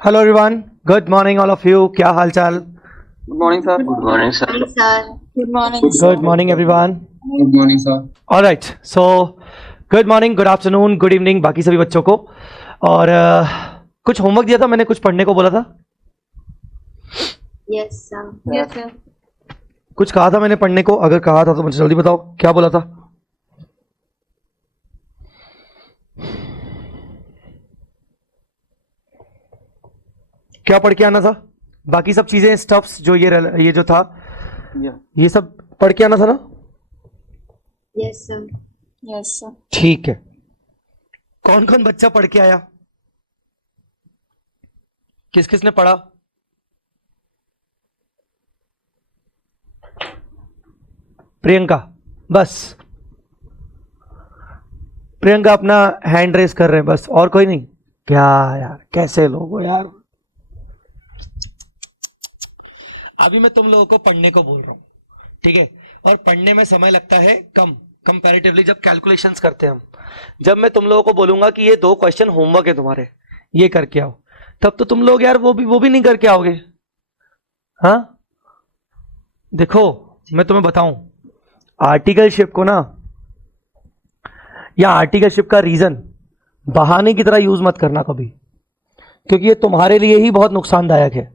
Hello everyone, good morning all of you. क्या हाल चाल? Good morning, sir. Good morning, sir. Good morning, sir. Good morning everyone. Good morning, sir. Alright, so good morning, good afternoon, good evening बाकी सभी बच्चों को। और कुछ homework दिया था मैंने, कुछ पढ़ने को बोला था, Yes, sir. Yes, sir. कुछ कहा था मैंने पढ़ने को। अगर कहा था तो मुझे जल्दी बताओ क्या बोला था। क्या पढ़ के आना था? बाकी सब चीजें, स्टफ्स जो ये जो था, Yeah. ये सब पढ़ के आना था ना? Yes, sir. Yes, sir. ठीक है। कौन कौन बच्चा पढ़ के आया? किस किस ने पढ़ा? प्रियंका, बस प्रियंका अपना हैंड रेस कर रहे हैं बस, और कोई नहीं। क्या यार, कैसे लोग हो यार। अभी मैं तुम लोगों को पढ़ने को बोल रहा हूं, ठीक है? और पढ़ने में समय लगता है कम कंपैरेटिवली जब कैलकुलेशंस करते हैं हम। जब मैं तुम लोगों को बोलूंगा कि ये 2 क्वेश्चन होमवर्क है तुम्हारे, ये करके आओ, तब तो तुम लोग यार वो भी नहीं करके आओगे। हाँ देखो, मैं तुम्हें बताऊं, आर्टिकलशिप को ना, या आर्टिकलशिप का रीजन बहाने की तरह यूज मत करना कभी, क्योंकि ये तुम्हारे लिए ही बहुत नुकसानदायक है।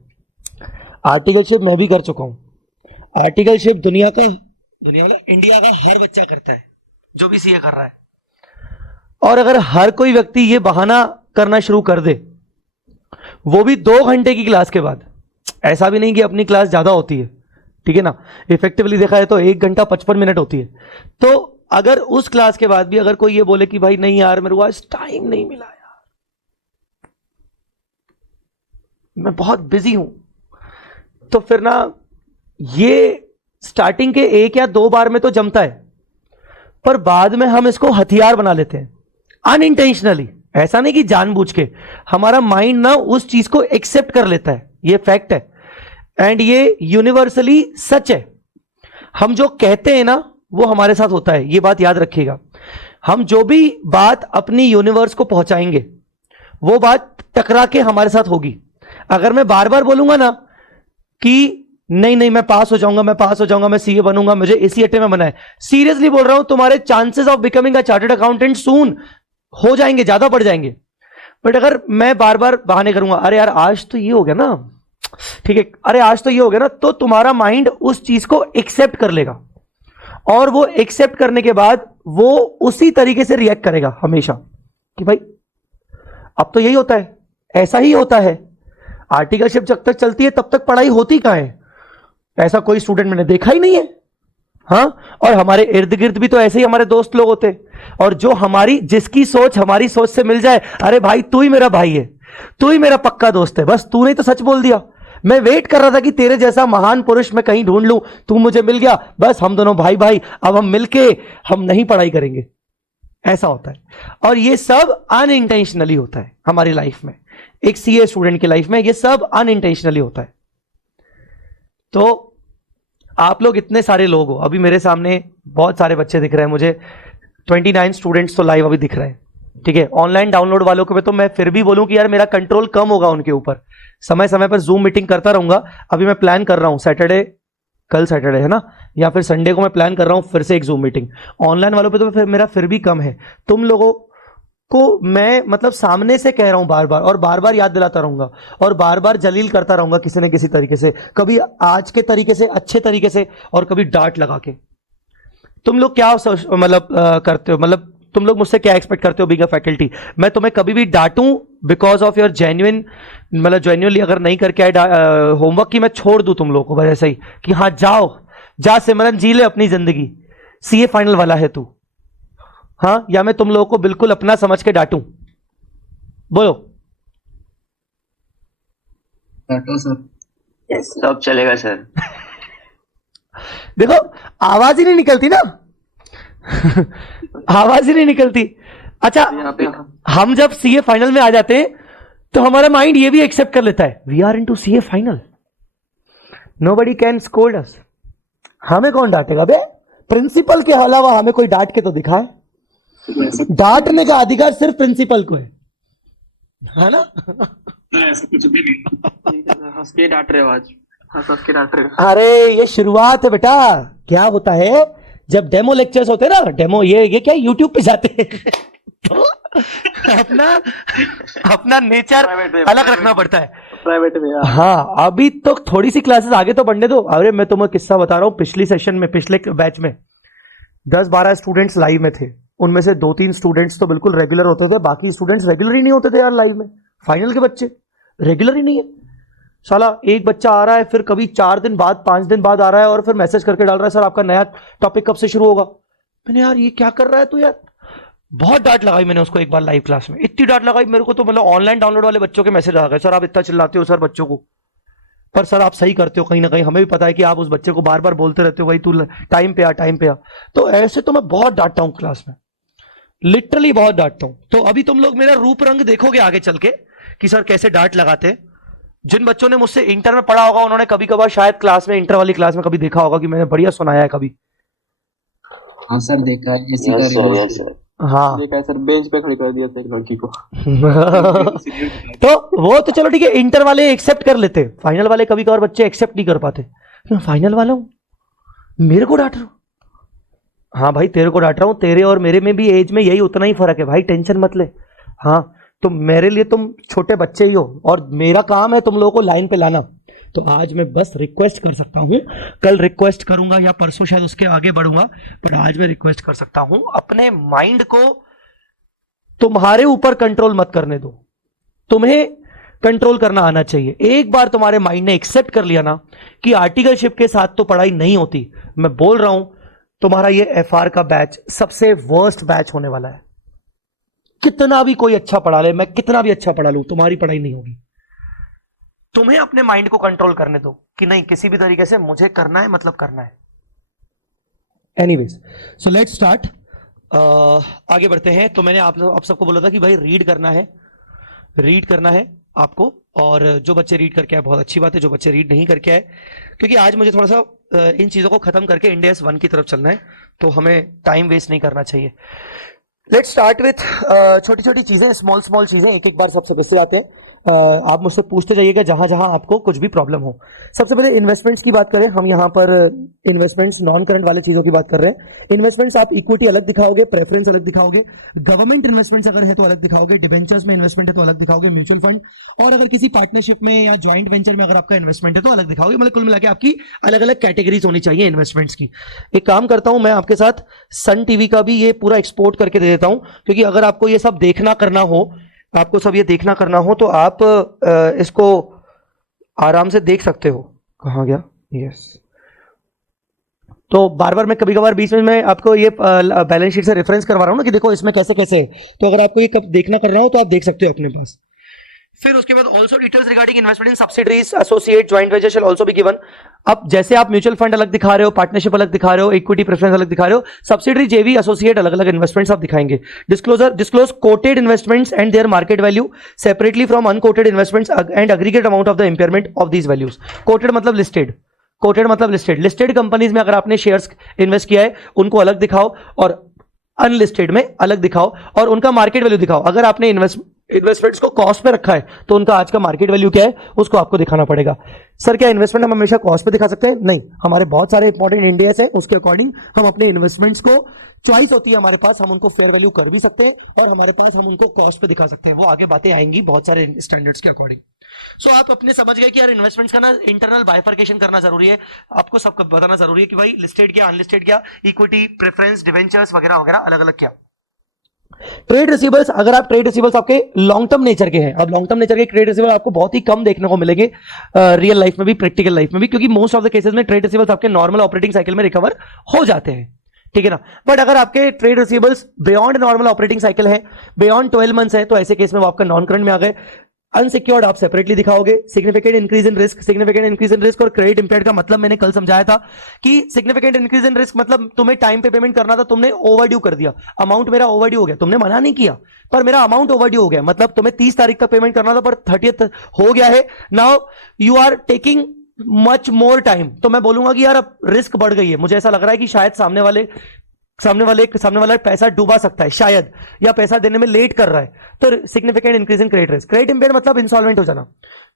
आर्टिकलशिप मैं भी कर चुका हूं। आर्टिकलशिप दुनिया का इंडिया का हर बच्चा करता है जो भी सीए कर रहा है। और अगर हर कोई व्यक्ति ये बहाना करना शुरू कर दे, वो भी 2 घंटे की क्लास के बाद, ऐसा भी नहीं कि अपनी क्लास ज्यादा होती है, ठीक है ना, इफेक्टिवली देखा है तो 1 घंटा 55 मिनट होती है। तो अगर उस क्लास के बाद भी अगर कोई ये बोले कि भाई नहीं यार मेरे को आज टाइम नहीं मिला यार, मैं बहुत बिजी हूं, तो फिर ना ये स्टार्टिंग के 1 या 2 बार में तो जमता है, पर बाद में हम इसको हथियार बना लेते हैं अनइंटेंशनली। ऐसा नहीं कि जानबूझ के, हमारा माइंड ना उस चीज को एक्सेप्ट कर लेता है। ये फैक्ट है एंड ये यूनिवर्सली सच है। हम जो कहते हैं ना वो हमारे साथ होता है, ये बात याद रखिएगा। हम जो भी बात अपनी यूनिवर्स को पहुंचाएंगे वो बात टकरा के हमारे साथ होगी। अगर मैं बार बार बोलूंगा ना कि नहीं मैं पास हो जाऊंगा, मैं सीए बनूंगा, मुझे इसी अट्टे में बना है, सीरियसली बोल रहा हूं, तुम्हारे chances of becoming a chartered accountant soon हो जाएंगे, ज्यादा बढ़ जाएंगे। बट अगर मैं बार बार बहाने करूंगा, अरे यार आज तो ये हो गया ना, ठीक है, अरे आज तो ये हो गया ना, तो तुम्हारा माइंड उस चीज को एक्सेप्ट कर लेगा, और वो एक्सेप्ट करने के बाद वो उसी तरीके से रिएक्ट करेगा हमेशा कि भाई अब तो यही होता है, ऐसा ही होता है। आर्टिकलशिप जब तक चलती है तब तक पढ़ाई होती कहां है? ऐसा कोई स्टूडेंट मैंने देखा ही नहीं है। हाँ, और हमारे इर्द गिर्द भी तो ऐसे ही हमारे दोस्त लोग होते, और जो जिसकी सोच हमारी सोच से मिल जाए, अरे भाई तू ही मेरा भाई है, तू ही मेरा पक्का दोस्त है, बस तूने तो सच बोल दिया, मैं वेट कर रहा था कि तेरे जैसा महान पुरुष मैं कहीं ढूंढ लूं, तू मुझे मिल गया, बस हम दोनों भाई भाई, अब हम मिलके हम नहीं पढ़ाई करेंगे। ऐसा होता है, और ये सब अनइंटेंशनली होता है हमारी लाइफ में। एक सीए स्टूडेंट की लाइफ में ये सब अनइंटेंशनली होता है। तो आप लोग इतने सारे लोग हो, अभी मेरे सामने बहुत सारे बच्चे दिख रहे हैं मुझे, 29 स्टूडेंट्स तो लाइव अभी दिख रहे हैं, ठीक है। ऑनलाइन डाउनलोड वालों को तो मैं फिर भी बोलूं कि यार मेरा कंट्रोल कम होगा उनके ऊपर, समय समय पर जूम मीटिंग करता रहूंगा। अभी मैं प्लान कर रहा हूं सैटरडे, कल सैटरडे है ना, या फिर संडे को मैं प्लान कर रहा हूं फिर से एक जूम मीटिंग। ऑनलाइन वालों पे तो मेरा फिर भी कम है। तुम लोगों को मैं मतलब सामने से कह रहा हूं बार बार, और बार बार याद दिलाता रहूंगा, और बार बार जलील करता रहूंगा किसी न किसी तरीके से, कभी आज के तरीके से, अच्छे तरीके से, और कभी डांट लगा के। तुम लोग क्या मतलब करते हो, मतलब तुम लोग मुझसे क्या एक्सपेक्ट करते हो बीइंग अ फैकल्टी? मैं तुम्हें कभी भी डांटूं बिकॉज ऑफ योर जेन्युइन, मतलब जेन्युइनली अगर नहीं करके आए होमवर्क की, मैं छोड़ दूं तुम लोगों को बस ऐसे ही कि हाँ जाओ, जा सिमरन जी ले अपनी जिंदगी, सीए फाइनल वाला है तू, हाँ? या मैं तुम लोगों को बिल्कुल अपना समझ के डांटूं? बोलो। Tato, sir. Yes, sir. सब चलेगा सर। देखो आवाज ही नहीं निकलती ना आवाज ही नहीं निकलती। अच्छा, यहाँ पे हम जब सीए फाइनल में आ जाते हैं तो हमारा माइंड ये भी एक्सेप्ट कर लेता है, we are into CA final, nobody can scold us. हमें कौन डांटेगा बे? प्रिंसिपल के अलावा हमें कोई डांट के तो दिखाए। डांटने का अधिकार सिर्फ प्रिंसिपल को है ना ऐसा कुछ भी नहीं। हंस के डांट रहे हो आज, हंस के डांट रहे हो। अरे ये शुरुआत है बेटा। क्या होता है जब डेमो लेक्चर्स होते हैं ना, डेमो ये क्या यूट्यूब पे जाते हैं तो अपना अपना नेचर Private में, अलग private रखना में। पड़ता है। प्राइवेट में यार। हाँ, अभी तो थोड़ी सी क्लासेस आगे तो बढ़ने दो। अरे मैं तुम्हें किस्सा बता रहा हूँ, पिछली सेशन में, पिछले बैच में 10-12 स्टूडेंट्स लाइव में थे। उनमें से 2-3 स्टूडेंट्स तो बिल्कुल रेगुलर होते थे, बाकी स्टूडेंट्स रेगुलर ही नहीं होते थे यार। लाइव में फाइनल के बच्चे रेगुलर ही नहीं है। साला एक बच्चा आ रहा है, फिर कभी 4 दिन बाद 5 दिन बाद आ रहा है और फिर मैसेज करके डाल रहा है, सर आपका नया टॉपिक कब से शुरू होगा। मैंने यार ये क्या कर रहा है तू यार। बहुत डांट लगाई मैंने उसको एक बार लाइव क्लास में, इतनी डांट लगाई मेरे को तो, मतलब ऑनलाइन डाउनलोड वाले बच्चों के मैसेज आ गए, सर आप इतना चिल्लाते हो सर बच्चों को, पर सर आप सही करते हो कहीं ना कहीं, हमें भी पता है कि आप उस बच्चे को बार बार बोलते रहते हो भाई तू टाइम पे आ, टाइम पे आ। तो ऐसे तो मैं बहुत डांटता हूँ क्लास में, लिटरली बहुत डांटता हूँ। तो अभी तुम लोग मेरा रूप रंग देखोगे आगे चल के कि सर कैसे डांट लगाते हैं। जिन बच्चों ने मुझसे इंटर में पढ़ा होगा उन्होंने कभी कभार शायद क्लास में, इंटर वाली क्लास में कभी देखा होगा कि मैंने बढ़िया सुनाया है कभी। हाँ सर, देखा है ऐसी यस सर, कर यस सर। हाँ देखा है सर, बेंच पे खड़ी कर दिया था एक लड़की को। तो वो तो चलो ठीक है, इंटर वाले एक्सेप्ट कर लेते, फाइनल वाले कभी कभार बच्चे एक्सेप्ट नहीं कर पाते। मैं फाइनल वाला हूं, मेरे को डांट रहा हूं। हाँ भाई तेरे को डांट रहा हूं, तेरे और मेरे में भी एज में यही उतना ही फर्क है भाई, टेंशन मत ले। हाँ तो मेरे लिए तुम छोटे बच्चे ही हो और मेरा काम है तुम लोगों को लाइन पे लाना। तो आज मैं बस रिक्वेस्ट कर सकता हूं, कल रिक्वेस्ट करूंगा या परसों शायद उसके आगे बढ़ूंगा, पर आज मैं रिक्वेस्ट कर सकता हूं, अपने माइंड को तुम्हारे ऊपर कंट्रोल मत करने दो, तुम्हें कंट्रोल करना आना चाहिए। एक बार तुम्हारे माइंड ने एक्सेप्ट कर लिया ना कि आर्टिकलशिप के साथ तो पढ़ाई नहीं होती, मैं बोल रहा हूं तुम्हारा ये एफआर का बैच सबसे वर्स्ट बैच होने वाला है। कितना भी कोई अच्छा पढ़ा ले, मैं कितना भी अच्छा पढ़ा लूं, तुम्हारी पढ़ाई नहीं होगी। तुम्हें अपने माइंड को कंट्रोल करने दो कि नहीं किसी भी तरीके से मुझे करना है, मतलब करना है। Anyways so let's start. आगे बढ़ते हैं। तो मैंने आप सबको बोला था कि भाई रीड करना है आपको, और जो बच्चे रीड करके आए बहुत अच्छी बात है, जो बच्चे रीड नहीं करके आए, क्योंकि आज मुझे थोड़ा सा इन चीजों को खत्म करके इंडिया 1 की तरफ चलना है, तो हमें टाइम वेस्ट नहीं करना चाहिए। लेट्स स्टार्ट विथ छोटी छोटी चीजें, स्मॉल चीजें, एक एक बार सबसे पहले आते हैं। आप मुझसे पूछते जाइएगा जहां जहां आपको कुछ भी प्रॉब्लम हो। सबसे पहले इन्वेस्टमेंट्स की बात करें, हम यहाँ पर इन्वेस्टमेंट्स नॉन करंट वाले चीजों की बात कर रहे हैं। इन्वेस्टमेंट्स आप इक्विटी अलग दिखाओगे, प्रेफरेंस अलग दिखाओगे, गवर्नमेंट इन्वेस्टमेंट्स अगर है तो अलग दिखाओगे, डिबेंचर्स में इन्वेस्टमेंट है तो अलग दिखाओगे, म्यूचुअल फंड, और अगर किसी पार्टनरशिप में या ज्वाइंट वेंचर में अगर आपका इन्वेस्टमेंट है तो अलग दिखाओगे। मतलब कुल मिला के आपकी अलग अलग कैटेगरीज होनी चाहिए इन्वेस्टमेंट्स की। एक काम करता हूं, मैं आपके साथ सन टीवी का भी ये पूरा एक्सपोर्ट करके दे देता हूं, क्योंकि अगर आपको ये सब देखना करना हो तो आप इसको आराम से देख सकते हो। कहाँ गया? यस। तो बार बार मैं कभी कभार बीच में मैं आपको ये बैलेंस शीट से रेफरेंस करवा रहा हूं ना कि देखो इसमें कैसे कैसे है, तो अगर आपको ये कब देखना करना हो तो आप देख सकते हो अपने पास। फिर उसके बाद also details regarding investment in subsidiaries, associate, joint venture shall also be given. अब जैसे आप म्यूचुअल फंड अलग दिखा रहे हो, पार्टनरशिप अलग दिखा रहे हो, इक्विटी प्रेफरेंस अलग दिखा रहे हो, सब्सिडरी, जेवी, एसोसिएट अलग अलग इन्वेस्टमेंट्स आप दिखाएंगे। Disclose quoted investments and their market value separately from unquoted investments and aggregate amount of the impairment of these values. Quoted मतलब लिस्टेड, लिस्टेड कंपनीज में अगर आपने शेयर्स इन्वेस्ट किया है उनको अलग दिखाओ, और अनलिस्टेड में अलग दिखाओ, और उनका मार्केट वैल्यू दिखाओ। अगर आपने इन्वेस्टमेंट्स को कॉस्ट पे रखा है तो उनका आज का मार्केट वैल्यू क्या है उसको आपको दिखाना पड़ेगा। सर क्या इन्वेस्टमेंट हम हमेशा कॉस्ट पे दिखा सकते हैं? नहीं, हमारे बहुत सारे इंपॉर्टेंट इंडियाज है, उसके अकॉर्डिंग हम अपने इन्वेस्टमेंट्स को, चॉइस होती है हमारे पास, हम उनको फेयर वैल्यू कर भी सकते हैं और हमारे पास हम उनको कॉस्ट पे दिखा सकते हैं। वो आगे बातें आएंगी बहुत सारे स्टैंडर्ड्स के अकॉर्डिंग। सो आप अपने समझ गए कि यार इन्वेस्टमेंट्स का ना इंटरनल बाइफर्केशन करना जरूरी है, आपको सबको बताना जरूरी है कि भाई लिस्टेड क्या, अनलिस्टेड क्या, इक्विटी, प्रेफरेंस, डिवेंचर्स वगैरह वगैरह अलग अलग क्या। ट्रेड रिसीवर्स, अगर आप ट्रेड रिसीवर्स आपके लॉन्ग टर्म नेचर के हैं, अब लॉन्ग टर्म नेचर के ट्रेड रिसीवर आपको बहुत ही कम देखने को मिलेंगे रियल लाइफ में भी, प्रैक्टिकल लाइफ में भी, क्योंकि मोस्ट ऑफ द केसेस में ट्रेड रिसीवर्स आपके नॉर्मल ऑपरेटिंग साइकिल में रिकवर हो जाते हैं, ठीक है ना। बट अगर आपके trade receivers beyond normal operating cycle है, बियॉन्ड 12 मंथ्स है, तो ऐसे केस में वो आपका नॉन करंट में आ गए। अनसिक्योर्ड आप सेपरेटली दिखाओगे। सिग्निफिकेंट इंक्रीज इन रिस्क और क्रेडिट इंपेयर्ड का मतलब मैंने कल समझाया था कि सिग्निफिकेंट इंक्रीज इन रिस्क मतलब तुम्हें टाइम पे पेमेंट करना था, तुमने ओवरड्यू कर दिया, अमाउंट मेरा ओवरड्यू हो गया, तुमने मना नहीं किया पर मेरा अमाउंट ओवरड्यू हो गया, मतलब तुम्हें 30 तारीख तक पेमेंट करना था पर 30th हो गया है। Now you are taking much more time, तो मैं बोलूंगा कि यार अब रिस्क बढ़ गई है, मुझे ऐसा लग रहा है कि शायद सामने वाले सामने वाला पैसा डूबा सकता है शायद, या पैसा देने में लेट कर रहा है, तो significant increase in credit risk. Credit impaired मतलब इंसॉल्वेंट हो जाना,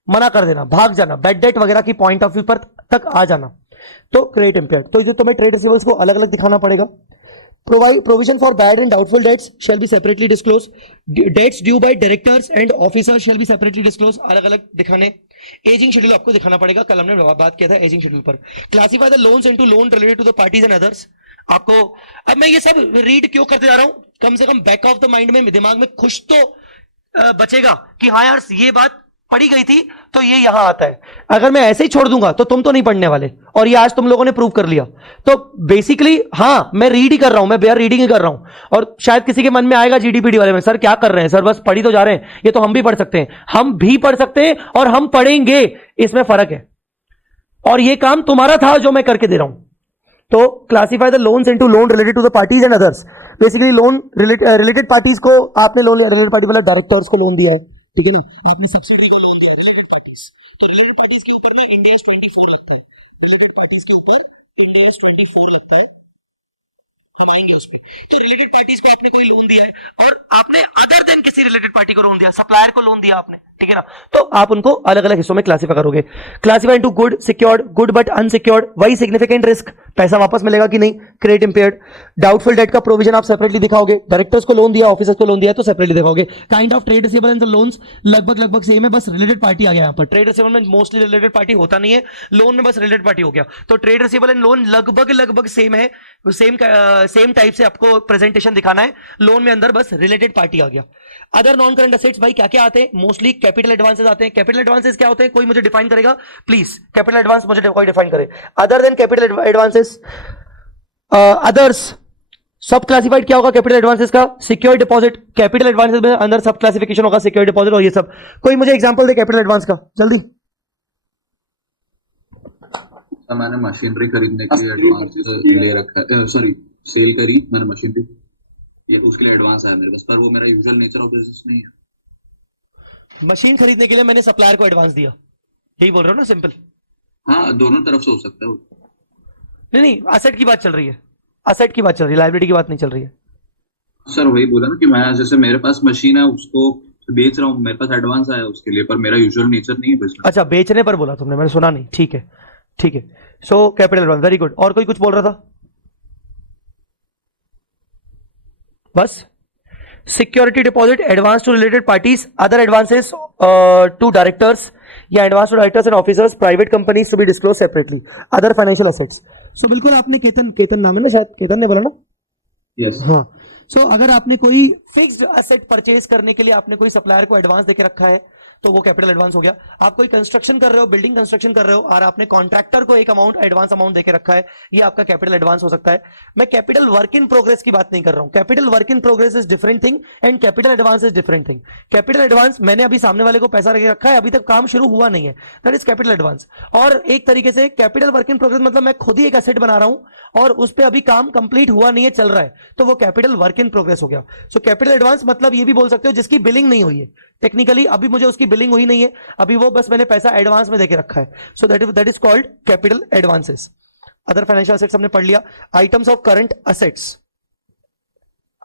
मना कर देना, भाग जाना, बैड डेट वगैरह की पॉइंट ऑफ व्यू पर तक आ जाना, तो क्रेडिट इंपेयर। तो इसे तुम्हें ट्रेड रिसीवेबल्स को अलग अलग दिखाना पड़ेगा। Provision for bad and doubtful debts shall be separately disclosed. Debts due by directors and officers shall be separately disclosed. अलग अलग दिखाने। एजिंग शेड्यूल आपको दिखाना पड़ेगा, कल हमने बात किया था एजिंग शेड्यूल पर। Classify the loans into loan related to the parties and others. आपको अब मैं ये सब रीड क्यों करते जा रहा हूं, कम से come back of the mind में, दिमाग में खुश तो बचेगा कि हाँ यार ये बात पढ़ी गई थी तो ये यहां आता है। अगर मैं ऐसे ही छोड़ दूंगा तो तुम तो नहीं पढ़ने वाले, और ये आज तुम लोगों ने प्रूव कर लिया। तो बेसिकली हाँ मैं रीड ही कर रहा हूं, मैं बेयर रीडिंग ही कर रहा हूं। और शायद किसी के मन में आएगा जीडीपीडी वाले में, सर क्या कर रहे हैं सर, बस पढ़ी तो जा रहे हैं, ये तो हम भी पढ़ सकते हैं। हम भी पढ़ सकते हैं और हम पढ़ेंगे, इसमें फर्क है। और ये काम तुम्हारा था जो मैं करके दे रहा हूं। तो classify the loans into loan related to the parties and others. Basically loan related parties को आपने लोन लिया, रिलेटेड पार्टी वाला डायरेक्टर्स को लोन दिया है, ठीक है ना, आपने सब्सिडी को लोन दिया, रिलेटेड पार्टीज। तो रिलेटेड पार्टीज के ऊपर में इंड AS 24 लगता है, रिलेटेड पार्टीज के ऊपर इंड AS 24 लगता है, हम आएंगे उसमें। तो रिलेटेड पार्टीज को आपने कोई लोन दिया है और आपने अदर देन किसी रिलेटेड पार्टी को लोन दिया, सप्लायर को लोन दिया आपने, ठीक है ना, तो आप उनको अलग अलग हिस्सों में क्लासीफाई करोगे। Classify into good secured, good but unsecured, वही सिग्निफिकेंट रिस्क, पैसा वापस मिलेगा कि नहीं, क्रेडिट इंपेयर्ड। डाउटफुल डेट का प्रोविजन आप सेपरेटली दिखाओगे, डायरेक्टर्स को लोन दिया, ऑफिसर्स को लोन दिया तो सेपरेटली दिखाओगे। Kind of trade receivable and loans लगभग सेम है, बस रिलेटेड पार्टी आ गया यहाँ पर। ट्रेड रिसीवेबल में मोस्टली रिलेटेड पार्टी होता नहीं है, लोन में बस रिलेटेड पार्टी हो गया। तो ट्रेड रिसीवेबल एंड लोन लगभग सेम है, सेम टाइप से आपको प्रेजेंटेशन दिखाना है। लोन में अंदर बस रिलेटेड पार्टी आ गया। अदर नॉन करंट एसेट्स भाई क्या क्या आते हैं, मोस्टली कैपिटल एडवांसेस आते हैं। कैपिटल एडवांसेस क्या होते हैं, कोई मुझे डिफाइन करेगा प्लीज, कैपिटल एडवांस मुझे कोई डिफाइन करे। Other than capital advances, others सब क्लासिफाइड क्या होगा कैपिटल एडवांसेस का, सिक्योर डिपॉजिट। कैपिटल एडवांसेस में अंदर सब क्लासिफिकेशन होगा, सिक्योर डिपॉजिट और ये सब। कोई मुझे एग्जांपल दे कैपिटल एडवांस का जल्दी। मैंने मशीनरी खरीदने के लिए एडवांस ले रखा है, सॉरी सेल करी मैंने मशीनरी, ये उसके लिए एडवांस आया मेरे पास, पर वो मेरा यूजुअल नेचर ऑफ बिजनेस नहीं है। मशीन खरीदने के लिए मैंने सप्लायर को एडवांस दिया, यही बोल रहा हूं ना, सिंपल। हाँ दोनों तरफ से हो सकता है वो। नहीं असेट की बात चल रही है, असेट की बात चल रही है, लायबिलिटी की बात नहीं चल रही है। सर वही बोला ना कि मैं जैसे मेरे पास मशीन है उसको बेच रहा हूँ, मेरे पास एडवांस आया उसके लिए, पर मेरा यूजुअल नेचर नहीं है बिजनेस। अच्छा बेचने पर बोला तुमने, मैंने सुना नहीं, ठीक है ठीक है। So capital advance, very good. और कोई कुछ बोल रहा था? बस security deposit, advance to related parties, other advances to directors या advance to directors and officers, private companies to be disclose separately, other financial assets. So बिल्कुल आपने केतन नाम है ना, शायद केतन ने बोला ना, यस हाँ। सो अगर आपने कोई फिक्स्ड एसेट परचेज करने के लिए आपने कोई सप्लायर को एडवांस देके रखा है तो वो कैपिटल एडवांस हो गया। आप कोई कंस्ट्रक्शन कर रहे हो, बिल्डिंग कंस्ट्रक्शन कर रहे हो और आपने कॉन्ट्रैक्टर को एक अमाउंट एडवांस अमाउंट देके रखा है, ये आपका कैपिटल एडवांस हो सकता है। मैं कैपिटल वर्क इन प्रोग्रेस की बात नहीं कर रहा हूं। Capital work in progress is different thing and capital advance is different thing. Capital advance मैंने अभी सामने वाले को पैसा रखे रखा है, अभी तक काम शुरू हुआ नहीं है, दैट इज कैपिटल एडवांस। और एक तरीके से कैपिटल वर्क इन प्रोग्रेस मतलब मैं खुद ही एक एसेट बना रहा हूं और उस पर अभी काम कंप्लीट हुआ नहीं है, चल रहा है, तो वो कैपिटल वर्क इन प्रोग्रेस हो गया। सो कैपिटल एडवांस मतलब ये भी बोल सकते हो जिसकी बिलिंग नहीं हुई है, टेक्निकली अभी मुझे उसकी बिलिंग हुई नहीं है, अभी वो बस मैंने पैसा एडवांस में देके रखा है। सो that is called capital advances. Other financial assets हमने पढ़ लिया। Items of current assets,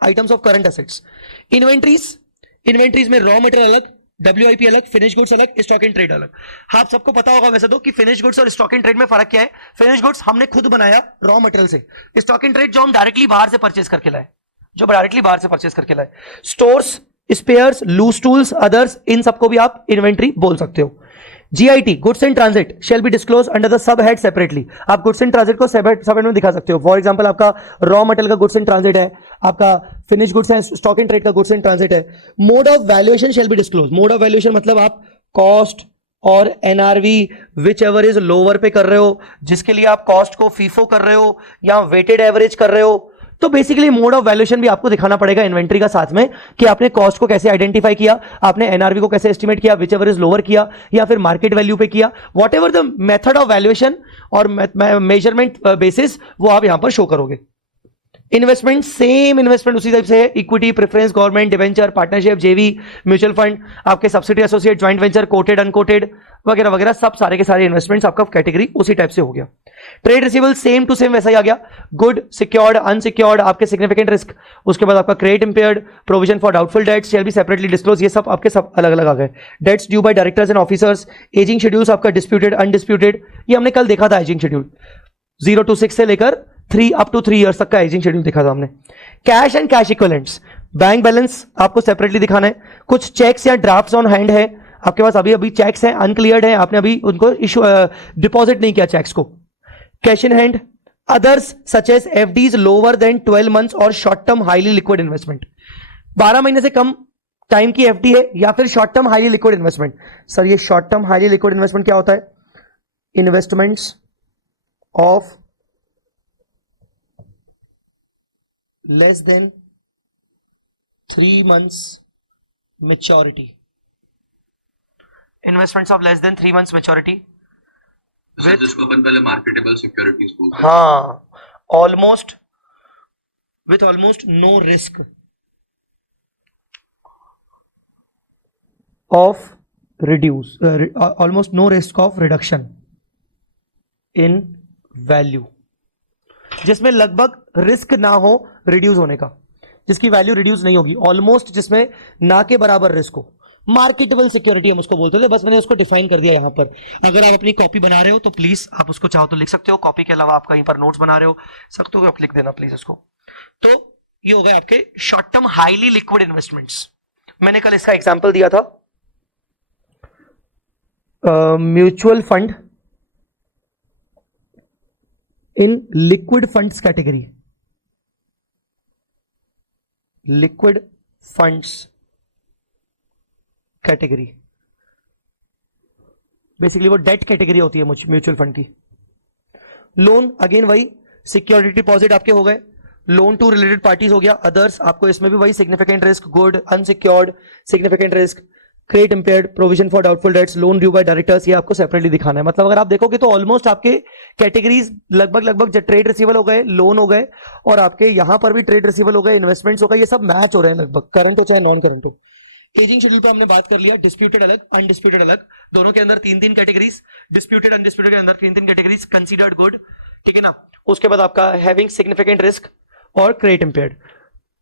items of current assets, inventories में रॉ मटेरियल अलग, WIP अलग, फिनिश गुड्स अलग, स्टॉक इन ट्रेड अलग। आप सबको पता होगा वैसे तो कि फिनिश गुड्स और स्टॉक इन ट्रेड में फर्क क्या है। फिनिश गुड्स हमने खुद बनाया रॉ मटेरियल से, स्टॉक इन ट्रेड जो हम डायरेक्टली बाहर से परचेज करके लाए, stores, spares, loose tools, others, इन सबको भी आप इन्वेंट्री बोल सकते हो। GIT, goods in transit, shall be disclose under the sub head separately. आप गुड्स इन ट्रांजिट को सब हेड में दिखा सकते हो। फॉर एग्जांपल आपका रॉ मटेरियल का गुड्स इन ट्रांजिट है, आपका फिनिश गुड्स है, स्टॉक इन ट्रेड का गुड्स इन ट्रांजिट है। Mode of valuation shall be disclose. Mode of valuation मतलब आप कॉस्ट और NRV which ever is lower पे कर रहे हो, जिसके लिए आप कॉस्ट को फीफो कर रहे हो या वेटेड एवरेज कर रहे हो। तो बेसिकली मोड ऑफ वैल्यूएशन भी आपको दिखाना पड़ेगा इन्वेंट्री का साथ में, कि आपने कॉस्ट को कैसे आइडेंटिफाई किया, आपने NRV को कैसे एस्टिमेट किया, विच एवर इज लोअर किया या फिर मार्केट वैल्यू पे किया, whatever the method of valuation और मेजरमेंट बेसिस वो आप यहां पर शो करोगे। इन्वेस्टमेंट सेम इन्वेस्टमेंट उसी टाइप से है, equity, preference, government, debenture, partnership, JV, mutual fund, आपके subsidy, associate, joint venture, quoted, unquoted वगैरह वगैरह, सब सारे के सारे इन्वेस्टमेंट्स आपका कैटेगरी उसी टाइप से हो गया। Trade receivable same to same वैसा ही आ गया, गुड, सिक्योर्ड, अनसिक्योर्ड, आपके सिग्निफिकेंट रिस्क, उसके बाद आपका credit impaired, provision for doubtful debts shall be separately disclose, ये सब आपके सब अलग अलग आ गए। Debts due by directors and officers, ageing schedules आपका डिस्प्यूटेड, अनडिस्प्यूटेड, ये हमने कल देखा था एजिंग शेड्यूल 0 to 6 से लेकर 3 up to 3 years तक का एजिंग शेड्यूल देखा था हमने। Cash and cash equivalents, bank balance आपको सेपरेटली दिखाना है, कुछ चेक्स या ड्राफ्ट्स ऑन हैंड है आपके पास, अभी चेक्स हैं अनक्लियर्ड है, आपने अभी उनको इशू डिपॉजिट नहीं किया चेक्स को। Cash in hand, others such as FDs lower than 12 months और short term highly liquid investment, 12 महीने से कम टाइम की एफडी है या फिर short term highly liquid investment. Sir ये short term highly liquid investment क्या होता है? Investments of less than 3 months maturity, investments of less than 3 months maturity sir जिसको अपन पहले मार्केटेबल सिक्योरिटीज बोलते हैं। हाँ, almost with almost no risk of reduce almost no risk of reduction in value, जिसमें लगभग रिस्क ना हो रिड्यूस होने का, जिसकी वैल्यू रिड्यूस नहीं होगी, ऑलमोस्ट जिसमें ना के बराबर रिस्क हो, मार्केटेबल सिक्योरिटी हम उसको बोलते थे। बस मैंने उसको डिफाइन कर दिया यहां पर। अगर आप अपनी कॉपी बना रहे हो तो प्लीज आप उसको चाहो तो लिख सकते हो, कॉपी के अलावा आप कहीं पर नोट्स बना रहे हो सकते हो, आप लिख देना प्लीज उसको। तो ये हो गए आपके short term highly liquid investments. मैंने कल इसका एग्जाम्पल दिया था, mutual fund in liquid funds category, liquid funds category basically वो डेट कैटेगरी होती है म्यूचुअल फंड की। लोन अगेन वही, सिक्योरिटी डिपॉजिट आपके हो गए, लोन टू रिलेटेड पार्टीज हो गया, अदर्स आपको इसमें भी वही significant risk, good, unsecured, significant risk, credit impaired, provision for doubtful dates, loan due by directors, ये आपको सेपरेटली दिखाना है। मतलब अगर आप देखोगे तो ऑलमोस्ट आपके कैटेगरीज लगभग ट्रेड रिसीवेबल हो गए, लोन हो गए, और आपके यहां पर भी ट्रेड रिसीवेबल हो गए, इन्वेस्टमेंट्स हो गए, ये सब मैच हो रहे हैं लगभग, करंट हो चाहे नॉन करंट हो। एजिंग शेड्यूल पे हमने बात कर लिया, डिस्प्यूटेड अलग, अनडिस्प्यूटेड अलग, दोनों के अंदर 3-3 कैटेगरीज, डिस्प्यूटेड अनडिस्प्यूटेड के अंदर 3-3 कैटेगरीज, कंसीडर्ड गुड, ठीक है ना। उसके बाद आपका हैविंग सिग्निफिकेंट रिस्क और क्रेडिट इंपेयर्ड,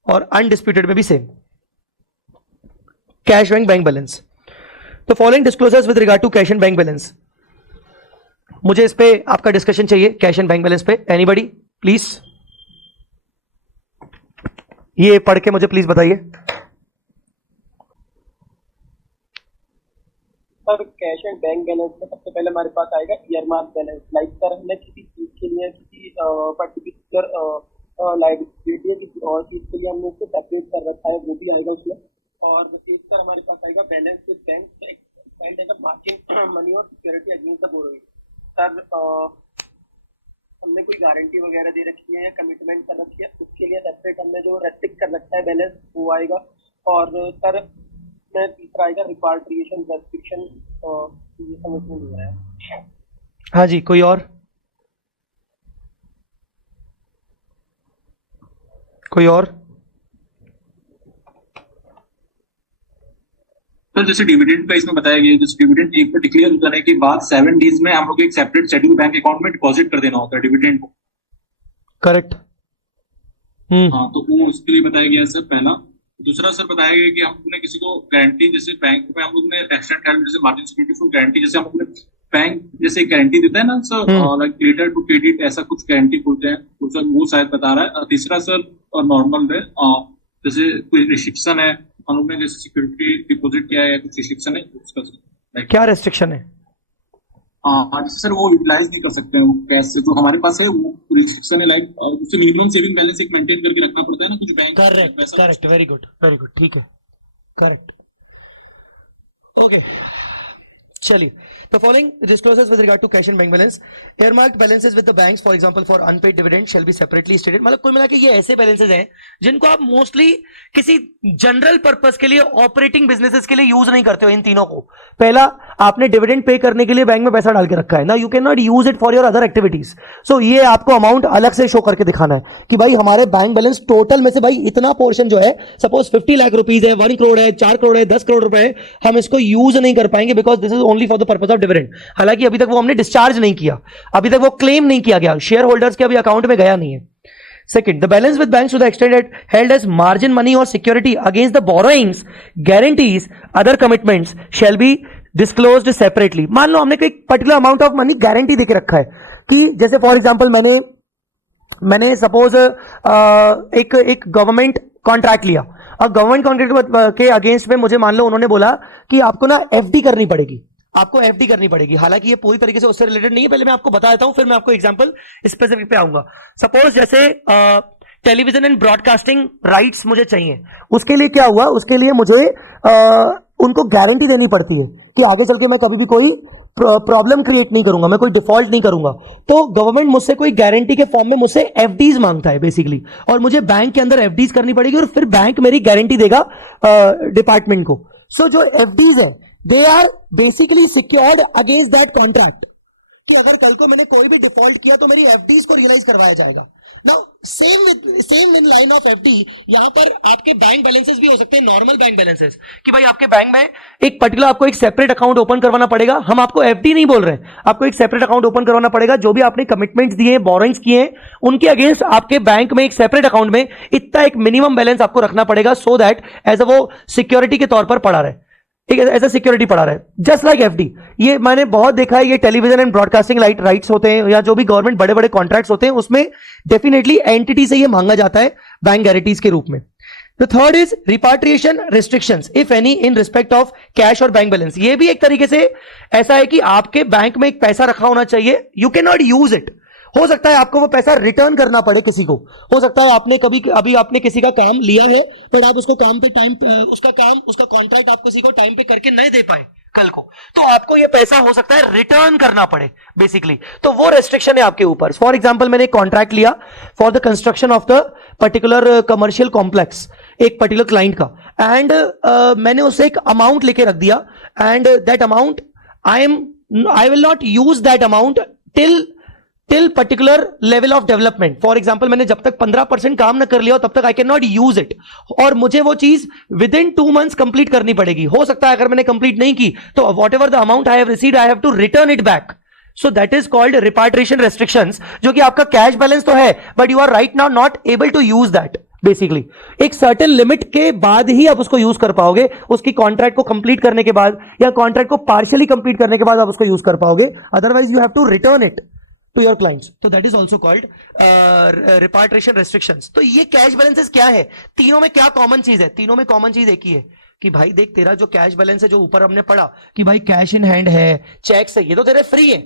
और अनडिस्प्यूटेड में भी same. Cash bank bank balance, तो following disclosures with regard to cash and bank balance, मुझे इस पे आपका डिस्कशन चाहिए, कैश एंड बैंक बैलेंस पे। एनीबॉडी प्लीज, ये पढ़ के मुझे प्लीज बताइए। Sir cash and bank balance में सबसे पहले हमारे पास आएगा ईयरमार्क बैलेंस। लाइक सर हमने किसी चीज के लिए, किसी पर्टिकुलर लायबिलिटी या किसी और चीज के लिए हमने उसको सेपरेट कर रखा है, वो भी आएगा उसमें। और एक सर हमारे पास आएगा balance with bank and margin money और security against the borrowing. Sir हमने कोई गारंटी वगैरह दे रखी है या कमिटमेंट कर रखी है, उसके लिए सेपरेट हमने जो रेस्ट्रिक्ट कर रखा है बैलेंस, वो आएगा। और सर तीसरा आएगा रिपार्टिएशन रेस्ट्रिक्शन, ये समझ में नहीं आया। हाँ जी, कोई और? कोई और? तो जैसे डिविडेंड का इसमें बताया गया, जैसे डिविडेंड एक पर्टिकुलर करने के बाद 7 days में हम लोग एक सेपरेट शेड्यूल बैंक अकाउंट में डिपॉजिट कर देना होता है डिविडेंड को। करेक्ट। हाँ, तो वो उसके लिए बताया गया सर पहला। दूसरा सर बताया गया कि हम लोग ने किसी को गारंटी, जैसे बैंक में हम लोग ने एक्सटेंड हेल्प, जैसे मार्जिन सिक्योरिटी फॉर गारंटी, जैसे हम लोग ने बैंक जैसे गारंटी देता है ना sir, like creditor to credit, ऐसा कुछ गारंटी बोलते हैं, तो सर वो शायद बता रहा है। तीसरा सर नॉर्मल है, जैसे कोई रिस्ट्रिक्शन है, हम लोग ने जैसे सिक्योरिटी डिपॉजिट किया है या कुछ रिस्ट्रिक्शन है उसका, क्या रिस्ट्रिक्शन है? जैसे सर वो यूटिलाइज नहीं कर सकते हैं वो कैश से, जो हमारे पास है वो रिस्ट्रिक्शन है, लाइक उससे मिनिमम सेविंग बैलेंस एक मेंटेन करके रखना पड़ता है ना कुछ बैंक। करेक्ट, वेरी गुड, ठीक है, करेक्ट। ओके, चलिए, the following disclosures with regard to cash and bank balance. Earmarked balances with the banks, for example, for unpaid dividend shall be separately stated. मतलब कुल मिला के ये ऐसे balances हैं जिनको आप मोस्टली किसी जनरल पर्पस के लिए, ऑपरेटिंग बिजनेसेस के लिए यूज नहीं करते हो। इन तीनों को, पहला, आपने डिविडेंड पे करने के लिए बैंक में पैसा डाल के रखा है ना, you can not use it for your other activities. So ये आपको अमाउंट अलग से शो करके दिखाना है कि भाई हमारे बैंक बैलेंस टोटल में से भाई इतना पोर्शन जो है, सपोज 50 लाख रुपीज है, 1 करोड़ है, 4 करोड़ है, 10 करोड़ रुपए है, हम इसको यूज नहीं कर पाएंगे because this is only for the purpose of dividend. हालांकि अभी तक वो हमने डिस्चार्ज नहीं किया, अभी तक वो क्लेम नहीं किया गया, शेयर होल्डर्स के अभी अकाउंट में गया नहीं है। Second, the balance with banks to the extent it held as margin money or security against the borrowings, guarantees, other commitments shall be disclosed separately. मान लो हमने कोई particular amount of money guarantee देके रखा है कि जैसे फॉर एग्जांपल मैंने suppose एक गवर्नमेंट कॉन्ट्रैक्ट लिया और गवर्नमेंट कॉन्ट्रैक्ट के अगेंस्ट में मुझे मान लो उन्होंने बोला कि आपको ना एफडी करनी पड़ेगी, आपको एफडी करनी पड़ेगी। हालांकि ये पूरी तरीके से उससे रिलेटेड नहीं है, पहले मैं आपको बता देता हूं, फिर मैं आपको एग्जांपल स्पेसिफिक पे आऊंगा। सपोज जैसे टेलीविजन एंड ब्रॉडकास्टिंग राइट्स मुझे चाहिए, उसके लिए क्या हुआ, उसके लिए मुझे उनको गारंटी देनी पड़ती है कि आगे चल के मैं कभी भी कोई प्रॉब्लम क्रिएट नहीं करूंगा, मैं कोई डिफॉल्ट नहीं करूंगा। तो गवर्नमेंट मुझसे कोई गारंटी के फॉर्म में मुझसे एफडीज मांगता है बेसिकली, और मुझे बैंक के अंदर एफडीज करनी पड़ेगी और फिर बैंक मेरी गारंटी देगा डिपार्टमेंट को। सो जो एफडीज है they are basically secured against that contract, कि अगर कल को मैंने कोई भी डिफॉल्ट किया तो मेरी एफडीज को रियलाइज करवाया जाएगा। Now same in line of FD, यहां पर आपके बैंक बैलेंसेस भी हो सकते हैं, नॉर्मल बैंक बैलेंसेस, कि भाई आपके बैंक में एक पर्टिकुलर आपको एक सेपरेट अकाउंट ओपन करवाना पड़ेगा। हम आपको एफडी नहीं बोल रहे हैं, आपको एक सेपरेट अकाउंट ओपन करवाना पड़ेगा। जो भी आपने कमिटमेंट्स दिए हैं, बोरोइंग्स किए हैं, उनके अगेंस्ट आपके बैंक में एक सेपरेट अकाउंट में इतना एक मिनिमम बैलेंस आपको रखना पड़ेगा, सो दैट एज वो सिक्योरिटी के तौर पर पड़ा रहे, ठीक है, ऐसा सिक्योरिटी पड़ा रहा है, जस्ट लाइक एफडी। ये मैंने बहुत देखा है, ये टेलीविजन एंड ब्रॉडकास्टिंग राइट्स होते हैं या जो भी गवर्नमेंट बड़े बड़े कॉन्ट्रैक्ट्स होते हैं, उसमें डेफिनेटली एंटिटी से ये मांगा जाता है बैंक गारंटीज के रूप में। The third is repatriation restrictions if any in respect of cash और बैंक बैलेंस। ये भी एक तरीके से ऐसा है कि आपके बैंक में एक पैसा रखा होना चाहिए, you can not use it. हो सकता है आपको वो पैसा रिटर्न करना पड़े किसी को, हो सकता है आपने अभी आपने किसी का काम लिया है पर आप उसको काम पे टाइम, उसका कॉन्ट्रैक्ट आप किसी को टाइम पे करके नहीं दे पाए कल को, तो आपको ये पैसा हो सकता है रिटर्न करना पड़े बेसिकली। तो वो रेस्ट्रिक्शन है आपके ऊपर। फॉर एग्जांपल मैंने एक कॉन्ट्रैक्ट लिया for the construction of the particular commercial complex एक पर्टिकुलर क्लाइंट का, एंड मैंने उसे एक अमाउंट लेके रख दिया, and that amount I will not use that amount till particular level of development. For example मैंने जब तक 15% काम ना कर लिया तब तक I can not use it, और मुझे वो चीज विद इन 2 months कंप्लीट करनी पड़ेगी। हो सकता है अगर मैंने कंप्लीट नहीं की तो whatever the amount I have received I have to return it back. So that is called repatriation restrictions, जो कि आपका कैश बैलेंस तो है but you are right now not able to use that basically. एक certain limit के बाद ही आप उसको यूज कर पाओगे, उसकी कॉन्ट्रैक्ट को कंप्लीट करने के बाद या कॉन्ट्रैक्ट को पार्शियली कंप्लीट करने के बाद आप उसको यूज कर पाओगे, otherwise you have to return it to your clients. तो that is also called repatriation restrictions. तो ये कैश बैलेंसेस क्या है, तीनों में क्या कॉमन चीज है? तीनों में कॉमन चीज एक ही है कि भाई देख, तेरा जो कैश बैलेंस है, जो ऊपर हमने पढ़ा कि भाई कैश इन हैंड है, चेक्स है, ये तो तेरे फ्री है,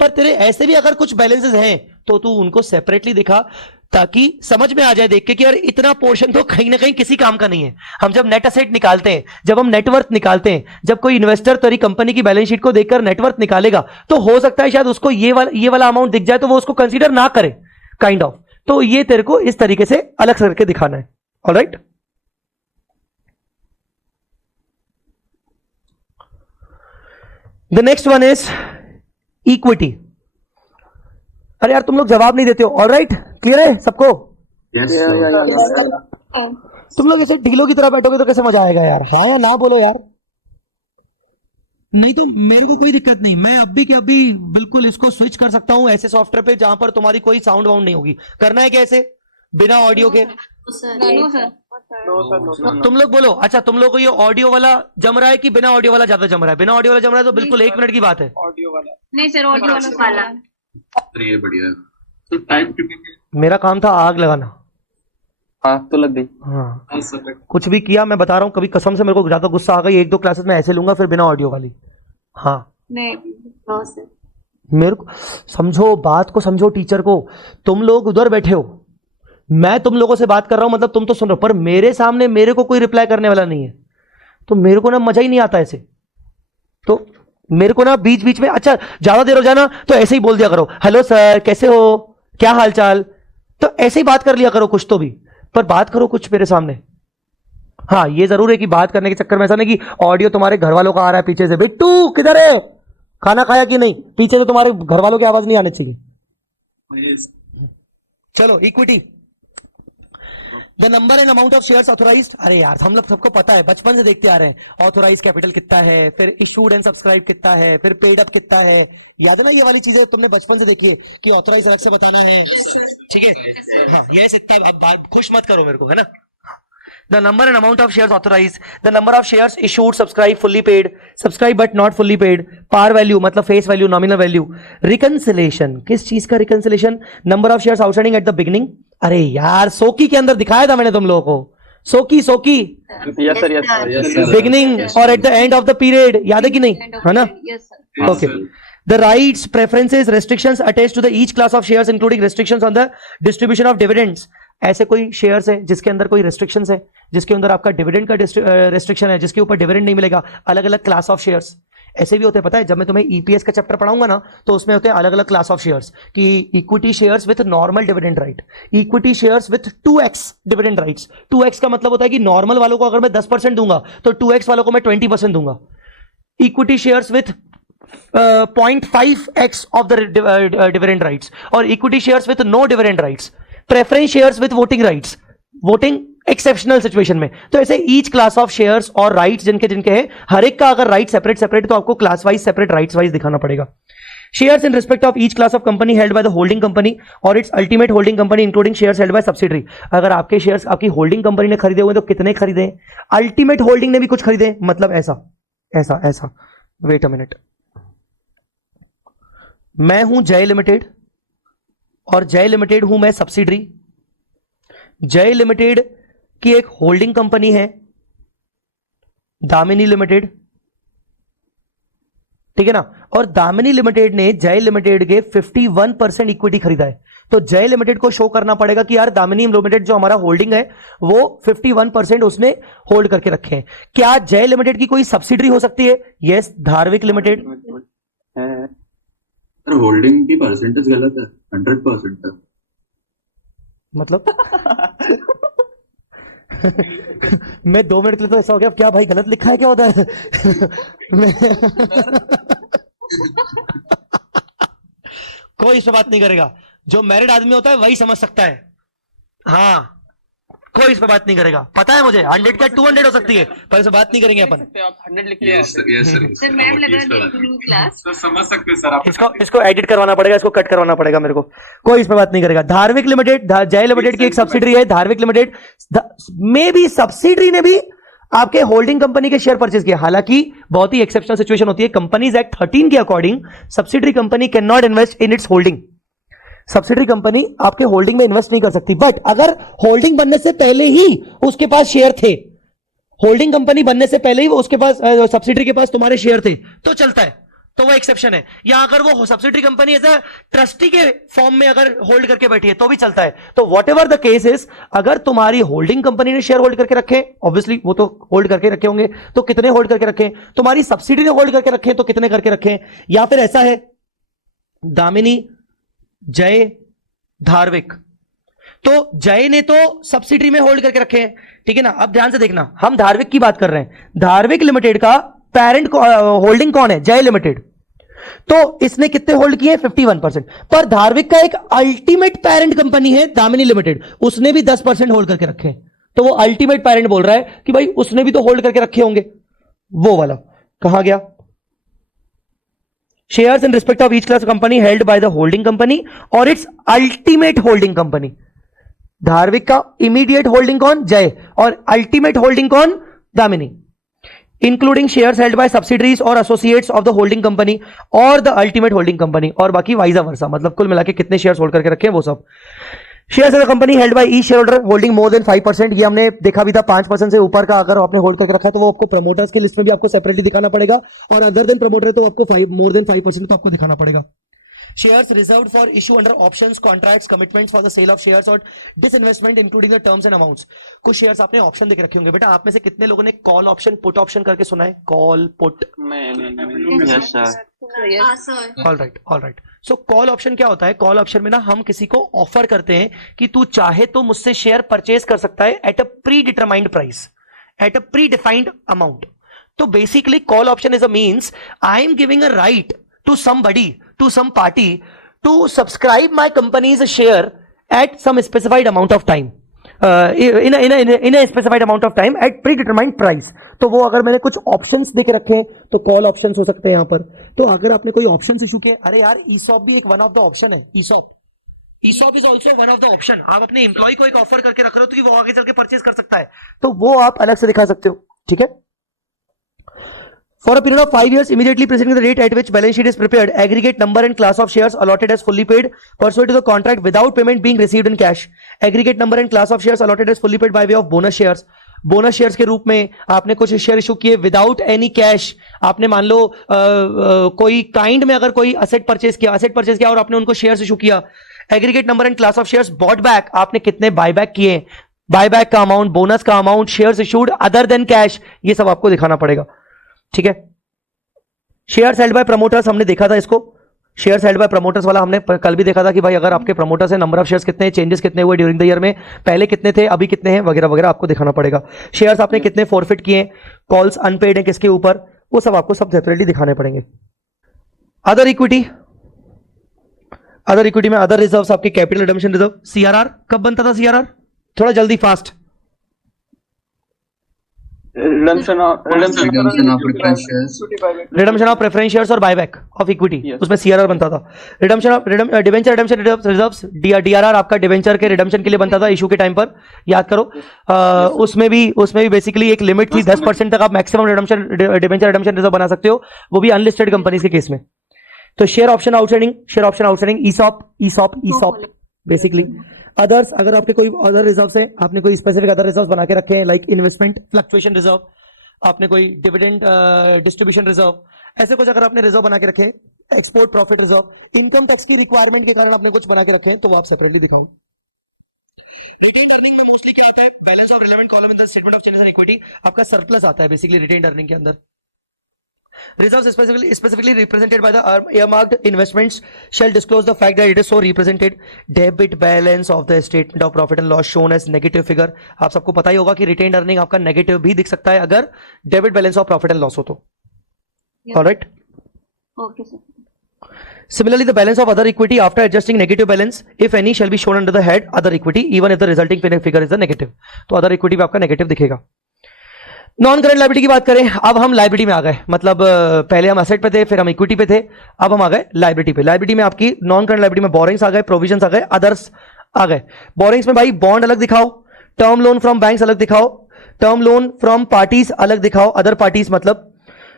पर तेरे ऐसे भी अगर कुछ बैलेंसेस हैं तो तू उनको सेपरेटली दिखा, ताकि समझ में आ जाए देख के कि यार इतना पोर्शन तो कहीं ना कहीं किसी काम का नहीं है। हम जब नेट असेट निकालते हैं, जब हम नेटवर्थ निकालते हैं, जब कोई इन्वेस्टर तेरी कंपनी की बैलेंस शीट को देखकर नेटवर्थ निकालेगा तो हो सकता है शायद उसको ये वाला अमाउंट दिख जाए तो वो उसको कंसीडर ना करे काइंड ऑफ। तो ये तेरे को इस तरीके से अलग करके दिखाना है। Alright, the next one is equity. अरे यार तुम लोग जवाब नहीं देते हो। ऑलराइट, क्लियर है सबको? Yes, तुम लोग ऐसे ढीलों की तरह बैठोगे तो कैसे मजा आएगा यार? हाँ या ना बोलो यार। नहीं तो मेरे को कोई दिक्कत नहीं, मैं अभी के अभी बिल्कुल इसको स्विच कर सकता हूं ऐसे सॉफ्टवेयर पे जहां पर तुम्हारी कोई साउंड वाउंड नहीं होगी। करना है कैसे? बिना ऑडियो के? No, sir. तुम लोग बोलो। अच्छा, तुम लोग को ये ऑडियो वाला जम रहा है कि बिना ऑडियो वाला ज्यादा जम रहा है? बिना ऑडियो वाला जम रहा है तो बिल्कुल 1 मिनट की बात है। ऑडियो वाला नहीं सर, ऑडियो वाला। ये बढ़िया है। तो टाइम मेरा काम था आग लगाना। आग तो लग गई। हाँ, कुछ भी किया, मैं बता रहा हूँ, कभी कसम से मेरे को ज्यादा गुस्सा आ गई, 1-2 क्लासेस में ऐसे लूंगा फिर बिना ऑडियो वाली। हाँ नहीं, नो सर। मेरे को समझो, बात को समझो, टीचर को। तुम लोग उधर बैठे हो, मैं तुम लोगों से बात कर रहा हूं, मतलब तुम तो सुन रहे हो, पर मेरे सामने मेरे को कोई रिप्लाई करने वाला नहीं है, तो मेरे को ना मजा ही नहीं आता ऐसे। तो मेरे को ना बीच बीच में, अच्छा ज्यादा देर हो जाना तो ऐसे ही बोल दिया करो, हेलो सर कैसे हो, क्या हालचाल, तो ऐसे ही बात कर लिया करो कुछ तो भी, पर बात करो कुछ मेरे सामने। हाँ ये जरूर है कि बात करने के चक्कर में ऐसा नहीं कि ऑडियो तुम्हारे घर वालों का आ रहा है पीछे से, बिट्टू किधर है, खाना खाया कि नहीं, पीछे से तुम्हारे घर वालों की आवाज नहीं आनी चाहिए। चलो equity, the number and amount of shares authorised, अरे यार हम लोग सबको पता है, बचपन से देखते आ रहे हैं, ऑथोराइज कैपिटल कितना है, फिर इशूड एंड सब्सक्राइब कितना है, फिर पेड अप कितना है, याद है ना ये वाली चीजें तुमने बचपन से देखी है कि ऑथोराइज अलग से बताना है, ठीक है। हाँ यस, इतना अब खुश मत करो मेरे को, है ना। The number and amount of shares authorized, the number of shares issued, subscribed, fully paid, subscribed but not fully paid, par value मतलब face value, nominal value, reconciliation, किस चीज का reconciliation, number of shares outstanding at the beginning, अरे यार सोकी के अंदर दिखाया था मैंने तुम लोगों को, सोकी सोकी yes sir, yes sir. Beginning और at the end of the period, याद है कि नहीं, है ना। Yes, sir. Okay. The rights, preferences, restrictions attached to the each class of shares, including restrictions on the distribution of dividends. ऐसे कोई shares है जिसके अंदर कोई restrictions है, जिसके अंदर आपका डिविडेंड का restriction है, जिसके ऊपर डिविडेंड नहीं मिलेगा, अलग अलग क्लास ऑफ शेयर्स ऐसे भी होते हैं। पता है जब मैं तुम्हें ईपीएस का चैप्टर पढ़ाऊंगा ना तो उसमें होते हैं अलग अलग क्लास ऑफ शेयर्स, कि equity shares with normal dividend right, equity shares with 2x dividend rights. 2x का मतलब होता है कि नॉर्मल वालों को अगर मैं 10% दूंगा तो 2x वालों को मैं 20% दूंगा। Equity shares with 0.5x of the dividend rights, और equity shares with no dividend rights, preference shares with voting rights, voting exceptional situation में। तो ऐसे ईच क्लास ऑफ शेयर्स और राइट्स जिनके जिनके हैं, हर एक का अगर राइट सेपरेट सेपरेट तो आपको class wise separate rights wise दिखाना पड़ेगा। Shares in respect of each class of company held by the holding company और its ultimate holding company including shares held by subsidiary. अगर आपके शेयर्स आपकी holding company ने खरीदे हुए तो कितने खरीदे, अल्टीमेट होल्डिंग ने भी कुछ खरीदे, मतलब ऐसा ऐसा ऐसा। वेट अ मिनट, मैं हूं जय लिमिटेड और जय लिमिटेड हूं मैं सब्सिडरी। जय लिमिटेड की एक होल्डिंग कंपनी है दामिनी लिमिटेड, ठीक है ना, और दामिनी लिमिटेड ने जय लिमिटेड के 51% इक्विटी खरीदा है। तो जय लिमिटेड को शो करना पड़ेगा कि यार दामिनी लिमिटेड जो हमारा होल्डिंग है वो 51% उसने होल्ड करके रखे हैं। क्या जय लिमिटेड की कोई सब्सिडरी हो सकती है? Yes, Dharvik limited. होल्डिंग की परसेंटेज गलत है, 100% है। मतलब मैं 2 मिनट के लिए तो ऐसा हो गया, क्या भाई गलत लिखा है क्या होता है? कोई इस पे बात नहीं करेगा, जो मैरिड आदमी होता है वही समझ सकता है। हाँ कोई इस पे बात नहीं करेगा, पता है मुझे 100 क्या 200 हो सकती है, पर इस पे बात नहीं करेंगे अपन। आप 100 लिखिए। यस सर, Sir, मैं लेवल क्लास सर समझ सकते हैं सर आप। इसको एडिट करवाना पड़ेगा, इसको कट करवाना पड़ेगा मेरे को, कोई इस पे बात नहीं करेगा। धार्विक लिमिटेड, जय लिमिटेड की एक सब्सिडरी है धार्विक लिमिटेड, में भी सब्सिडरी ने भी आपके होल्डिंग कंपनी के शेयर परचेज किया। हालांकि बहुत ही एक्सेप्शनल सिचुएशन होती है, कंपनीज एक्ट 13 के according subsidiary company can not invest in its holding. Subsidiary company आपके होल्डिंग में इन्वेस्ट नहीं कर सकती, बट अगर होल्डिंग बनने से पहले ही उसके पास शेयर थे, होल्डिंग कंपनी बनने से पहले ही उसके पास सब्सिडरी के पास तुम्हारे शेयर थे तो चलता है, तो वो एक्सेप्शन है। या अगर वो subsidiary company as a trustee के फॉर्म में अगर होल्ड करके बैठी है तो भी चलता है। तो whatever the case is, अगर तुम्हारी होल्डिंग कंपनी ने शेयर होल्ड करके रखे, ऑब्वियसली वो तो होल्ड करके रखे होंगे, तो कितने होल्ड करके रखे, तुम्हारी सब्सिडरी ने होल्ड करके रखे तो कितने करके रखे, या फिर ऐसा है दामिनी, जय, धार्विक, तो जय ने तो सब्सिडरी में होल्ड करके रखे हैं, ठीक है ना। अब ध्यान से देखना, हम धार्विक की बात कर रहे हैं, धार्विक लिमिटेड का पेरेंट होल्डिंग कौन है? जय लिमिटेड। तो इसने कितने होल्ड किए? 51%। पर धार्विक का एक अल्टीमेट पेरेंट कंपनी है दामिनी लिमिटेड, उसने भी 10% होल्ड करके रखे हैं। तो वो अल्टीमेट पेरेंट बोल रहा है कि भाई उसने भी तो होल्ड करके रखे होंगे, वो वाला कहां गया? Shares in respect of each class company held by the holding company और its ultimate holding company. Dharvik का इमीडिएट होल्डिंग कौन? जय, और अल्टीमेट होल्डिंग कौन? Damini. Including shares held by subsidiaries और associates of the holding company और द अल्टीमेट होल्डिंग कंपनी, और बाकी वाइजा वर्सा, मतलब कुल मिला के कितने शेयर्स होल्ड करके रखे हैं वो सब। Shares of the company held by each share holder holding more than 5%, ये हमने देखा भी था, 5% से ऊपर का अगर आपने होल्ड करके रखा है तो वो आपको प्रमोटर्स की लिस्ट में भी आपको सेपरेटली दिखाना पड़ेगा, और अदर देन प्रमोटर तो आपको मोर देन 5% तो आपको दिखाना पड़ेगा। Shares reserved for issue under options, contracts, commitments for the sale of shares or disinvestment including the terms and amounts. कुछ shares आपने option देख रखे होंगे बेटा, आप में से कितने लोगों ने call option, put option करके सुना है? Call, put. Yes, sir. All right. So call option क्या होता है? Call option में ना हम किसी को ऑफर करते हैं कि तू चाहे तो मुझसे शेयर परचेज कर सकता है at a pre determined price, at a pre defined amount. तो basically call option is a means I am giving a right to somebody, to some party to subscribe my company's share at some specified amount of time, in a specified amount of time at predetermined price. तो वो अगर मैंने कुछ options देख रखे हैं तो call options हो सकते हैं यहां पर. तो अगर आपने कोई ऑप्शंस इशू किए, अरे यार ईसॉप भी एक वन ऑफ द ऑप्शन है. ESOP is also one of the option. आप अपने एम्प्लॉय को एक ऑफर करके रख रहे हो तो कि वो आगे चल के परचेज कर सकता है, तो वो आप अलग से दिखा सकते हो. ठीक है. For a period of 5 years immediately preceding the date at which balance sheet is prepared, aggregate number and class of shares allotted as fully paid pursuant to the contract without payment being received in cash. Aggregate number and class of shares allotted as fully paid by way of bonus shares. Bonus shares के रूप में आपने कुछ share issue किए without any cash. आपने मान लो कोई kind में अगर कोई असेट परचेज किया और आपने उनको शेयर्स इशू किया. Aggregate number and class of shares bought back, आपने कितने बायबैक किए, बायबैक का अमाउंट, बोनस का amount, shares issued other than cash, ये सब आपको दिखाना पड़ेगा. ठीक है. शेयर्स हेल्ड बाय प्रमोटर्स हमने देखा था इसको. शेयर्स हेल्ड बाय प्रमोटर्स वाला हमने कल भी देखा था कि भाई अगर आपके प्रमोटर्स है, नंबर ऑफ शेयर्स कितने, चेंजेस कितने हुए ड्यूरिंग द ईयर में, पहले कितने थे अभी कितने हैं, वगैरह वगैरह आपको दिखाना पड़ेगा. शेयर्स आपने कितने फॉरफिट किए, कॉल्स अनपेड है किसके ऊपर, वो सब आपको सब सेपरेटली दिखाने पड़ेंगे. अदर इक्विटी में अदर रिजर्व्स आपके कैपिटल रिडम्पशन रिजर्व. सीआरआर कब बनता था? सीआरआर थोड़ा जल्दी fast. Redemption of preference shares और बायबैक ऑफ इक्विटी, उसमें सीआरआर बनता था. डिवेंचर रिडेम्पशन रिजर्व्स, डीआरआर आपका डिवेंचर के रिडेम्पशन के लिए बनता था इशू के टाइम पर, याद करो. उसमें भी बेसिकली एक लिमिट थी, 10% तक आप मैक्सिमम डिवेंचर रिडेम्पशन रिजर्व बना सकते हो, वो भी अनलिस्टेड कंपनीज के केस में. तो share option outstanding, ESOP basically. Others, अगर आपके कोई अदर रिजर्व्स है, आपने कोई स्पेसिफिक अदर रिजर्व्स बना के रखे हैं लाइक इन्वेस्टमेंट फ्लक्चुएशन रिजर्व, आपने कोई डिविडेंड डिस्ट्रीब्यूशन रिजर्व, ऐसे कुछ अगर आपने रिजर्व बना के रखे हैं, export profit reserve, income tax की रिक्वायरमेंट के कारण आपने कुछ बना के रखे हैं, तो वो आप सेपरेटली दिखाओ. रिटेन्ड अर्निंग में मोस्टली क्या आता है? Balance of relevant column in the statement of changes in equity, आपका सरप्लस आता है बेसिकली रिटेन्ड अर्निंग के अंदर. Reserves specifically represented by the earmarked investments shall disclose the fact that it is so represented. Debit balance of the statement of profit and loss shown as negative figure. आप सबको पता ही होगा कि retained earning आपका negative भी दिख सकता है अगर debit balance of profit and loss हो तो. All right. Okay, sir. Similarly, the balance of other equity after adjusting negative balance, if any, shall be shown under the head other equity, even if the resulting figure is the negative. तो other equity में आपका negative दिखेगा. Non current liability की बात करें, अब हम liability में आ गए, मतलब पहले हम एसेट पे थे, फिर हम इक्विटी पे थे, अब हम आ गए लायबिलिटी पे. लायबिलिटी में आपकी नॉन करंट लायबिलिटी में बोरिंग्स आ गए, प्रोविजंस आ गए, अदर्स आ गए. बोरिंग्स में भाई बॉन्ड अलग दिखाओ, टर्म लोन फ्रॉम बैंक्स अलग दिखाओ, टर्म लोन फ्रॉम पार्टीज अलग दिखाओ, अदर पार्टीज मतलब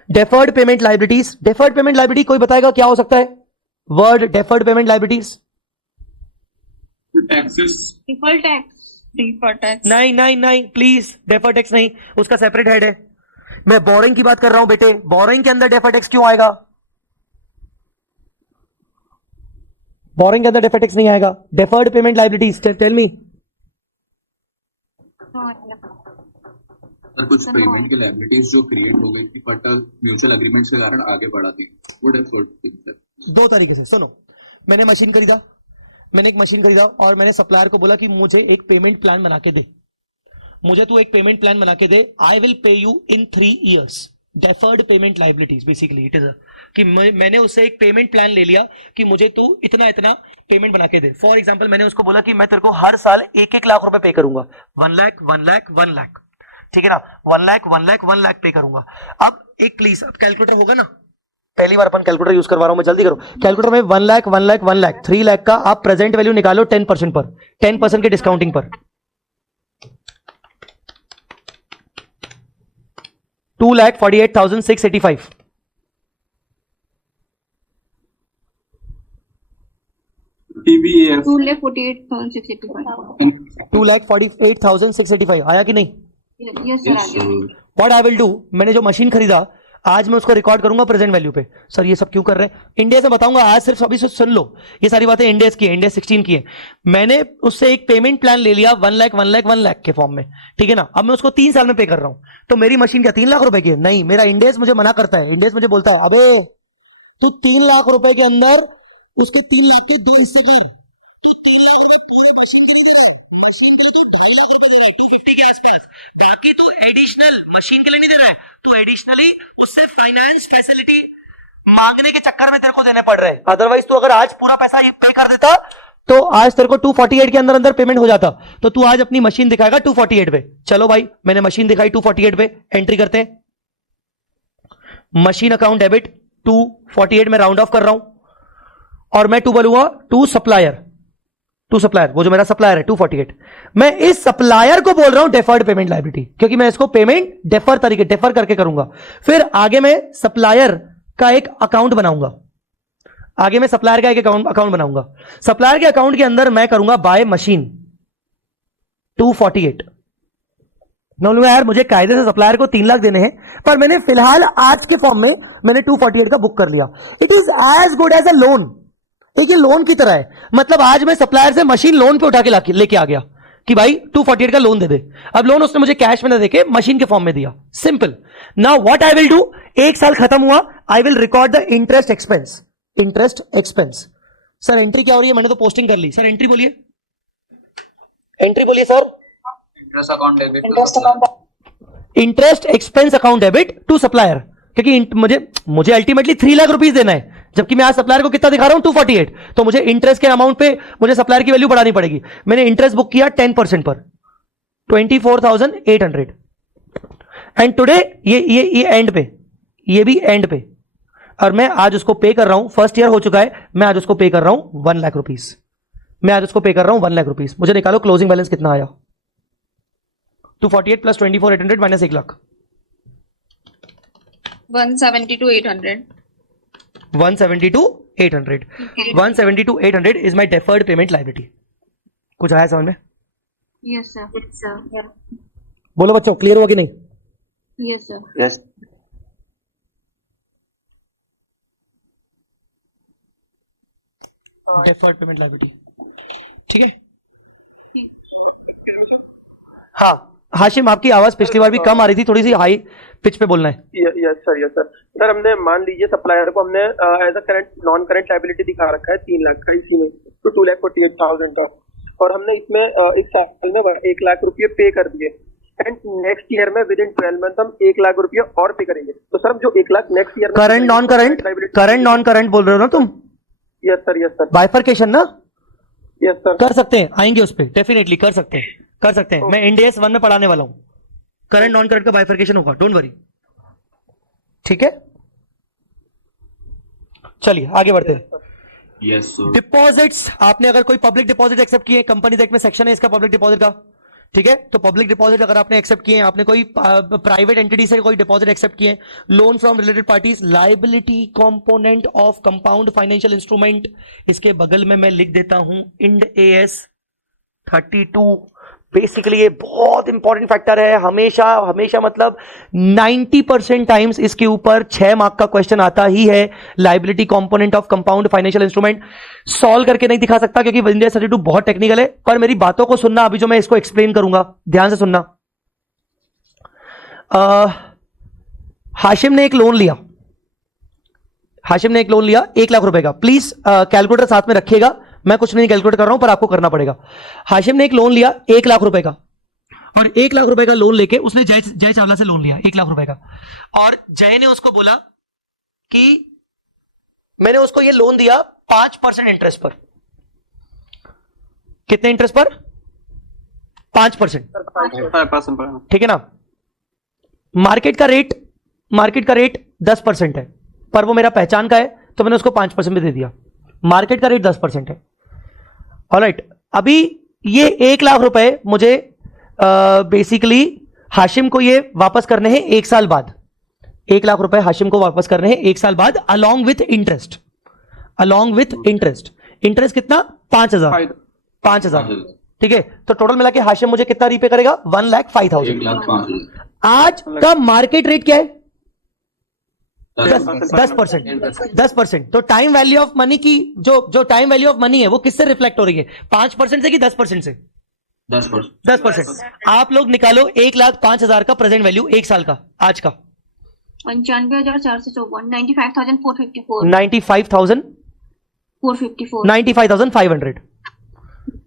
deferred payment liabilities. Deferred payment liability कोई बताएगा क्या हो सकता है? Word deferred payment liabilities. नहीं प्लीज, डेफर्ड टैक्स नहीं, उसका सेपरेट हेड है. मैं बोरिंग की बात कर रहा हूं बेटे, बोरिंग के अंदर डेफर्ड टैक्स क्यों आएगा? बोरिंग के अंदर डेफर्ड टैक्स नहीं आएगा. Deferred payment liabilities, tell me. Sir कुछ पेमेंट की लायबिलिटीज जो क्रिएट हो गई थी बट म्यूचुअल एग्रीमेंट्स के कारण आगे बढ़ा दी, वो डेफर्ड थिंग्स है. दो तरीके से सुनो. मैंने एक मशीन खरीदा और मैंने सप्लायर को बोला कि मुझे एक पेमेंट प्लान बना के दे, मुझे तू एक पेमेंट प्लान बना के दे, I will pay you in 3 years. Deferred payment liabilities basically it is कि मैंने उससे एक पेमेंट प्लान ले लिया कि मुझे तू इतना इतना पेमेंट बना के दे. फॉर एग्जांपल मैंने उसको बोला कि मैं तेरे को हर साल 1-1 लाख रुपए पे करूंगा, 1 लाख 1 लाख 1 लाख, ठीक है ना, 1 लाख 1 लाख 1 लाख पे करूंगा. अब एक प्लीज, अब कैलकुलेटर होगा ना, पहली बार अपन कैलकुलेटर यूज करवा रहा हूं मैं, जल्दी करो. कैलकुलेटर में 1 लाख 1 लाख 1 लाख 3 लाख का आप प्रेजेंट वैल्यू निकालो 10% पर, 10% के डिस्काउंटिंग पर. 2,48,685. TBAF 2,48,685. 2,48,685 आया कि नहीं? Yes sir. What I will do, मैंने जो मशीन खरीदा आज मैं उसको रिकॉर्ड करूंगा प्रेजेंट वैल्यू पे। सर ये सब क्यों कर रहे हैं? इंडिया से बताऊंगा आज, सिर्फ अभी से सुन लो, ये सारी बातें इंडिया की है, इंडिया 16 की है। मैंने उससे एक पेमेंट प्लान ले लिया 1 लाख 1 लाख 1 लाख के फॉर्म में, ठीक है ना। अब मैं उसको 3 साल में पे कर रहा हूं, तो मेरी मशीन क्या 3 लाख रुपए की है? नहीं, मेरा इंडेस मुझे मना करता है। इंडेस मुझे बोलता है अबे तू 3 लाख रुपए के अंदर उसके 3 लाख के 2 हिस्से कर, तो 3 लाख रुपए पूरे मशीन के नहीं दे रहा है, मशीन के लिए तो 2.5 लाख रुपए दे रहा है, 250 के आसपास, बाकी तो एडिशनल मशीन के लिए नहीं दे रहा है, तो एडिशनली उससे फाइनेंस फैसिलिटी मांगने के चक्कर में तेरे को देने पड़ रहे हैं। अदरवाइज तू अगर आज पूरा पैसा पे कर देता तो आज तेरे को 248 के अंदर अंदर पेमेंट हो जाता। तो तू आज अपनी मशीन दिखाएगा 248 पे। चलो भाई मैंने मशीन दिखाई 248 पे, एंट्री करते हैं। मशीन अकाउंट डेबिट 248 में राउंड ऑफ कर रहा हूं, और मैं टू बोलूंगा टू सप्लायर, वो जो मेरा सप्लायर है 248, मैं इस सप्लायर को बोल रहा हूं डेफर्ड पेमेंट लायबिलिटी, क्योंकि मैं इसको पेमेंट डेफर करके करूंगा। फिर आगे मैं सप्लायर का एक अकाउंट बनाऊंगा, सप्लायर के अकाउंट के अंदर मैं करूंगा बाय मशीन 248। मैं बोलूंगा यार मुझे कायदे से सप्लायर को 3 लाख देने हैं, पर मैंने फिलहाल आज के फॉर्म में मैंने 248 का बुक कर लिया। It is as good as a loan, एक ये लोन की तरह है। मतलब आज मैं सप्लायर से मशीन लोन पे उठा के लेके आ गया कि भाई 248 का लोन दे दे। अब लोन उसने मुझे कैश में ना देके मशीन के फॉर्म में दिया, simple. Now what I will do, 1 साल खत्म हुआ, I will record the interest expense. Sir entry क्या हो रही है? मैंने तो पोस्टिंग कर ली। सर एंट्री बोलिए sir. Interest account debit, interest expense account debit to supplier, क्योंकि मुझे अल्टीमेटली 3 लाख रुपीस देना है, जबकि मैं आज सप्लायर को कितना दिखा रहा हूं 248, तो मुझे इंटरेस्ट के अमाउंट पे मुझे सप्लायर की वैल्यू बढ़ानी पड़ेगी। मैंने इंटरेस्ट बुक किया 10% पर 24,800, एंड टुडे ये एंड पे, ये भी एंड पे, और मैं आज उसको पे कर रहा हूं, फर्स्ट ईयर हो चुका है, मैं आज उसको पे कर रहा हूं 1 लाख रुपीस। मुझे निकालो क्लोजिंग बैलेंस कितना आया, 248 plus 24,800 minus 1 lakh, 172,800. 172,800 172,800 is my deferred payment liability. कुछ आया समझ में? Yes, sir. Yes, sir. Yeah. बोलो बच्चों, क्लियर हुआ कि नहीं? Yes, sir. Yes. Deferred payment liability, ठीक है। हाँ हाशिम, आपकी आवाज पिछली बार भी कम आ रही थी, थोड़ी सी हाई पिच पे बोलना है। Yes sir. सर हमने मान लीजिए सप्लायर को हमने as a current non current liability दिखा रखा है 3 लाख का, इसी में तो 2,48,000 का, और हमने इसमें 1 साल में 1 लाख रुपये पे कर दिए, एंड नेक्स्ट ईयर में विद इन 12 मंथ हम 1 लाख रुपये और पे करेंगे। तो सर जो 1 lakh next year current non current बोल रहे हो ना तुम? Yes sir. बाइफरकेशन ना? Yes sir. कर सकते हैं, आएंगे उस पर, डेफिनेटली कर सकते हैं। मैं इंडियस 1 में पढ़ाने वाला हूं, करंट नॉन करंट का बाइफरकेशन होगा, डोंट वरी, ठीक है। चलिए आगे बढ़ते हैं। Yes sir. डिपॉजिट्स, आपने अगर कोई पब्लिक डिपॉजिट एक्सेप्ट किए, कंपनीज एक्ट में सेक्शन है इसका पब्लिक डिपॉजिट का, ठीक है। तो पब्लिक डिपॉजिट अगर आपने एक्सेप्ट किए, आपने कोई प्राइवेट एंटिटी से कोई डिपॉजिट एक्सेप्ट किए, loan from related parties, liability component of compound financial instrument, इसके बगल में मैं लिख देता हूं इंड AS 32। बेसिकली ये बहुत इंपॉर्टेंट फैक्टर है, हमेशा मतलब 90% टाइम्स इसके ऊपर 6 मार्क का क्वेश्चन आता ही है। Liability component of compound financial instrument solve करके नहीं दिखा सकता क्योंकि इंडिया 32 बहुत टेक्निकल है, पर मेरी बातों को सुनना, अभी जो मैं इसको एक्सप्लेन करूंगा ध्यान से सुनना। हाशिम ने एक लोन लिया 1 लाख रुपए का। प्लीज कैलकुलेटर साथ में रखिएगा, मैं कुछ नहीं कैलकुलेट कर रहा हूं पर आपको करना पड़ेगा। हाशिम ने एक लोन लिया 1 लाख रुपए का, और 1 लाख रुपए का लोन लेके उसने जय चावला से लोन लिया 1 लाख रुपए का, और जय ने उसको बोला कि मैंने उसको ये लोन दिया 5% इंटरेस्ट पर। कितने इंटरेस्ट पर? 5%, 5% पर। ठीक है ना। मार्केट का रेट 10% है, पर वो मेरा पहचान का है तो मैंने उसको 5% में दे दिया। मार्केट का रेट 10% है, ऑलराइट। अभी ये 1 लाख रुपए मुझे बेसिकली हाशिम को ये वापस करने हैं 1 साल बाद। 1 लाख रुपए हाशिम को वापस करने हैं 1 साल बाद, अलोंग विथ इंटरेस्ट। इंटरेस्ट कितना? 5,000, ठीक है। तो टोटल मिला के हाशिम मुझे कितना रीपे करेगा? 1,05,000। 1,05,000। आज का मार्केट रेट क्या है? 10%। 10%। तो टाइम वैल्यू ऑफ मनी की जो टाइम वैल्यू ऑफ मनी है वो किससे रिफ्लेक्ट हो रही है? 5% से कि 10% से? 10%। 10%। आप लोग निकालो 1,05,000 का प्रेजेंट वैल्यू एक साल का आज का। 95,454 95,454 95,000 454 95,500।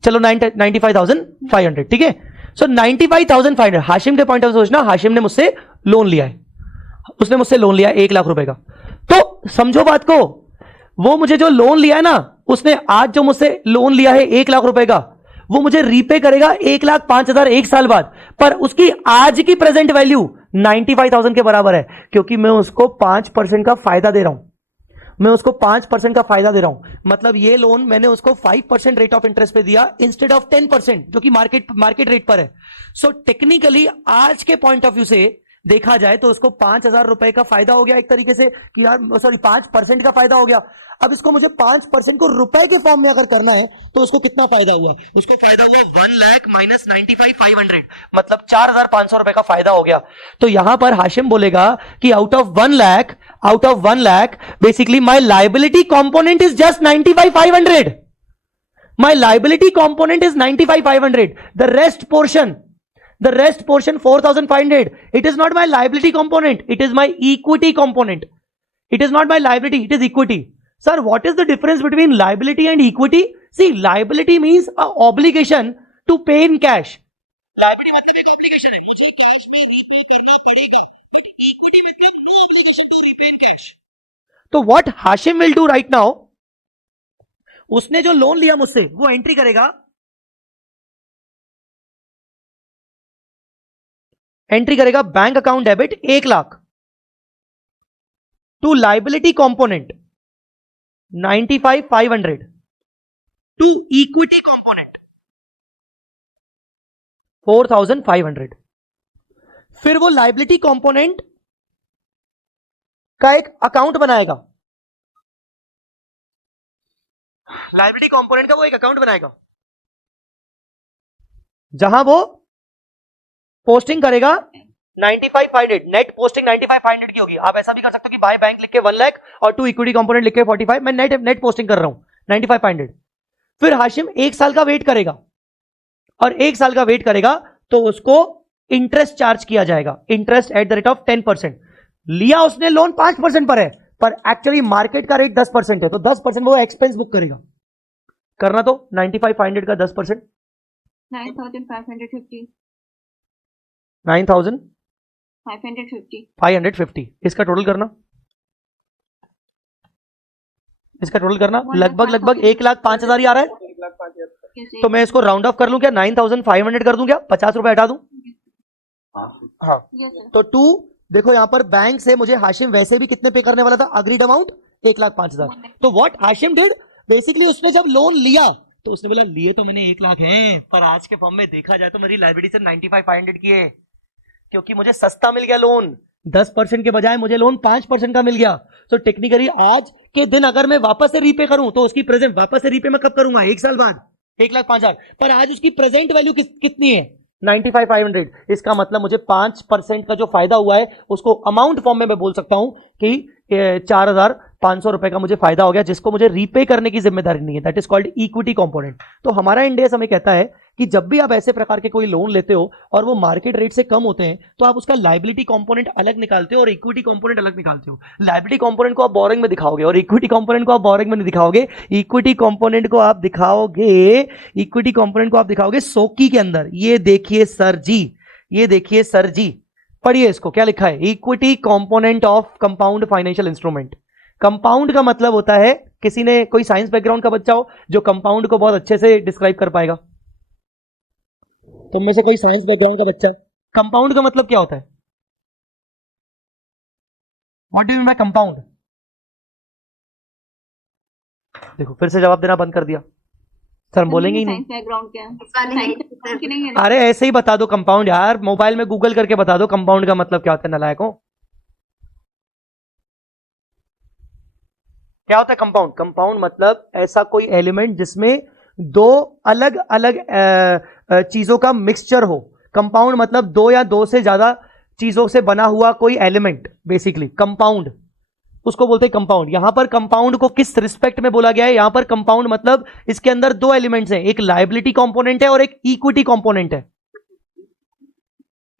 चलो 95,500, ठीक है। सो 95,500 हाशिम के पॉइंट ऑफ सोचना, हाशिम ने मुझसे लोन लिया है, उसने मुझसे लोन लिया 1 लाख रुपए का। तो समझो बात को, वो मुझे जो लोन लिया है ना, उसने आज जो मुझसे लोन लिया है 1 लाख रुपए का, वो मुझे रीपे करेगा 1,05,000 एक साल बाद, पर उसकी आज की प्रेजेंट वैल्यू 95,000 के बराबर है, क्योंकि मैं उसको 5% का फायदा दे रहा हूं। मैं उसको 5% का फायदा दे रहा हूं। मतलब ये लोन मैंने उसको 5% रेट ऑफ इंटरेस्ट पे दिया इंस्टेड ऑफ 10%, जो कि मार्केट रेट पर है। सो टेक्निकली आज के पॉइंट ऑफ व्यू से देखा जाए तो उसको 5,000 रुपए का फायदा हो गया एक तरीके से, कि यार सॉरी 5% का फायदा हो गया। अब इसको मुझे 5% को रुपए के फॉर्म में अगर करना है तो उसको कितना फायदा हुआ? उसको फायदा हुआ 1 लाख माइनस 95,500, मतलब 4,500 रुपए का फायदा हो गया। तो यहां पर हाशिम बोलेगा कि out of 1 lakh basically my liability component is just 95,500। My liability component is 95,500। The rest portion 4,500, it is not my liability component, it is my equity component. It is not my liability, it is equity. Sir, what is the difference between liability and equity? See, liability means a obligation to pay in cash. Liability मतलब एक obligation है, मुझे cash में repay करना पड़ेगा, but equity मतलब no obligation to repay in cash. तो what Hashim will do right now, उसने जो लोन लिया मुझसे वो एंट्री करेगा, bank account debit 1 lakh to liability component 95,500 to equity component 4,500। फिर वो लाइबिलिटी कंपोनेंट का एक अकाउंट बनाएगा, जहां वो पोस्टिंग करेगा 95,500, नेट पोस्टिंग 95,500 की होगी। आप ऐसा भी कर सकते हो कि बाय बैंक लिख के 1 लाख और टू इक्विटी कंपोनेंट लिख के 45, मैं नेट पोस्टिंग कर रहा हूं 95,500। फिर हाशिम 1 साल का वेट करेगा, और 1 साल का वेट करेगा तो उसको इंटरेस्ट चार्ज किया जाएगा, interest at the rate of 10%। लिया उसने लोन 5% पर है, पर एक्चुअली मार्केट का रेट 10% है, तो 10% वो एक्सपेंस बुक करेगा। करना तो 95,500 का 10% 9,550 9,550, इसका टोटल करना, लगभग 1,05,000 ही आ रहा है। 1,05,000। तो मैं इसको राउंड ऑफ कर लूं क्या, 9,500 कर दूं क्या, 50 रुपए हटा दूं? हाँ। तो 2 देखो यहां पर बैंक से मुझे हाशिम वैसे भी कितने पे करने वाला था, अग्रीड अमाउंट 1,05,000। तो व्हाट हाशिम डिड, बेसिकली उसने जब लोन लिया तो उसने बोला लिए तो मैंने 1 लाख है, पर आज के फॉर्म में देखा जाए तो मेरी लाइबिलिटी सिर्फ 95,500 की है, क्योंकि मुझे सस्ता मिल गया लोन। 10% के बजाय मुझे लोन 5% का मिल गया। तो टेक्निकली आज के दिन अगर मैं वापस से रीपे करूं तो उसकी प्रेजेंट वापस से रीपे मैं कब करूंगा, 1 साल बाद, 1,05,000। पर आज उसकी प्रेजेंट वैल्यू कितनी है, 95,500। इसका मतलब मुझे 5% का जो फायदा हुआ है उसको अमाउंट फॉर्म में मैं बोल सकता हूं कि 4,500 रुपए का मुझे फायदा हो गया, जिसको मुझे रीपे करने की जिम्मेदारी नहीं है। That is called equity component. तो हमारा इंडेस हमें कहता है कि जब भी आप ऐसे प्रकार के कोई लोन लेते हो और वो मार्केट रेट से कम होते हैं, तो आप उसका लाइबिलिटी कंपोनेंट अलग निकालते हो और इक्विटी कंपोनेंट अलग निकालते हो। लाइबिलिटी कंपोनेंट को आप बोरिंग में दिखाओगे और इक्विटी कंपोनेंट को आप बोरिंग में नहीं दिखाओगे। इक्विटी कंपोनेंट को आप दिखाओगे सोकी के अंदर। ये देखिए सर जी, पढ़िए इसको, क्या लिखा है, equity component of compound financial instrument. Compound का मतलब होता है, किसी ने कोई साइंस बैकग्राउंड का बच्चा हो जो कंपाउंड को बहुत अच्छे से डिस्क्राइब कर पाएगा, तुम में से कोई साइंस बैकग्राउंड का बच्चा है, कंपाउंड का मतलब क्या होता है, what do you mean by compound? देखो फिर से जवाब देना बंद कर दिया सर, हम बोलेंगे ही नहीं। बैकग्राउंड क्या है? अरे ऐसे ही बता दो कंपाउंड, यार मोबाइल में गूगल करके बता दो कंपाउंड का मतलब क्या होता है, नालायकों। क्या होता है कंपाउंड? कंपाउंड मतलब ऐसा कोई एलिमेंट जिसमें 2 अलग अलग चीजों का मिक्सचर हो। कंपाउंड मतलब 2 या 2 से ज्यादा चीजों से बना हुआ कोई एलिमेंट, बेसिकली कंपाउंड। उसको बोलते हैं कंपाउंड। यहां पर कंपाउंड को किस रिस्पेक्ट में बोला गया है? यहां पर कंपाउंड मतलब इसके अंदर दो एलिमेंट्स हैं, एक लायबिलिटी कंपोनेंट है और एक इक्विटी कंपोनेंट है।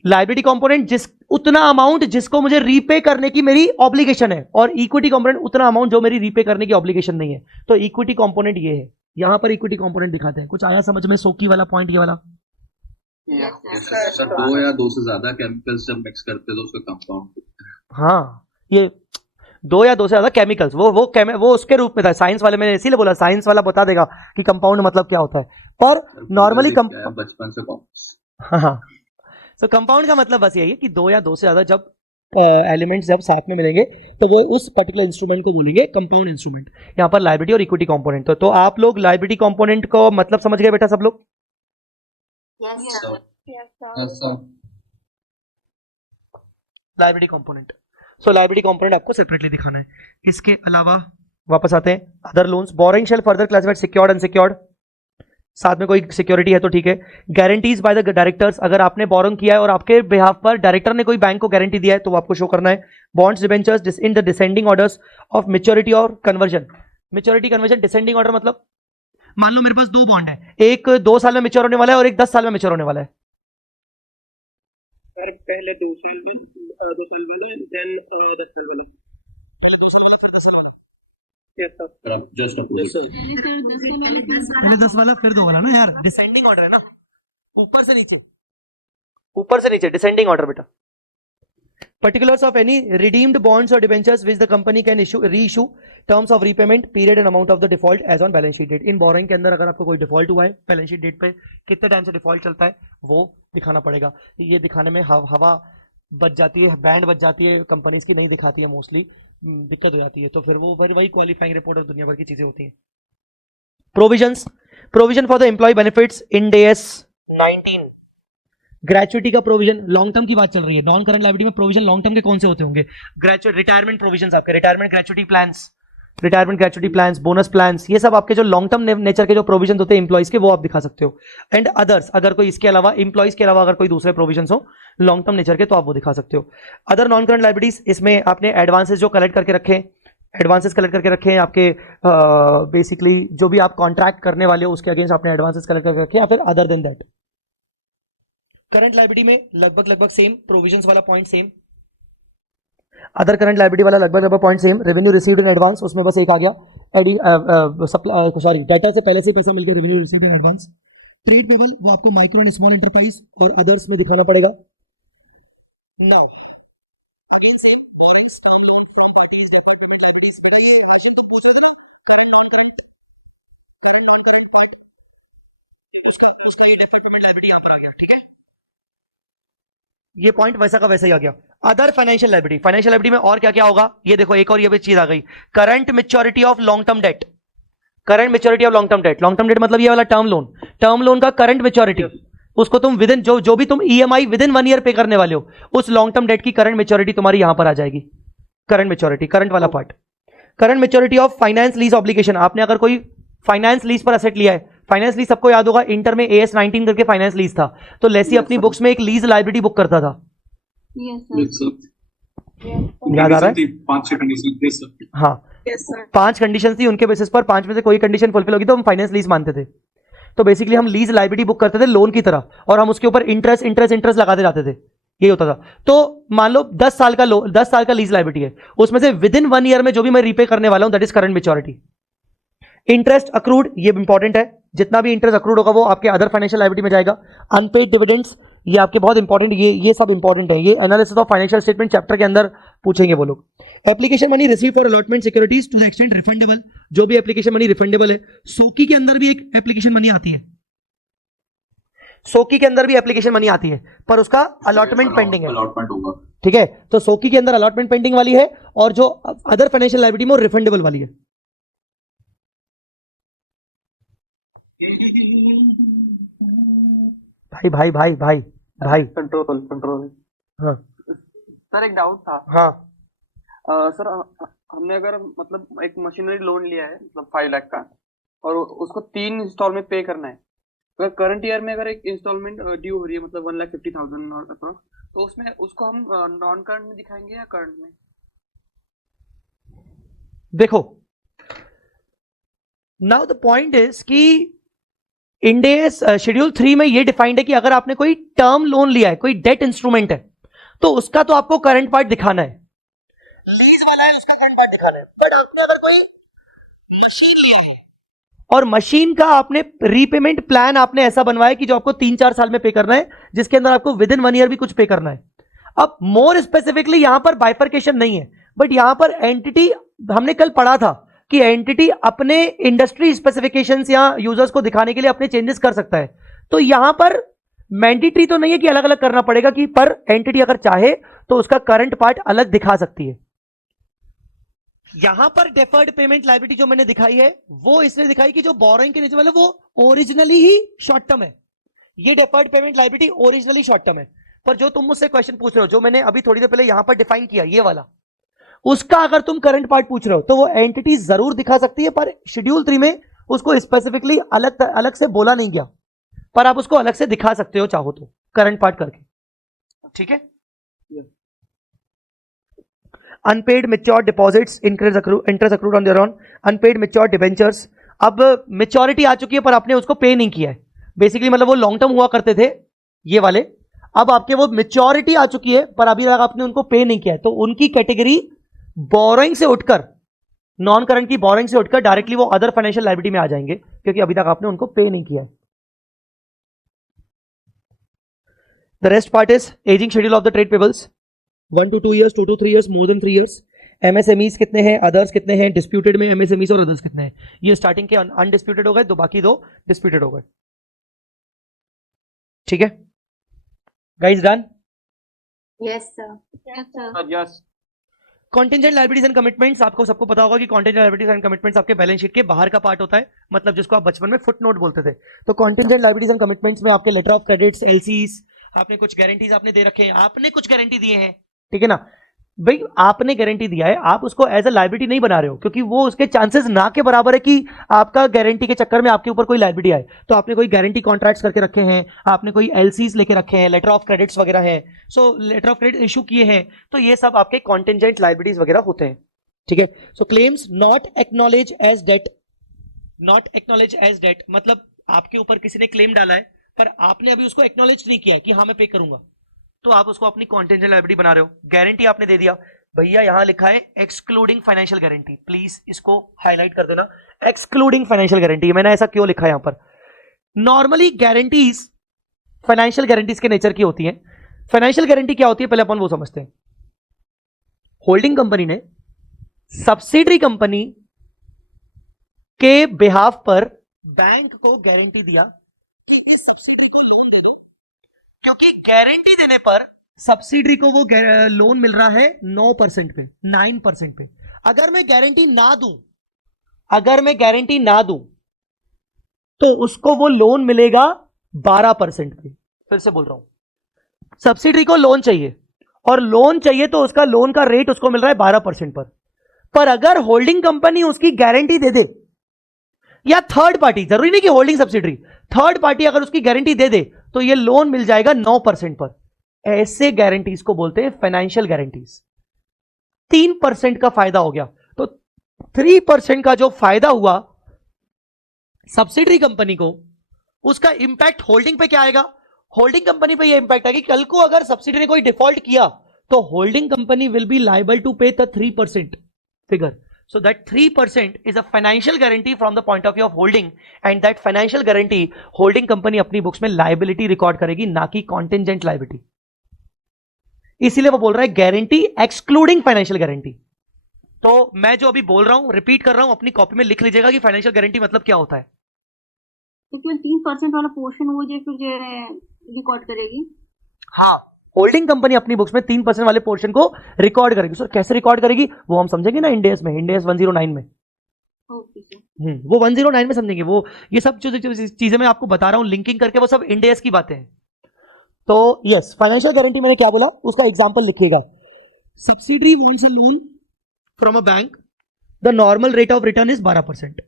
लायबिलिटी कंपोनेंट जिस उतना अमाउंट जिसको मुझे रीपे करने की मेरी ऑब्लिगेशन है, और इक्विटी कंपोनेंट उतना अमाउंट जो मेरी रीपे करने की ऑब्लिगेशन नहीं है। तो इक्विटी कंपोनेंट ये है, यहां पर इक्विटी कंपोनेंट दिखाते हैं। कुछ आया समझ में? सोकी वाला पॉइंट ये वाला। Yes, सर दो या दो से ज्यादा केमिकल्स जब मिक्स करते हैं तो उसका कंपाउंड। हाँ, ये दो या दो से ज्यादा केमिकल्स, वो उसके रूप में था। साइंस वाले, मैंने इसीलिए बोला साइंस वाला बता देगा कि कंपाउंड मतलब क्या होता है। पर नॉर्मली बचपन से हाँ, सो कंपाउंड का मतलब बस यही है कि दो या दो से ज्यादा जब एलिमेंट्स जब साथ में मिलेंगे तो वो उस पर्टिकुलर इंस्ट्रूमेंट को बोलेंगे कंपाउंड इंस्ट्रूमेंट। यहाँ पर लायबिलिटी और इक्विटी कंपोनेंट। तो आप लोग लायबिलिटी कंपोनेंट को मतलब समझ गए बेटा सब लोग? yes, sir. Liability component. So liability component आपको सेपरेटली दिखाना है। इसके अलावा वापस आते हैं, other loans. Borrowing shall further classified secured unsecured, साथ में कोई सिक्योरिटी है तो ठीक है। गारंटीज बाय द डायरेक्टर्स, अगर आपने बोरोइंग किया है और आपके बिहाफ पर डायरेक्टर ने कोई बैंक को गारंटी दिया है तो आपको शो करना है। Bonds debentures in the descending orders of maturity और conversion. Maturity conversion descending order मतलब मान लो मेरे पास दो बॉन्ड है, एक 2 साल में मैच्योर होने वाला है और एक 10 साल में मैच्योर होने वाला है। सर पहले 2 साल में 2 साल वाले, देन 10 साल वाले। Yes sir. Just opposite. पहले 10 वाला फिर 2 वाला ना यार, डिसेंडिंग ऑर्डर है ना, ऊपर से नीचे, ऊपर से नीचे डिसेंडिंग ऑर्डर बेटा। Particulars of any redeemed bonds or debentures which the company can reissue, terms of repayment, period and amount of the default as on balance sheet date. In borrowing के अंदर अगर आपको कोई डिफॉल्ट हुआ है balance sheet date पे कितने time से डिफॉल्ट चलता है वो दिखाना पड़ेगा। ये दिखाने में हवा बच जाती है, बैंड बच जाती है, कंपनीज की नहीं दिखाती है मोस्टली, दिक्कत हो जाती है। तो फिर वो वही क्वालिफाइंग रिपोर्ट और दुनिया भर की चीजें होती हैं। Provisions, provision for the employee benefits in डेस 19। ग्रेचुइटी का प्रोविजन, लॉन्ग टर्म की बात चल रही है। नॉन करंट लायबिलिटी में प्रोविजन लॉन्ग टर्म के कौन से होते होंगे? ग्रेचुइट, रिटायरमेंट प्रोविजन, आपके retirement gratuity plans, retirement gratuity plans, bonus plans, ये सब आपके जो लॉन्ग टर्म नेचर के जो प्रोविजन होते हैं एम्प्लॉइज के, वो आप दिखा सकते हो। एंड अदर्स, अगर कोई इसके अलावा एम्प्लॉइज के अलावा अगर कोई दूसरे प्रोविजन हो लॉन्ग टर्म नेचर के तो आप वो दिखा सकते हो। अदर नॉन करंट लायबिलिटीज, इसमें आपने एडवांसेस जो कलेक्ट करके रखे, एडवांसेस कलेक्ट करके रखे हैं आपके, बेसिकली जो भी आप कॉन्ट्रैक्ट करने वाले हो उसके अगेंस्ट आपने एडवांसेस कलेक्ट करके रखे, या फिर other than that. Current liability में लगभग सेम, प्रोविजंस वाला point same, other current liability वाला लगभग point same. Revenue received in advance, उसमें बस एक आ गया डेटा से पहले से पैसा मिलकर revenue received in advance. Trade payable वो आपको माइक्रो एंड स्मॉल एंटरप्राइज और अदर्स में दिखाना पड़ेगा। Now again same, borrowings, term loan, from parties, department liabilities, current part, उसका ये डेफर्ड पेमेंट लायबिलिटी यहां पर आ गया, ठीक है। ये पॉइंट वैसा का वैसा ही आ गया। Other financial liability, financial liability में और क्या क्या होगा ये देखो, एक और ये भी चीज आ गई, current maturity of long term debt. Current maturity of long term debt, long term debt मतलब ये वाला टर्म लोन, टर्म लोन का करंट मैच्योरिटी, उसको तुम विद इन जो भी तुम ईएमआई विद इन 1 ईयर पे करने वाले हो, उस लॉन्ग टर्म डेट की करंट मैच्योरिटी तुम्हारी यहां पर आ जाएगी। करंट मैच्योरिटी, करंट वाला part. Current maturity of finance lease obligation, आपने अगर कोई फाइनेंस लीज पर असेट लिया है, फाइनेंस लीज सबको याद होगा, इंटर में AS 19 करके फाइनेंस लीज था, तो लेसी अपनी बुक्स में एक लीज लायबिलिटी बुक करता था। Yes, sir. याद आ रहा है? 5-6 कंडीशन। हाँ, 5 कंडीशन थी, उनके बेसिस पर 5 में से कोई कंडीशन फुलफिल होगी तो हम फाइनेंस लीज मानते थे। तो बेसिकली हम लीज लायबिलिटी बुक करते थे लोन की तरह, और हम उसके ऊपर इंटरेस्ट लगाते जाते थे, यही होता था। तो मान लो 10 साल का लीज लायबिलिटी है, उसमें से विद इन 1 ईयर में जो भी मैं रीपे करने वाला हूं that is current maturity. Interest accrued, ये इंपॉर्टेंट है, जितना भी इंटरेस्ट अक्रूड होगा वो आपके अदर फाइनेंशियल लायबिलिटी में जाएगा। अनपेड डिविडेंड्स, ये आपके बहुत इंपॉर्टेंट, ये सब इंपॉर्टेंट है, ये analysis of financial statement chapter के अंदर पूछेंगे वो लोग। Application money receive for allotment securities to the extent refundable, जो भी एप्लीकेशन मनी रिफंडेबल है। सोकी के अंदर भी एक एप्लीकेशन मनी आती है, सोकी के अंदर भी एप्लीकेशन मनी आती है, पर उसका अलॉटमेंट पेंडिंग है, अलॉटमेंट होगा, ठीक है। तो सोकी के अंदर अलॉटमेंट पेंडिंग वाली है, और जो अदर फाइनेंशियल लायबिलिटी में रिफंडेबल वाली है। भाई कंट्रोल। हाँ सर एक डाउट था। हाँ सर हमने अगर मतलब एक मशीनरी लोन लिया है मतलब 5 लाख का, और उसको 3 इंस्टॉलमेंट पे करना है, अगर करंट ईयर में अगर एक इंस्टॉलमेंट ड्यू हो रही है मतलब 1,50,000 तो उसमें उसको हम नॉन करंट में दिखाएंगे या करंट में? देखो, नाउ द पॉइंट इज कि इंडेस शेड्यूल 3 में ये डिफाइंड है कि अगर आपने कोई टर्म लोन लिया है, कोई डेट इंस्ट्रूमेंट है, तो उसका तो आपको करंट पार्ट दिखाना है, लीज वाला है उसका करंट पार्ट दिखाना है। बट आपने अगर कोई मशीन लिया है और मशीन का आपने रीपेमेंट प्लान आपने ऐसा बनवाया कि जो आपको 3-4 साल में पे करना है, जिसके अंदर आपको विद इन 1 ईयर भी कुछ पे करना है। अब मोर स्पेसिफिकली यहां पर बाइफर्केशन नहीं है, बट यहां पर एंटिटी, हमने कल पढ़ा था कि एंटिटी अपने इंडस्ट्री स्पेसिफिकेशंस या यूजर्स को दिखाने के लिए अपने चेंजेस कर सकता है। तो यहां पर मैंडेटरी तो नहीं है कि अलग अलग करना पड़ेगा, कि पर एंटिटी अगर चाहे तो उसका करंट पार्ट अलग दिखा सकती है। यहां पर डेफर्ड पेमेंट लायबिलिटी जो मैंने दिखाई है वो इसलिए दिखाई कि जो बोरोइंग के नीचे वाला वो ओरिजिनली ही शॉर्ट टर्म है। ये deferred payment liability originally short term है। पर जो तुम मुझसे क्वेश्चन पूछ रहे हो, जो मैंने अभी थोड़ी देर पहले यहां पर डिफाइन किया, ये वाला, उसका अगर तुम करंट पार्ट पूछ रहे हो तो वो एंटिटी जरूर दिखा सकती है, पर शेड्यूल 3 में उसको स्पेसिफिकली अलग से बोला नहीं गया, पर आप उसको अलग से दिखा सकते हो चाहो तो करंट पार्ट करके। ठीक है। Unpaid mature deposits, interest accrued on thereon, unpaid mature debentures. अब मेच्योरिटी आ चुकी है पर आपने उसको पे नहीं किया है, बेसिकली मतलब वो लॉन्ग टर्म हुआ करते थे ये वाले, अब आपके वो मेच्योरिटी आ चुकी है पर अभी तक आपने उनको पे नहीं किया है, तो उनकी कैटेगरी बोरोइंग से उठकर, नॉन करंट की बोरोइंग से उठकर डायरेक्टली वो अदर फाइनेंशियल लायबिलिटी में आ जाएंगे, क्योंकि अभी तक आपने उनको पे नहीं किया है। The rest part is ageing schedule of the trade payables, 1 to 2 years, 2 to 3 years, more than 3 years। MSMEs कितने हैं, अदर्स कितने हैं, डिस्प्यूटेड में MSMEs और अदर्स कितने हैं। ये स्टार्टिंग के अनडिस्प्यूटेड हो गए, तो बाकी 2 डिस्प्यूटेड हो गए। ठीक है guys, done? Yes, sir. Yes, sir. Yes contingent liabilities and commitments, आपको सबको पता होगा कि कॉन्टेंजेंट लायबिलिटीज एंड कमिटमेंट्स आपके बैलेंस शीट के बाहर का पार्ट होता है, मतलब जिसको आप बचपन में फुटनोट बोलते थे। तो कॉन्टेंजेंट लायबिलिटीज एंड कमिटमेंट्स में आपके लेटर ऑफ क्रेडिट्स, LCs, आपने कुछ गारंटीज आपने दे रखे हैं, आपने कुछ गारंटी दिए हैं, ठीक है ना भाई, आपने गारंटी दिया है, आप उसको एज अ लायबिलिटी नहीं बना रहे हो, क्योंकि वो उसके चांसेस ना के बराबर है कि आपका गारंटी के चक्कर में आपके ऊपर कोई लायबिलिटी आए। तो आपने कोई गारंटी कॉन्ट्रैक्ट्स करके रखे हैं, आपने कोई LCs लेके रखे हैं, लेटर ऑफ क्रेडिट्स वगैरह है, सो लेटर ऑफ क्रेडिट इशू किए हैं, तो ये सब आपके कॉन्टेंजेंट लायबिलिटीज वगैरह होते हैं। ठीक है। So claims not acknowledge as debt, not acknowledge as debt मतलब आपके ऊपर किसी ने क्लेम डाला है पर आपने अभी उसको एक्नॉलेज नहीं किया है कि हाँ मैं पे करूंगा, तो आप उसको अपनी कॉन्टेंजेंट लायबिलिटी बना रहे हो। गारंटी आपने दे दिया, भैया यहां लिखा है एक्सक्लूडिंग फाइनेंशियल गारंटी, प्लीज इसको हाईलाइट कर देना, एक्सक्लूडिंग फाइनेंशियल गारंटी। मैंने ऐसा क्यों लिखा है यहां पर? नॉर्मली गारंटीज फाइनेंशियल गारंटीज के नेचर की होती हैं। फाइनेंशियल गारंटी क्या होती है पहले अपन वो समझते हैं। होल्डिंग कंपनी ने सब्सिडरी कंपनी के बिहाफ पर बैंक को गारंटी दिया कि इस सब्सिडी को लोन दे दो, क्योंकि गारंटी देने पर सब्सिडी को वो लोन मिल रहा है 9% पे, 9% पे। अगर मैं गारंटी ना दूं तो उसको वो लोन मिलेगा 12% पे। फिर से बोल रहा हूं, सब्सिडी को लोन चाहिए और लोन चाहिए तो उसका लोन का रेट उसको मिल रहा है 12% पर अगर होल्डिंग कंपनी उसकी गारंटी दे दे, या थर्ड पार्टी, जरूरी नहीं कि होल्डिंग सब्सिडरी, थर्ड पार्टी अगर उसकी गारंटी दे दे तो ये लोन मिल जाएगा 9% पर। ऐसे गारंटीज को बोलते हैं फाइनेंशियल गारंटीज। 3% का फायदा हो गया, तो 3% का जो फायदा हुआ सब्सिडरी कंपनी को, उसका इंपैक्ट होल्डिंग पे क्या आएगा? होल्डिंग कंपनी पे ये इंपैक्ट आएगा कि कल को अगर सब्सिडी ने कोई डिफॉल्ट किया तो holding company will be liable to pay the 3% figure. So that 3% is a financial guarantee from the point of view of holding, and that financial guarantee holding company अपनी बुक्स में liability record करेगी, ना कि contingent liability। इसीलिए वो बोल रहा है गारंटी एक्सक्लूडिंग फाइनेंशियल गारंटी। तो मैं जो अभी बोल रहा हूं रिपीट कर रहा हूं, अपनी कॉपी में लिख लीजिएगा कि फाइनेंशियल गारंटी मतलब क्या होता है। तो 3% वाला पोर्शन वो जो फिर रिकॉर्ड करेगी। हाँ, होल्डिंग कंपनी अपनी बुक्स में 3% वाले पोर्शन को रिकॉर्ड करेगी। सर कैसे रिकॉर्ड करेगी वो हम समझेंगे ना इंड AS में, इंड AS 109 में। Okay sir. वो 109 में समझेंगे। वो ये सब जो चीजें मैं आपको बता रहा हूं लिंकिंग करके, वो सब इंड AS की बातें हैं। तो यस, फाइनेंशियल गारंटी मैंने क्या बोला उसका एग्जांपल लिखिएगा। Subsidiary wants a loan from a bank, the normal rate of return is 12%।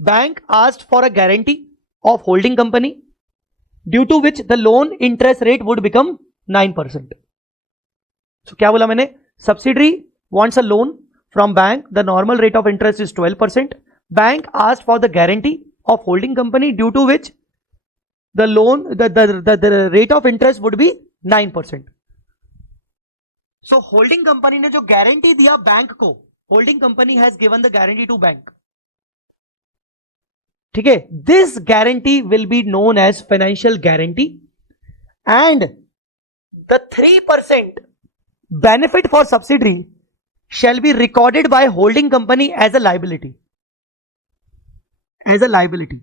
Bank asked for a guarantee of holding company due to which the loan interest rate would become 9%। तो क्या बोला मैंने? Subsidiary wants a loan from bank. The normal rate of interest is 12%. Bank asked for the guarantee of holding company, due to which the loan, the rate of interest would be 9%. So holding company ने जो guarantee दिया bank को, holding company has given the guarantee to bank. ठीक है, this guarantee will be known as financial guarantee, and the 3% benefit for subsidiary shall be recorded by holding company as a liability. As a liability.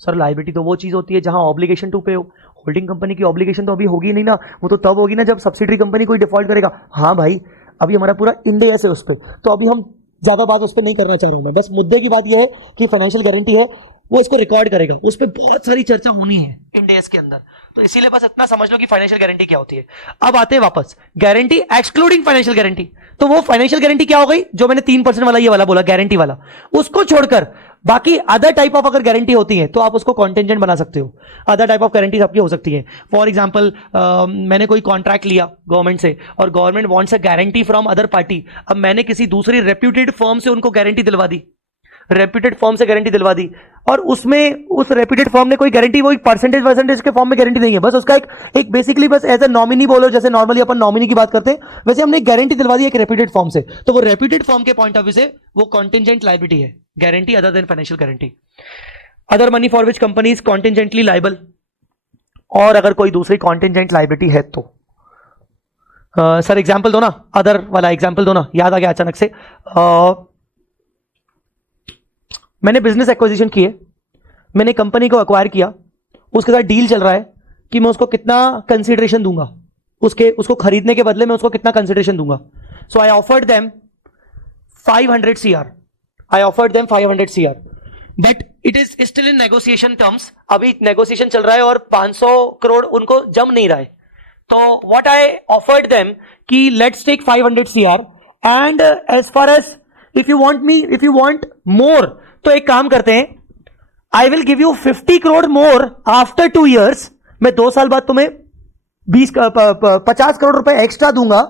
Sir liability तो वो चीज होती है जहां obligation to पे हो. होल्डिंग कंपनी की obligation तो अभी होगी नहीं ना, वो तो तब होगी ना जब सब्सिडरी कंपनी कोई डिफॉल्ट करेगा. हाँ भाई, अभी हमारा पूरा इंडिया है उस पर, तो अभी हम ज्यादा बात उस पर नहीं करना चाह रहा हूं मैं. बस मुद्दे की बात यह है कि फाइनेंशियल गारंटी है, वो इसको रिकॉर्ड करेगा. उस पर बहुत सारी चर्चा होनी है इंडिया के अंदर, तो इसीलिए बस इतना समझ लो कि फाइनेंशियल गारंटी क्या होती है. अब आते हैं वापस गारंटी एक्सक्लूडिंग फाइनेंशियल गारंटी. तो वो फाइनेंशियल गारंटी क्या हो गई, जो मैंने 3% वाला ये वाला बोला गारंटी वाला, उसको छोड़कर बाकी अदर टाइप ऑफ अगर गारंटी होती है तो आप उसको कॉन्टेंजेंट बना सकते हो. अदर टाइप ऑफ गारंटीज आपकी हो सकती है. फॉर एग्जांपल मैंने कोई कॉन्ट्रैक्ट लिया गवर्नमेंट से और government wants a guarantee from other party. अब मैंने किसी दूसरी रेप्यूटेड फर्म से उनको गारंटी दिलवा दी, रेप्यूटेड फर्म से गारंटी दिलवा दी, और उसमें उस रेप्यूटेड फर्म ने कोई गारंटी, वो एक परसेंटेज के फॉर्म में गारंटी नहीं है, बस उसका एक बेसिकली बस एज ए नॉमिनी बोलो, जैसे नॉर्मली अपन नॉमिनी की बात करते हैं, वैसे हमने एक गारंटी दिलवा दी एक रेप्यूटेड फर्म से. तो वो रेप्यूटेड फर्म के पॉइंट ऑफ व्यू से वो कॉन्टिजेंट लायबिलिटी है, guarantee other than financial guarantee. Other money for which company is contingently liable, और अगर कोई दूसरी कॉन्टिजेंट लायबिलिटी है तो सर एग्जाम्पल दो ना, अदर वाला एग्जाम्पल दो ना, याद आ गया अचानक से. मैंने बिजनेस एक्विजिशन की है, मैंने कंपनी को एक्वायर किया, उसके साथ डील चल रहा है कि मैं उसको कितना कंसिडरेशन दूंगा, उसको खरीदने के बदले में उसको कितना कंसिडरेशन दूंगा. So I offered them 500 CR. I offered them 500 CR, but it is still in negotiation terms. अभी नेगोशिएशन चल रहा है और 500 करोड़ उनको जम नहीं रहा है. तो व्हाट आई ऑफर्ड देम कि let's take 500 CR, and as far as if you want more, तो एक काम करते हैं, I will give you 50 crore more after 2 years. मैं 2 साल बाद तुम्हें 50 करोड़ रुपए एक्स्ट्रा दूंगा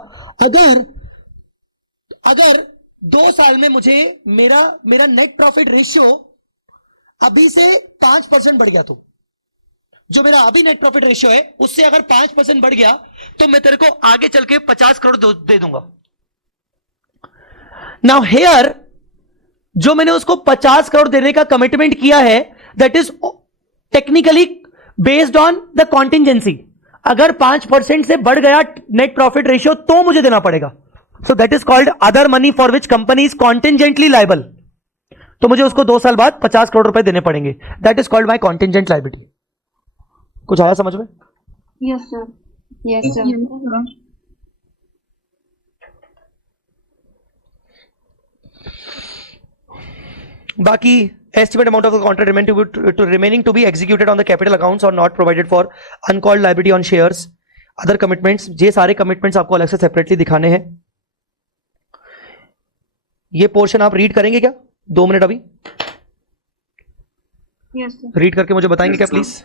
अगर 2 साल में मुझे मेरा नेट प्रॉफिट रेशियो अभी से 5% बढ़ गया. तो जो मेरा अभी नेट प्रॉफिट रेशियो है उससे अगर 5% बढ़ गया तो मैं तेरे को आगे चल के 50 करोड़ दे दूंगा. नाउ हियर जो मैंने उसको 50 करोड़ देने का कमिटमेंट किया है, that is technically based on the contingency. अगर 5% से बढ़ गया नेट प्रॉफिट रेशियो तो मुझे देना पड़ेगा. So that is called other money for which company is contingently liable. तो मुझे उसको 2 साल बाद 50 करोड़ रुपए देने पड़ेंगे. That is called my contingent liability. कुछ आया समझ में? Yes sir. Yes sir. बाकी estimate amount of the contract remaining to be executed on the capital accounts or not provided for uncalled liability on shares, other commitments. ये सारे commitments आपको अलग से separately दिखाने हैं. ये पोर्शन आप रीड करेंगे क्या 2 मिनट अभी? Yes sir. रीड करके मुझे बताएंगे क्या प्लीज?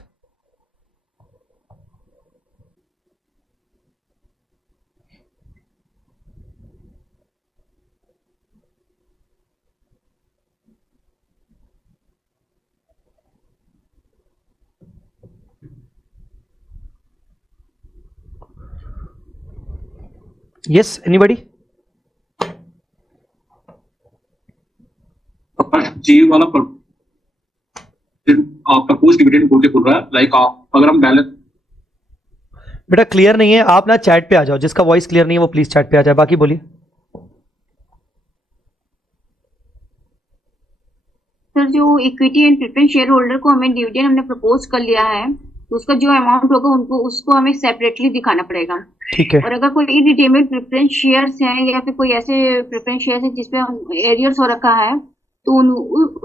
Yes, anybody? जी वाला प्रपोज डिविडेंड बोल रहा है, लाइक अगर हम बैलेंस. बेटा क्लियर नहीं है, आप ना चैट पे आ जाओ. जिसका वॉइस क्लियर नहीं है वो प्लीज चैट पे आ जाए. बाकी बोलिए. सर जो equity and preference share holder को हमें डिविडेंड हमने प्रपोज कर लिया है, तो उसका जो अमाउंट होगा उसको हमें सेपरेटली दिखाना पड़ेगा. ठीक है. और अगर कोई इरिटेबल प्रेफरेंस शेयर्स हैं या फिर कोई ऐसे प्रेफरेंस शेयर्स हैं जिसपे एरियर्स हो रखा है, तो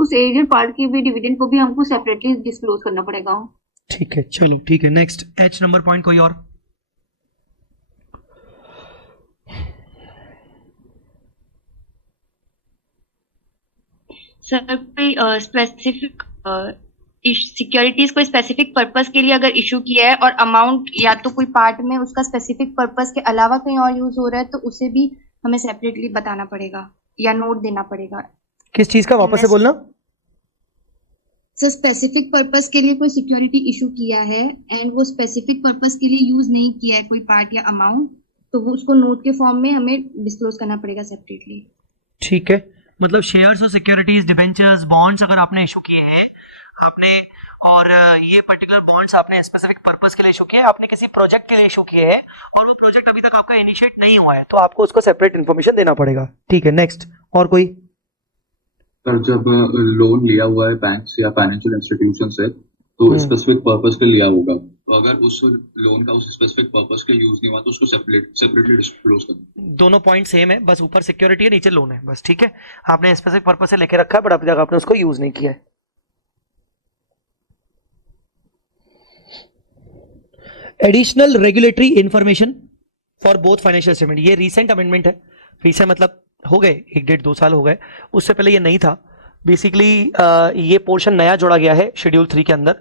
उस एरियर पार्ट की भी डिविडेंड को भी हमको सेपरेटली डिस्क्लोज करना पड़ेगा. ठीक है, चलो ठीक है. नेक्स्ट H नंबर पॉइंट कोई और? सर कोई स्पेसिफिक सिक्योरिटीज कोई स्पेसिफिक पर्पस के लिए अगर इशू किया है और अमाउंट या तो कोई पार्ट में उसका स्पेसिफिक पर्पस के अलावा कहीं और यूज हो रहा है, तो उसे भी हमें सेपरेटली बताना पड़ेगा या नोट देना पड़ेगा। किस चीज का वापस से बोलना? सर स्पेसिफिक पर्पस के लिए कोई सिक्योरिटी इशू किया है एंड वो स्पेसिफिक पर्पस के लिए यूज नहीं किया है कोई पार्ट या अमाउंट, तो वो उसको नोट के फॉर्म में हमें डिस्क्लोज करना पड़ेगा सेपरेटली। ठीक है, मतलब शेयर्स और सिक्योरिटीज, डिबेंचर्स, बॉन्ड्स अगर आपने इशू किए हैं आपने, और ये पर्टिकुलर बॉन्ड्स आपने स्पेसिफिक पर्पस के लिए इशू किए, आपने किसी प्रोजेक्ट के लिए इशू किए हैं और वो प्रोजेक्ट अभी तक आपका इनिशिएट नहीं हुआ है, तो आपको उसको सेपरेट इन्फॉर्मेशन देना पड़ेगा। ठीक है, नेक्स्ट। और कोई? पर जब लोन लिया हुआ है बैंक से या फाइनेंशियल इंस्टीट्यूशन से, तो स्पेसिफिक पर्पस के लिया होगा, तो अगर उस लोन का उस स्पेसिफिक पर्पस के यूज नहीं हुआ तो उसको सेपरेटली डिस्क्लोज करना। दोनों पॉइंट सेम है, बस ऊपर सिक्योरिटी है नीचे लोन है, बस। ठीक है, आपने स्पेसिफिक पर्पस से लेके रखा है बट अभी तक आपने उसको यूज नहीं किया है। Additional regulatory information for both financial statement, ये रीसेंट अमेंडमेंट है। रीसेंट मतलब हो गए 1-1.5-2 साल हो गए, उससे पहले ये नहीं था। बेसिकली ये पोर्शन नया जोड़ा गया है शेड्यूल 3 के अंदर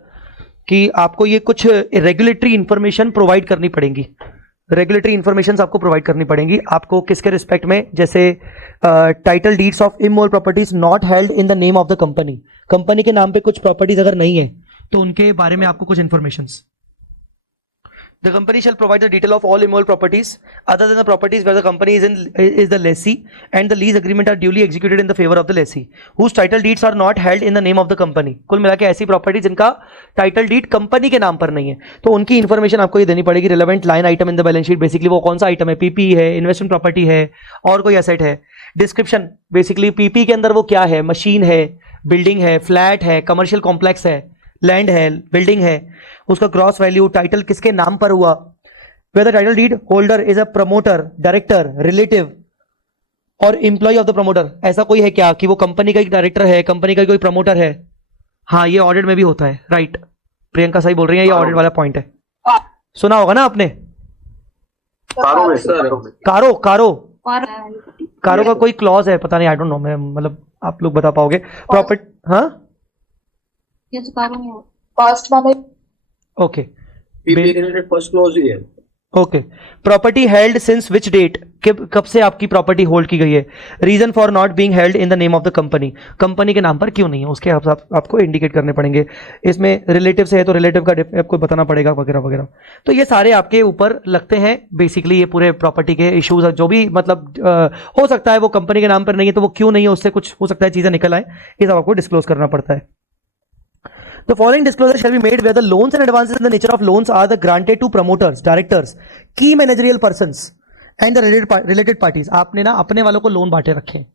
कि आपको ये कुछ रेगुलेटरी इंफॉर्मेशन प्रोवाइड करनी पड़ेंगी। रेगुलेटरी इंफॉर्मेशन आपको प्रोवाइड करनी पड़ेंगी। आपको किसके रिस्पेक्ट में? जैसे title deeds of इमोल properties not held in the name of the company, company के नाम पे कुछ प्रॉपर्टीज अगर नहीं है तो उनके बारे में आपको कुछ information. The company shall provide the detail of all immovable properties other than the properties where the company is the lessee and the lease agreement are duly executed in the favor of the lessee whose title deeds are not held in the name of the company। कुल मिला के ऐसी property जिनका title deed company के नाम पर नहीं है, तो उनकी इंफॉर्मेशन आपको ये देनी पड़ेगी। Relevant line item in the balance sheet, basically वो कौन सा आइटम है, पीपी है, इन्वेस्टमेंट प्रॉपर्टी है, और कोई एसेट है। डिस्क्रिप्शन, बेसिकली पीपी के अंदर वो क्या है, मशीन है, बिल्डिंग है, फ्लैट है, कमर्शियल कॉम्प्लेक्स है, लैंड है, बिल्डिंग है, उसका ग्रॉस वैल्यू, टाइटल किसके नाम पर हुआ, whether title deed holder is a promoter, director, relative और एम्प्लॉय ऑफ द प्रमोटर। ऐसा कोई है क्या कि वो कंपनी का एक डायरेक्टर है, कंपनी का कोई प्रमोटर है? हाँ, ये ऑडिट में भी होता है, राइट। प्रियंका सही बोल रही है, ये ऑडिट वाला पॉइंट है, सुना होगा ना आपने। कारो कारो कारो का कोई क्लॉज है, पता नहीं, आई डोंट नो, मैं मतलब आप लोग बता पाओगे। प्रॉपर्टी, हाँ पास्ट वाले ओके, फर्स्ट क्लोज ही है। Okay, property held since which date, कब से आपकी प्रॉपर्टी होल्ड की गई है। Reason for not being held in the name of the company, company के नाम पर क्यों नहीं है, उसके आपको इंडिकेट करने पड़ेंगे। इसमें रिलेटिव से है तो रिलेटिव का आपको बताना पड़ेगा, वगैरह वगैरह। तो ये सारे आपके ऊपर लगते हैं बेसिकली, ये पूरे प्रॉपर्टी के इश्यूज जो भी मतलब हो सकता है वो कंपनी के नाम पर नहीं है तो वो क्यों नहीं है, उससे कुछ हो सकता है चीजें निकल आए, ये सब आपको डिस्क्लोज करना पड़ता है। The following disclosure shall be made where the loans and advances in the nature of loans are the granted to promoters, directors, key managerial persons and the related parties। आपने ना अपने वालों को लोन बांटे रखे हैं,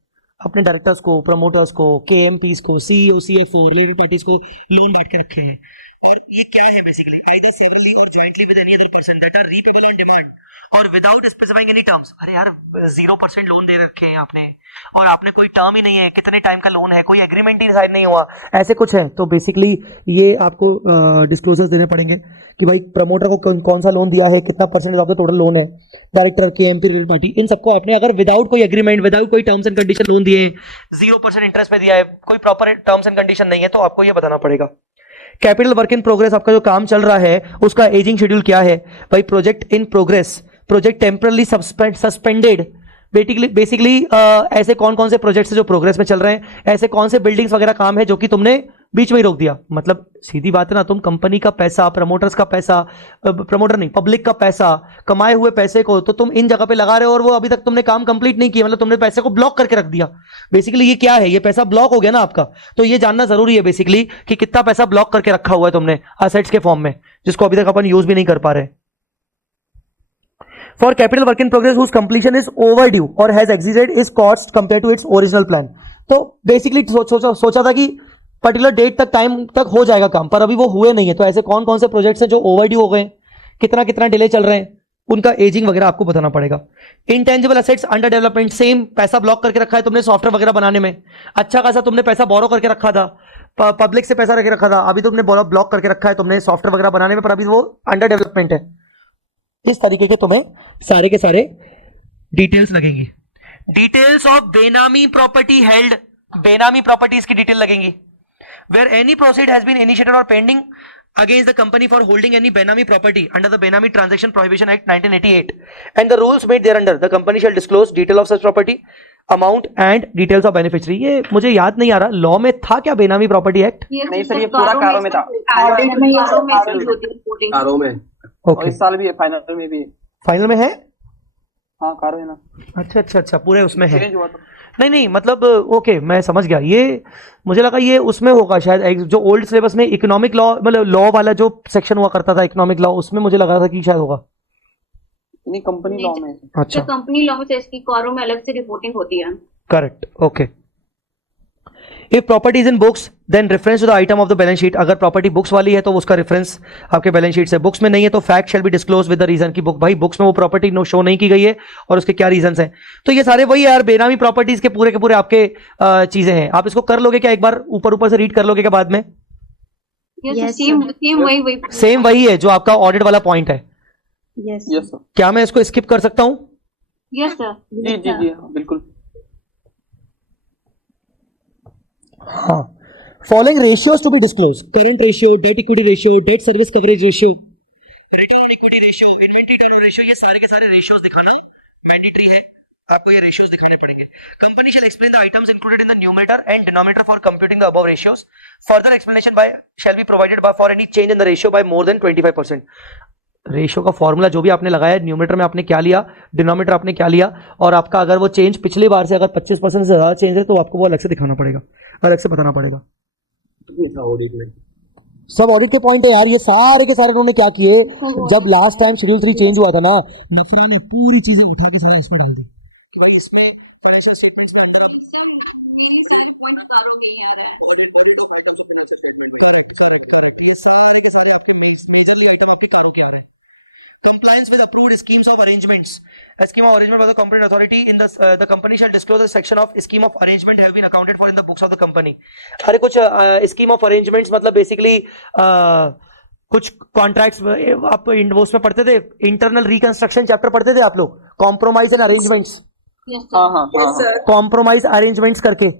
अपने डायरेक्टर्स को, प्रमोटर्स को, KMPs को, CEO, CFO, रिलेटेड पार्टीज को लोन बांट के रखे हैं। और ये क्या है बेसिकली, आइदर सेवरली और jointly with any other person that are repayable on demand और विदाउट स्पेसिफाइंग एनी टर्म्स। अरे यार 0% लोन दे रखे हैं आपने और आपने कोई टर्म ही नहीं है, कितने टाइम का लोन है, कोई एग्रीमेंट ही साइन नहीं हुआ, ऐसे कुछ है, तो बेसिकली ये आपको डिस्क्लोजर्स देने पड़ेंगे कि भाई प्रमोटर को कौन सा लोन दिया है, कितना percentage of the total loan है, डायरेक्टर, KMP, रिलेटेड पार्टी, इन सबको आपने अगर विदाउट कोई एग्रीमेंट, विदाउट कोई टर्म्स एंड कंडीशन लोन दिए, 0% इंटरेस्ट पे दिया है, कोई प्रॉपर टर्म्स एंड कंडीशन नहीं है, तो आपको ये बताना पड़ेगा। कैपिटल वर्क इन प्रोग्रेस, आपका जो काम चल रहा है उसका एजिंग शेड्यूल क्या है भाई। Project in progress, project temporarily suspended, basically ऐसे कौन कौन से प्रोजेक्ट्स हैं जो प्रोग्रेस में चल रहे हैं, ऐसे कौन से बिल्डिंग्स वगैरह काम है जो कि तुमने बीच में ही रोक दिया। मतलब सीधी बात है ना, तुम कंपनी का पैसा, प्रमोटर्स का पैसा, प्रमोटर नहीं पब्लिक का पैसा, कमाए हुए पैसे को तो तुम इन जगह पे लगा रहे हो और वो अभी तक तुमने काम कंप्लीट नहीं किया, मतलब तुमने पैसे को ब्लॉक करके रख दिया। बेसिकली ये क्या है, ये पैसा ब्लॉक हो गया ना आपका, तो ये जानना जरूरी है बेसिकली कि कितना पैसा ब्लॉक करके रखा हुआ है तुमने असेट्स के फॉर्म में, जिसको अभी तक अपन यूज भी नहीं कर पा रहे। For capital work in progress whose completion is overdue or has exceeded its cost compared to its original plan। तो बेसिकली सोचा था कि पर्टिकुलर डेट तक, टाइम तक हो जाएगा काम, पर अभी वो हुए नहीं है। तो ऐसे कौन कौन से प्रोजेक्ट्स हैं जो ओवरड्यू हो गए, कितना कितना डिले चल रहे हैं, उनका एजिंग वगैरह आपको बताना पड़ेगा। Intangible assets under development, same पैसा ब्लॉक करके रखा है तुमने सॉफ्टवेयर वगैरह बनाने में, अच्छा खासा तुमने पैसा बोरो करके रखा था, पब्लिक से पैसा रख रखा था, अभी तुमने ब्लॉक करके रखा है तुमने सॉफ्टवेयर वगैरह बनाने में, पर अभी वो अंडर डेवलपमेंट है। इस तरीके के तुम्हें सारे के सारे डिटेल्स लगेंगी। डिटेल्स ऑफ बेनामी प्रॉपर्टी हेल्ड, बेनामी प्रॉपर्टीज की डिटेल लगेंगी। where any proceed has been initiated or pending against the company for holding any Benami property under the Benami Transaction Prohibition Act 1988 and the rules made thereunder, the company shall disclose detail of such property, amount and details of beneficiary. ये मुझे याद नहीं आ रहा, law में था क्या बेनामी property act? नहीं सर, ये पूरा कारों में था। कारों में और इस साल भी है, फाइनल में भी है। फाइनल में है? हाँ कारों है ना। अच्छा पूरे उसमें है। चेंज हुआ तो नहीं मतलब ओके, मैं समझ गया। ये मुझे लगा ये उसमें होगा शायद, जो ओल्ड सिलेबस में इकोनॉमिक लॉ मतलब लॉ वाला जो सेक्शन हुआ करता था इकोनॉमिक लॉ, उसमें मुझे लगा था कि शायद होगा। नहीं, कंपनी लॉ में। अच्छा, कंपनी लॉ में इसकी कारों में अलग से रिपोर्टिंग होती है। Correct, okay. If property is in books then reference to the item of the balance sheet. अगर प्रॉपर्टी बुक्स वाली है तो उसका रेफरेंस आपके बैलेंस शीट से। बुक्स में नहीं है तो fact shall be disclosed with the reason की बुक, भाई बुक्स में वो प्रॉपर्टी शो नहीं की गई है और उसके क्या रीजंस हैं। तो ये सारे वही यार बेनामी प्रॉपर्टीज के पूरे आपके चीजें हैं। आप इसको कर लोगे क्या, एक बार ऊपर से रीड कर लोगे क्या बाद में? सेम वही है जो आपका ऑडिट वाला पॉइंट है। Yes yes sir. क्या मैं इसको स्किप कर सकता हूं? Yes sir. जी जी जी हाँ, बिल्कुल। हाँ, following ratios to be disclosed: current ratio, debt equity ratio, debt service coverage ratio, return on equity ratio, inventory turnover ratio. ये सारे के सारे रेशियोज दिखाना मैंडेटरी है, आपको ये रेशियोज दिखाने पड़ेंगे। Company shall explain the items included in the numerator and denominator for computing the above ratios. Further explanation by shall be provided by for any change in the ratio by more than 25%। Ratio का formula जो भी आपने लगाया, numerator में आपने क्या लिया, denominator आपने क्या लिया, और आपका अगर वो चेंज पिछली बार से अगर 25% से ज्यादा चेंज है तो आपको वो अलग से दिखाना पड़ेगा, अलग से बताना पड़ेगा। सब ऑडिट के पॉइंट है यार, ये सारे के सारे उन्होंने क्या किए, जब लास्ट टाइम शेड्यूल 3 चेंज हुआ था ना, नफरा ने पूरी चीजें उठा के सारे इसमें डाल दी कि भाई इसमें फाइनेंशियल स्टेटमेंट्स में audit of items of financial statement. Correct, ये सारे के सारे आपके मेजरली आइटम आपके कारों के आ रहे हैं। Compliance with approved schemes of arrangements. A scheme of arrangement by the competent authority in the company shall disclose a section of scheme of arrangement have been accounted for in the books of the company. अरे कुछ scheme of arrangements मतलब basically कुछ contracts आप उसमें पढ़ते थे, internal reconstruction chapter पढ़ते थे आप लोग, compromise and arrangements. Compromise arrangements करके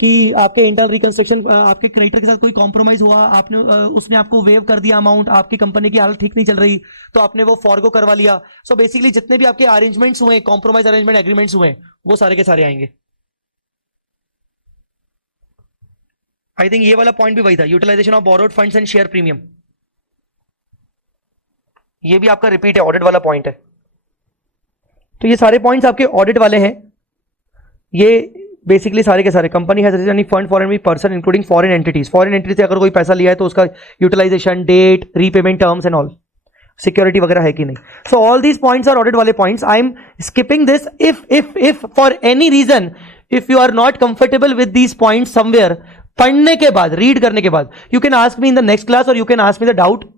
कि आपके इंटरनल रिकंस्ट्रक्शन, आपके क्रेडिटर के साथ कोई कॉम्प्रोमाइज हुआ, आपने उसने आपको वेव कर दिया अमाउंट, आपकी कंपनी की हालत ठीक नहीं चल रही तो आपने वो फॉरगो करवा लिया। सो बेसिकली जितने भी आपके अरेंजमेंट्स हुए, कॉम्प्रोमाइज अरेंजमेंट एग्रीमेंट्स हुए, वो सारे के सारे आएंगे। आई थिंक ये वाला पॉइंट भी वही था, utilization of borrowed funds and share premium. ये भी आपका रिपीट है, ऑडिट वाला पॉइंट है। तो ये सारे पॉइंट्स आपके ऑडिट वाले हैं। ये बेसिकली सारे के सारे company has any fund for any person including foreign entities. Foreign entity से अगर कोई पैसा लिया है तो उसका utilisation, debt, repayment terms and all, security वगैरह है कि नहीं। So all these points are audit वाले points. I am skipping this if for any reason if you are not comfortable with these points somewhere, पढ़ने के बाद, read करने के बाद, you can ask me in the next class और you can ask me the doubt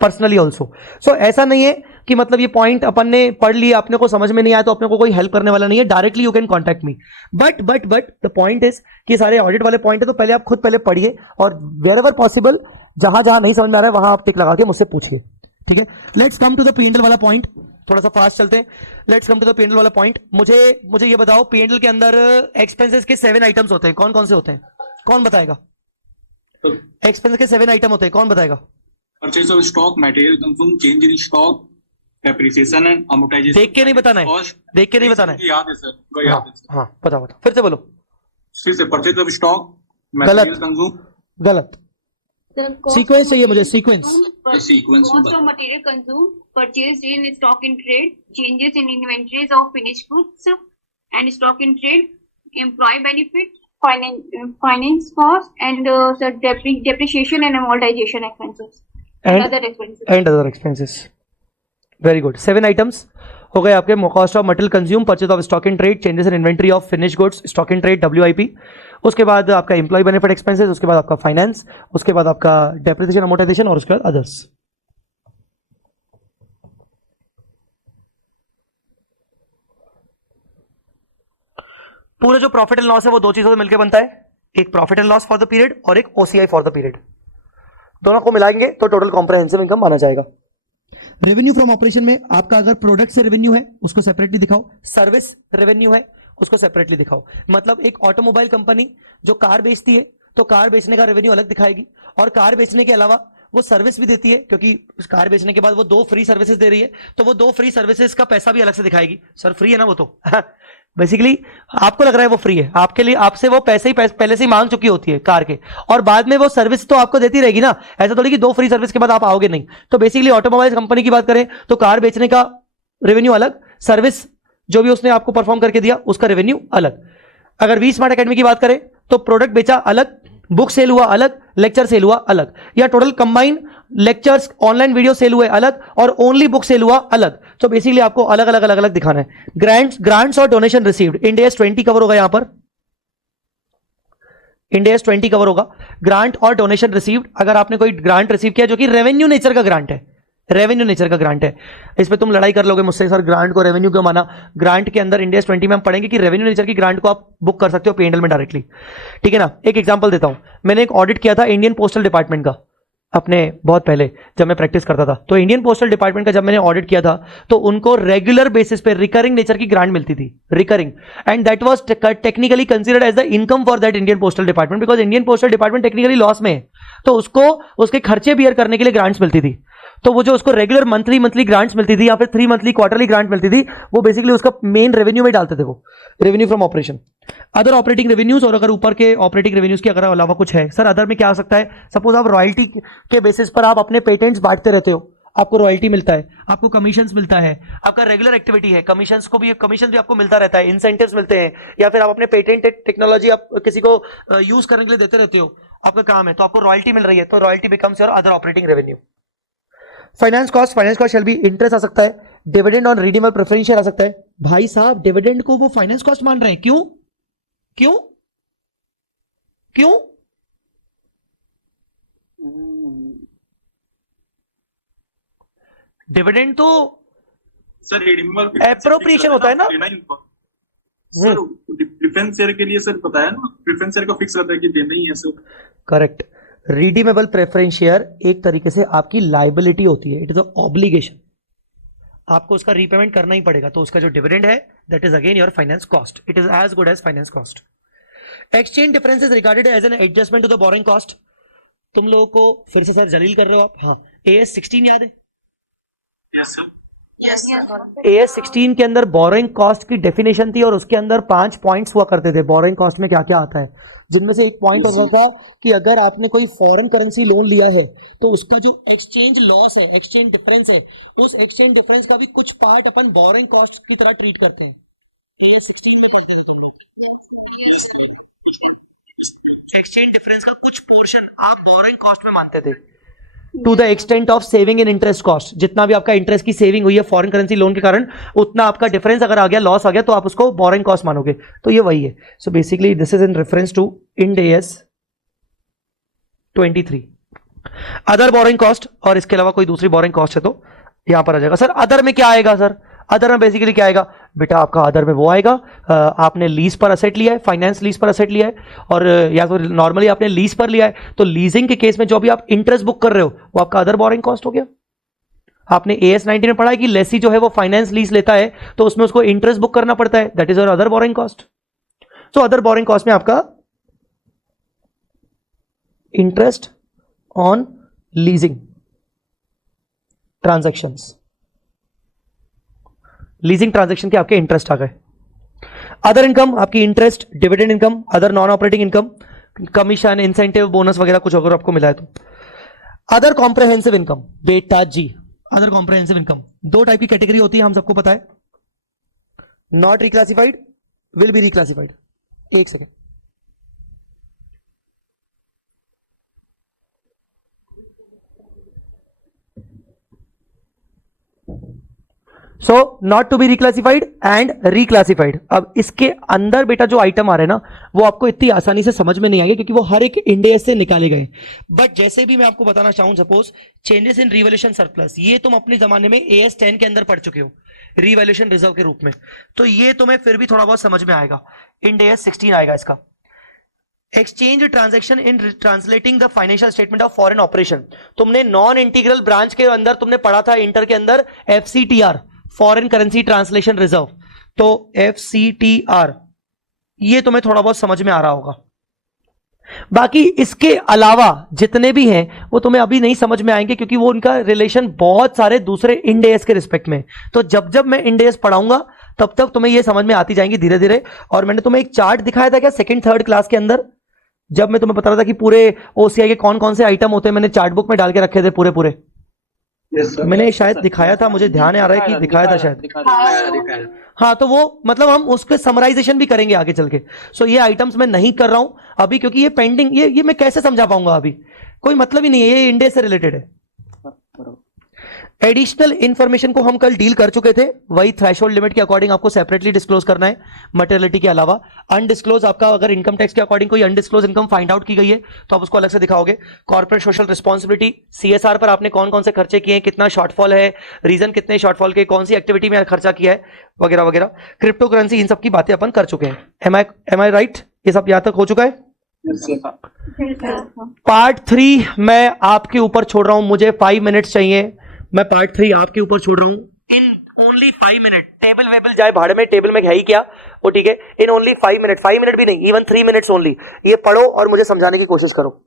personally also. So ऐसा नहीं है कि मतलब ये पॉइंट अपन ने पढ़ लिया, अपने को समझ में नहीं आया तो अपने को कोई हेल्प करने वाला नहीं है, directly you can contact me. But the point is कि सारे ऑडिट वाले पॉइंट है तो पहले आप खुद पहले पढ़िए और वेयर एवर पॉसिबल जहां जहां नहीं समझ में आ रहा है वहां आप टिक लगा के मुझसे पूछिए, ठीक है। Let's come to the P&L वाला पॉइंट, थोड़ा सा फास्ट चलते हैं। Let's come to the P&L वाला पॉइंट। मुझे ये बताओ, P&L के अंदर एक्सपेंसेस के 7 आइटम्स होते हैं, कौन कौन से होते हैं, कौन बताएगा? एक्सपेंस के 7 आइटम होते हैं, कौन बताएगा? Purchase of stock, material consumed, change in stock, depreciation and amortization. देख के नहीं बताना है, देख के नहीं बताना है। याद है सर, वो याद है सर। हाँ बताओ फिर से बोलो। फिर से purchase of stock, material consumed. गलत। सीक्वेंस चाहिए मुझे, sequence. Sequence Cost of material consumed, purchased in stock in trade, changes in inventories of finished goods and stock in trade, employee benefit, finance cost, and depreciation and amortization expenses. And other expenses. Very good. 7 items हो गए आपके। Cost of material consume, purchase of stock in trade, changes in inventory of finish goods, stock in trade, WIP। उसके बाद आपका employ benefit expenses, उसके बाद आपका finance, उसके बाद आपका डेप्रिसिएशन, अमोर्टाइजेशन और उसके बाद अदर्स। पूरा जो प्रॉफिट एंड लॉस है वो 2 चीजों से मिलकर बनता है, एक profit and loss for the period और एक OCI फॉर द पीरियड। दोनों को मिलाएंगे तो टोटल कॉम्प्रहेंसिव इनकम माना जाएगा। रेवेन्यू फ्रॉम ऑपरेशन में आपका अगर प्रोडक्ट से रेवेन्यू है उसको सेपरेटली दिखाओ, सर्विस रेवेन्यू है उसको सेपरेटली दिखाओ। मतलब एक ऑटोमोबाइल कंपनी जो कार बेचती है तो कार बेचने का रेवेन्यू अलग दिखाएगी, और कार बेचने के अलावा वो सर्विस भी देती है, क्योंकि उस कार बेचने के बाद वो 2 फ्री सर्विसेज दे रही है, तो वो 2 फ्री सर्विसेज का पैसा भी अलग से दिखाएगी। सर फ्री है ना वो तो बेसिकली आपको लग रहा है वो फ्री है, आपके लिए आपसे वो पैसे ही पहले से ही मांग चुकी होती है कार के, और बाद में वो सर्विस तो आपको देती रहेगी ना, ऐसा थोड़ी कि 2 फ्री सर्विस के बाद आप आओगे नहीं। तो बेसिकली ऑटोमोबाइल कंपनी की बात करें तो कार बेचने का रेवेन्यू अलग, सर्विस जो भी उसने आपको परफॉर्म करके दिया उसका रेवेन्यू अलग। अगर वी स्मार्ट एकेडमी की बात करें तो प्रोडक्ट बेचा अलग, बुक सेल हुआ अलग, लेक्चर सेल हुआ अलग, या total combine lectures online video sale हुए अलग और ओनली बुक सेल हुआ अलग। तो बेसिकली आपको अलग अलग अलग अलग दिखाना है। ग्रांट्स और donation received, Ind AS 20 cover होगा, यहां पर इंड AS 20 कवर होगा। ग्रांट और डोनेशन रिसीव्ड, अगर आपने कोई ग्रांट रिसीव किया जो कि रेवेन्यू नेचर का ग्रांट है, रेवेन्यू नेचर का ग्रांट है, इस पे तुम लड़ाई कर लोगे मुझसे, सर ग्रांट को रेवेन्यू क्यों माना। ग्रांट के अंदर इंड AS 20 में हम पढ़ेंगे कि रेवेन्यू नेचर की ग्रांट को आप बुक कर सकते हो P&L में डायरेक्टली, ठीक है ना। एक एग्जांपल देता हूं, मैंने एक ऑडिट किया था इंडियन पोस्टल डिपार्टमेंट का अपने बहुत पहले जब मैं प्रैक्टिस करता था, तो इंडियन पोस्टल डिपार्टमेंट का जब मैंने ऑडिट किया था तो उनको रेगुलर बेसिस पे रिकरिंग नेचर की ग्रांट मिलती थी, recurring, and that was technically considered as the income for that Indian postal department, because Indian postal department technically loss में है, तो उसको उसके खर्चे बियर करने के लिए ग्रांट्स मिलती थी। तो वो जो उसको रेगुलर मंथली ग्रांट्स मिलती थी या फिर 3 मंथली क्वार्टरली ग्रांट मिलती थी, वो बेसिकली उसका मेन रेवेन्यू में डालते थे, वो revenue from operation. Other operating revenues, और अगर ऊपर के ऑपरेटिंग रेवेन्यूज के अगर अलावा कुछ है, सर अदर में क्या हो सकता है, सपोज आप रॉयल्टी के बेसिस पर आप अपने पेटेंट्स बांटते रहते हो, आपको रॉयल्टी मिलता है, आपको कमीशंस मिलता है, आपका रेगुलर एक्टिविटी है, कमीशंस भी आपको मिलता रहता है, इंसेंटिव्स मिलते हैं, या फिर आप अपने पेटेंट टेक्नोलॉजी आप किसी को यूज करने के लिए देते रहते हो, आपका काम है, तो आपको रॉयल्टी मिल रही है, तो royalty becomes your other operating revenue. Finance cost shall be interest आ सकता है, dividend on redeemable preference share आ सकता है। भाई साहब डिविडेंड को वो फाइनेंस कॉस्ट मान रहे हैं, क्यों क्यों क्यों? डिविडेंड तो सर रिडीमेबल एप्रोप्रिएशन होता है ना सर, प्रेफरेंस शेयर के लिए सर पता है ना, प्रेफरेंस शेयर का फिक्स रहता है कि देना ही है sir. Correct, redeemable preference share एक तरीके से आपकी लाइबिलिटी होती है, इट इज अ ऑब्लिगेशन, आपको उसका रीपेमेंट करना ही पड़ेगा, तो उसका जो डिविडेंड है that is again your finance cost, it is as good as finance cost. Exchange difference is regarded as an adjustment to the borrowing cost. तुम लोगों को फिर से सर जलील कर रहे हो आप, हाँ AS 16 याद है? Yes sir. AS 16 के अंदर बोरिंग कॉस्ट की डेफिनेशन थी और उसके अंदर 5 पॉइंट्स हुआ करते थे बोरिंग कॉस्ट में क्या क्या आता है, जिनमें से एक पॉइंट होता था कि अगर आपने कोई फॉरेन करेंसी लोन लिया है तो उसका जो एक्सचेंज लॉस है, एक्सचेंज डिफरेंस है, उस एक्सचेंज डिफरेंस का भी कुछ पार्ट अपन बोरिंग कॉस्ट की तरह ट्रीट करते हैं। एक्सचेंज डिफरेंस का कुछ पोर्शन आप बोरिंग कॉस्ट में मानते थे, to the extent of saving in interest cost, जितना भी आपका इंटरेस्ट की सेविंग हुई है फॉरेन करेंसी लोन के कारण, उतना आपका डिफरेंस अगर आ गया, लॉस आ गया, तो आप उसको बोरिंग कॉस्ट मानोगे, तो ये वही है। So basically this is in reference to Ind AS 23। Other borrowing cost, और इसके अलावा कोई दूसरी बोरिंग कॉस्ट है तो यहां पर आ जाएगा। सर अदर में क्या आएगा? सर अदर में बेसिकली क्या आएगा बेटा, आपका अदर में वो आएगा, आपने लीज पर असेट लिया है, फाइनेंस लीज पर असेट लिया है, और या तो नॉर्मली आपने लीज पर लिया है, तो लीजिंग के केस में जो भी आप इंटरेस्ट बुक कर रहे हो वो आपका अदर बोरिंग कॉस्ट हो गया। आपने AS 19 में पढ़ा है कि लेसी जो है वो फाइनेंस लीज लेता है तो उसमें उसको इंटरेस्ट बुक करना पड़ता है, that is your other borrowing cost. So other borrowing cost में आपका interest on leasing transactions, leasing transaction के आपके इंटरेस्ट आ गए। अदर इनकम आपकी interest, dividend income, other non operating income, commission, incentive, bonus वगैरह कुछ अगर आपको मिला है तो। अदर कॉम्प्रहेंसिव इनकम बेटा जी, अदर कॉम्प्रहेंसिव इनकम 2 टाइप की कैटेगरी होती है, हम सबको पता है, not reclassified, will be reclassified. एक second, so not to be reclassified and reclassified. अब इसके अंदर बेटा जो आइटम आ रहे हैं ना वो आपको इतनी आसानी से समझ में नहीं आएगा क्योंकि वो हर एक इंड AS से निकाले गए, बट जैसे भी मैं आपको बताना चाहूं, suppose changes in revaluation surplus, ये तुम अपने जमाने में AS 10 के अंदर पढ़ चुके हो रिवैल्यूएशन रिजर्व के रूप में, तो ये तुम्हें फिर भी थोड़ा बहुत समझ में आएगा। इंड AS 16 आएगा इसका। Exchange transaction in translating the financial statement of foreign operation, तुमने नॉन इंटीग्रल ब्रांच के अंदर तुमने पढ़ा था इंटर के अंदर FCTR, foreign currency translation reserve, तो FCTR ये तुम्हें थोड़ा बहुत समझ में आ रहा होगा। बाकी इसके अलावा जितने भी हैं वो तुम्हें अभी नहीं समझ में आएंगे, क्योंकि वो उनका रिलेशन बहुत सारे दूसरे इंड एएस के रिस्पेक्ट में। तो जब जब मैं इंड एएस पढ़ाऊंगा तब तक तुम्हें ये समझ में आती जाएंगी धीरे धीरे। और मैंने तुम्हें एक चार्ट दिखाया था क्या सेकंड थर्ड क्लास के अंदर, जब मैं तुम्हें बता रहा था कि पूरे ओसीआई के कौन कौन से आइटम होते हैं, मैंने चार्ट बुक में डाल के रखे थे पूरे पूरे। मैंने शायद दिखाया था, मुझे ध्यान आ रहा है कि दिखाया था शायद। हाँ, तो वो मतलब हम उसके समराइजेशन भी करेंगे आगे चल के। सो ये आइटम्स मैं नहीं कर रहा हूं अभी, क्योंकि ये पेंडिंग, ये मैं कैसे समझा पाऊंगा अभी, कोई मतलब ही नहीं है, ये इंडिया से रिलेटेड है। एडिशनल इंफॉर्मेशन को हम कल डील कर चुके थे, वही थ्रेशोल्ड लिमिट के अकॉर्डिंग आपको सेपरेटली डिस्क्लोज करना है मटेरियलिटी के अलावा। अनडिस्क्लोज आपका अगर इनकम टैक्स के अकॉर्डिंग कोई अनडिस्क्लोज इनकम फाइंड आउट की गई है तो आप उसको अलग से दिखाओगे। कॉर्पोरेट सोशल रिस्पॉन्सिबिलिटी, सीएसआर पर आपने कौन कौन से खर्चे किए हैं, कितना शॉर्टफॉल है, रीजन कितने शॉर्टफॉल के, कौन सी एक्टिविटी में खर्चा किया है, वगैरह वगैरह। क्रिप्टो करेंसी, इन सब की बातें अपन कर चुके हैं। एम आई राइट? ये सब यहां तक हो चुका है। पार्ट 3 मैं आपके ऊपर छोड़ रहा हूं, मुझे 5 मिनट्स चाहिए, मैं पार्ट 3 आपके ऊपर छोड़ रहा हूं इन ओनली 5 मिनट। टेबल वेबल जाए भाड़े में, टेबल में है ही क्या वो, ठीक है। इन ओनली 5 मिनट, 5 मिनट भी नहीं, इवन 3 मिनट्स ओनली। ये पढ़ो और मुझे समझाने की कोशिश करो।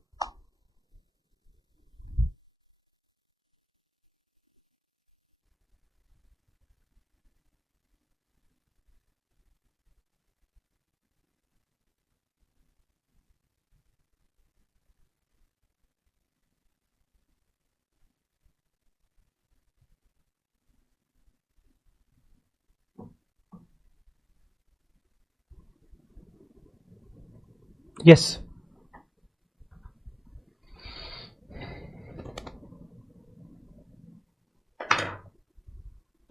यस,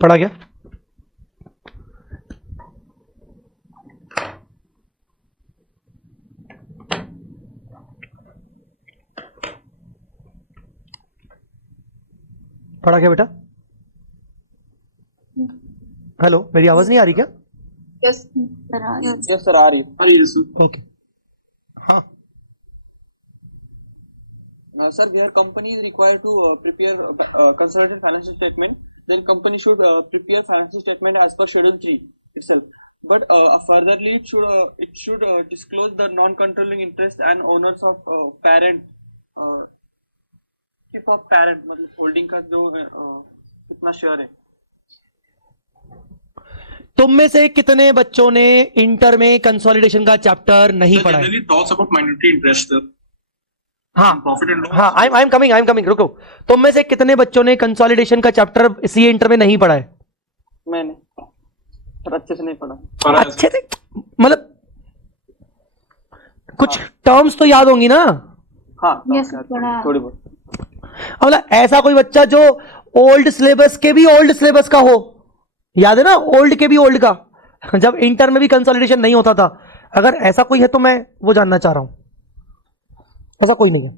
पढ़ा गया? पढ़ा गया बेटा? हेलो, मेरी आवाज नहीं आ रही क्या? Yes, यस सर, आ रही है। Okay. Sir, where company is required to prepare consolidated financial statement, then company should prepare financial statement as per Schedule 3 itself. But furtherly, it should disclose the non-controlling interest and owners of parent. Keep of parent, मतलब holding का जो कितना share है। तुम में से कितने बच्चों ने इंटर में कंसोलिडेशन का चैप्टर नहीं पढ़ा है? Generally talks about minority interest, sir. हाँ Profit and loss. हाँ, आई एम कमिंग, रुको। तुम में से कितने बच्चों ने कंसोलिडेशन का चैप्टर सीए इंटर में नहीं पढ़ा है? मैंने सर अच्छे से नहीं पढ़ा। पढ़ा है, अच्छे से मतलब कुछ टर्म्स तो याद होंगी ना? हाँ, Yes, पढ़ा। थोड़ी बहुत। मतलब ऐसा कोई बच्चा जो ओल्ड सिलेबस के भी ओल्ड सिलेबस का हो, याद है ना, ओल्ड के भी ओल्ड का, जब इंटर में भी कंसोलिडेशन नहीं होता था, अगर ऐसा कोई है तो मैं वो जानना चाह रहा हूं। ऐसा कोई नहीं है।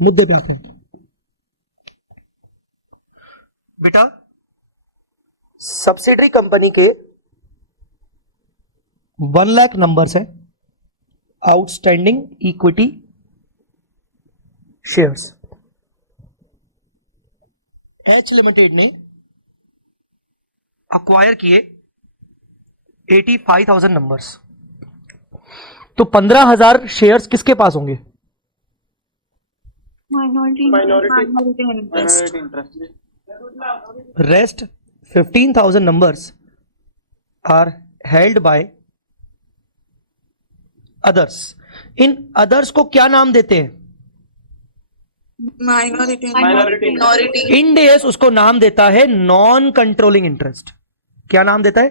मुद्दे पे आते हैं बेटा। सब्सिडरी कंपनी के 1 लाख नंबर्स है, outstanding equity shares. H limited ने अक्वायर किए 85,000 नंबर्स, तो 15,000 शेयर्स किसके पास होंगे? minority interest. Interest. Rest 15,000 numbers are held by others. In others को क्या नाम देते हैं? Minority. इंड एएस उसको नाम देता है नॉन कंट्रोलिंग इंटरेस्ट। क्या नाम देता है?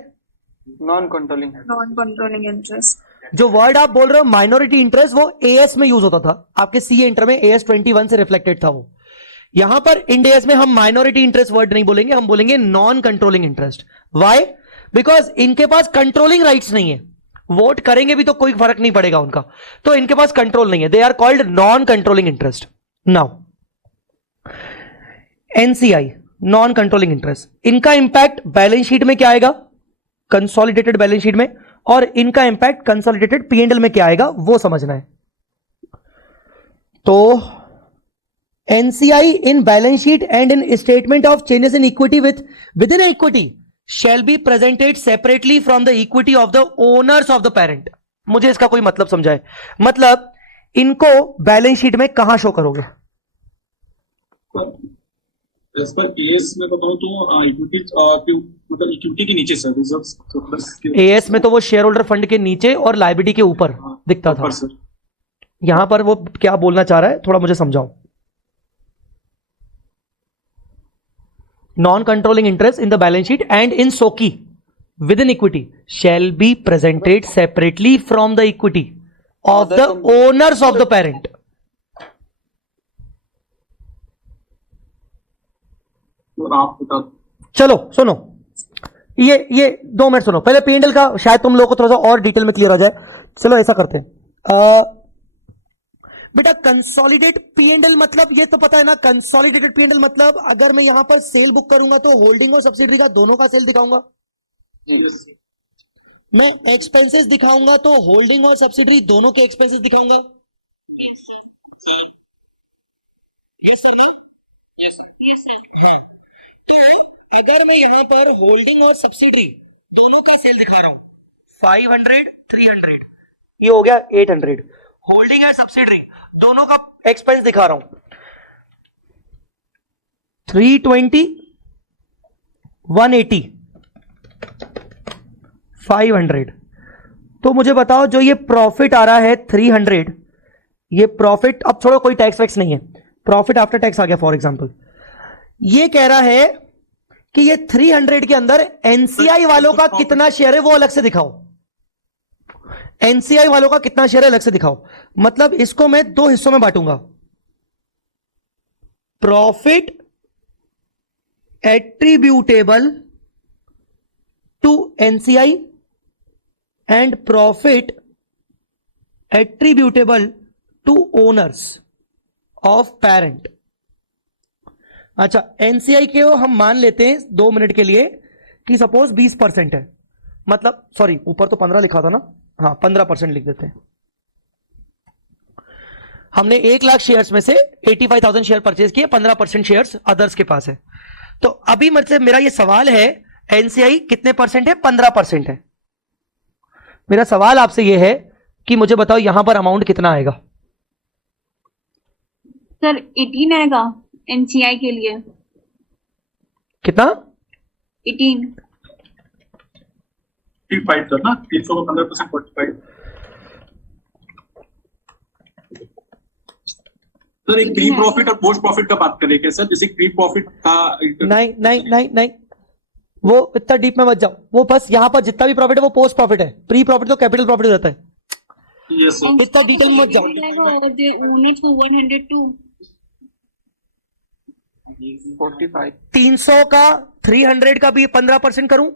Non controlling. Non-controlling interest. जो वर्ड आप बोल रहे हो माइनॉरिटी इंटरेस्ट, वो एएस में यूज होता था आपके सीए इंटर में, एएस 21 से रिफ्लेक्टेड था वो। यहां पर इंड एएस में हम माइनॉरिटी इंटरेस्ट वर्ड नहीं बोलेंगे, हम बोलेंगे non controlling interest. Why? Because इनके पास कंट्रोलिंग राइट्स नहीं है, वोट करेंगे भी तो कोई फर्क नहीं पड़ेगा उनका, तो इनके पास कंट्रोल नहीं है। They are called non controlling interest. Now NCI, non controlling interest, इनका इंपैक्ट बैलेंस शीट में क्या आएगा? कंसोलिडेटेड बैलेंस शीट में। और इनका इंपैक्ट कंसोलिडेटेड पीएनएल में क्या आएगा वो समझना है। तो NCI in balance sheet and in statement of changes in equity with in equity shall be presented separately from the equity of the owners of the parent। मुझे इसका कोई मतलब समझाए। मतलब इनको बैलेंस शीट में कहां शो करोगे? एज पर एएस में बताऊं तो इक्विटी मतलब इक्विटी के नीचे सर, रिजर्व्स एएस में तो वो शेयर होल्डर फंड के नीचे और लायबिलिटी के ऊपर दिखता था। सर यहां पर वो क्या बोलना चाह रहा है, थोड़ा मुझे समझाओ। Non controlling interest in the balance sheet and in SOCIE within equity shall be presented separately from the equity of the owners of the parent. आप बता। चलो सुनो, ये 2 मिनट सुनो, पहले पीएनएल का शायद तुम लोगों को थोड़ा सा और डिटेल में क्लियर हो जाए। चलो ऐसा करते हैं, बेटा कंसोलिडेट पीएनएल मतलब ये तो पता है ना, कंसोलिडेटेड पीएनएल मतलब अगर मैं यहां पर सेल बुक करूंगा तो होल्डिंग और सब्सिडरी का दोनों का सेल दिखाऊंगा। मैं एक्सपेंसेस दिखाऊंगा तो होल्डिंग और सब्सिडरी दोनों के एक्सपेंसेस दिखाऊंगा। Yes, sir. तो अगर मैं यहां पर होल्डिंग और सब्सिडरी दोनों का सेल दिखा रहा हूं, 500 300, ये हो गया 800। होल्डिंग और सब्सिडरी दोनों का एक्सपेंस दिखा रहा हूं, 320 180 500। तो मुझे बताओ जो ये प्रॉफिट आ रहा है 300, ये प्रॉफिट, अब छोड़ो कोई टैक्स वैक्स नहीं है, प्रॉफिट आफ्टर टैक्स आ गया फॉर एग्जांपल। ये कह रहा है कि ये 300 के अंदर एनसीआई वालों का कितना शेयर है वो अलग से दिखाओ। एनसीआई वालों का कितना शेयर है अलग से दिखाओ। मतलब इसको मैं 2 हिस्सों में बांटूंगा, profit attributable to NCI and profit attributable to owners of parent. अच्छा, एनसीआई के हम मान लेते हैं 2 मिनट के लिए कि सपोज 20% है, मतलब सॉरी ऊपर तो 15 लिखा था ना, हाँ 15% लिख देते हैं। हमने 1 लाख शेयर्स में से 85,000 शेयर परचेज किए, 15% शेयर्स अदर्स के पास है। तो अभी मेरा ये सवाल है, एनसीआई कितने परसेंट है? 15% है। मेरा सवाल आपसे ये है कि मुझे बताओ यहां पर अमाउंट कितना आएगा? सर 18 आएगा एनसीआई के लिए। कितना? 18। 45 सर ना, 300 का 15% 45। सर एक प्री प्रॉफिट और पोस्ट प्रॉफिट का बात करें क्या सर? जैसे प्री प्रॉफिट का नहीं, वो इतना डीप में मत जाओ। वो बस यहां पर जितना भी प्रॉफिट है वो पोस्ट प्रॉफिट है, प्री प्रॉफिट तो कैपिटल प्रॉफिट रहता है। यस सर, इतना डिटेल में मत जाओ। ओनर्स को 102 45 300 का 300 का भी 15% करूं?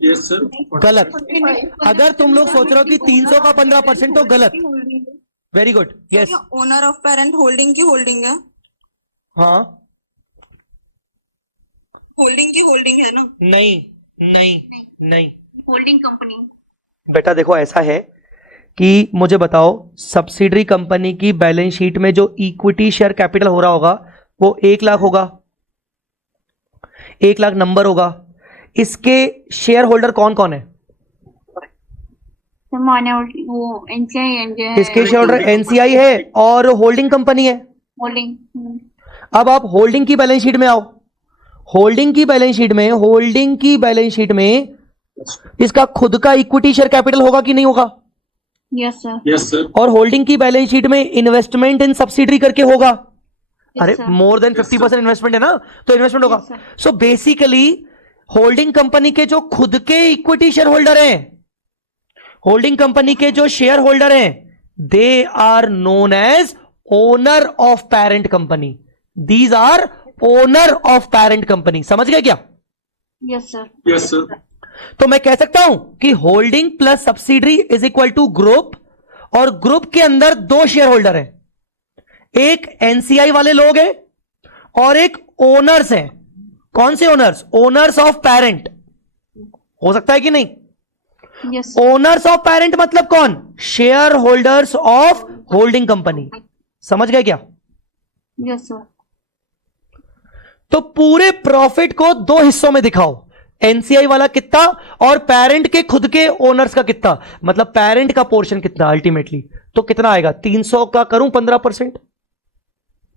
यस सर, गलत। अगर तुम लोग सोच रहे हो कि 300 का 15% तो गलत। Very good, yes. Owner of parent holding की होल्डिंग है, हाँ, होल्डिंग की होल्डिंग है ना? नहीं होल्डिंग कंपनी। बेटा देखो ऐसा है कि मुझे बताओ सब्सिडरी कंपनी की बैलेंस शीट में जो इक्विटी शेयर कैपिटल हो रहा होगा वो 1 लाख होगा, 1 लाख नंबर होगा। इसके शेयर होल्डर कौन कौन है? वो एनसीआई, इसके शेयर होल्डर एनसीआई है और होल्डिंग कंपनी है। होल्डिंग। अब आप होल्डिंग की बैलेंस शीट में आओ। होल्डिंग की बैलेंस शीट में इसका खुद का इक्विटी शेयर कैपिटल होगा कि नहीं होगा? Yes sir. यस सर, और होल्डिंग की बैलेंस शीट में इन्वेस्टमेंट इन सब्सिडरी करके होगा। अरे sir. मोर देन 50% इन्वेस्टमेंट है ना, तो इन्वेस्टमेंट होगा। Yes, sir. So basically holding company के जो खुद के इक्विटी शेयर होल्डर हैं, होल्डिंग कंपनी के जो शेयर होल्डर हैं, they are known as owner of parent company. These are owner of parent company. समझ गए क्या? Yes sir. यस सर, तो मैं कह सकता हूं कि holding plus subsidiary is equal to group, और ग्रुप के अंदर 2 शेयर होल्डर हैं, एक एनसीआई वाले लोग हैं और एक ओनर्स हैं। कौन से ओनर्स? Owners of parent. हो सकता है कि नहीं? यस। ओनर्स ऑफ पेरेंट मतलब कौन? Share holders of holding company. समझ गए क्या? Yes sir. तो पूरे प्रॉफिट को 2 हिस्सों में दिखाओ, एनसीआई वाला कितना और पेरेंट के खुद के ओनर्स का कितना, मतलब पेरेंट का पोर्शन कितना अल्टीमेटली, तो कितना आएगा 300 का करूं 15%?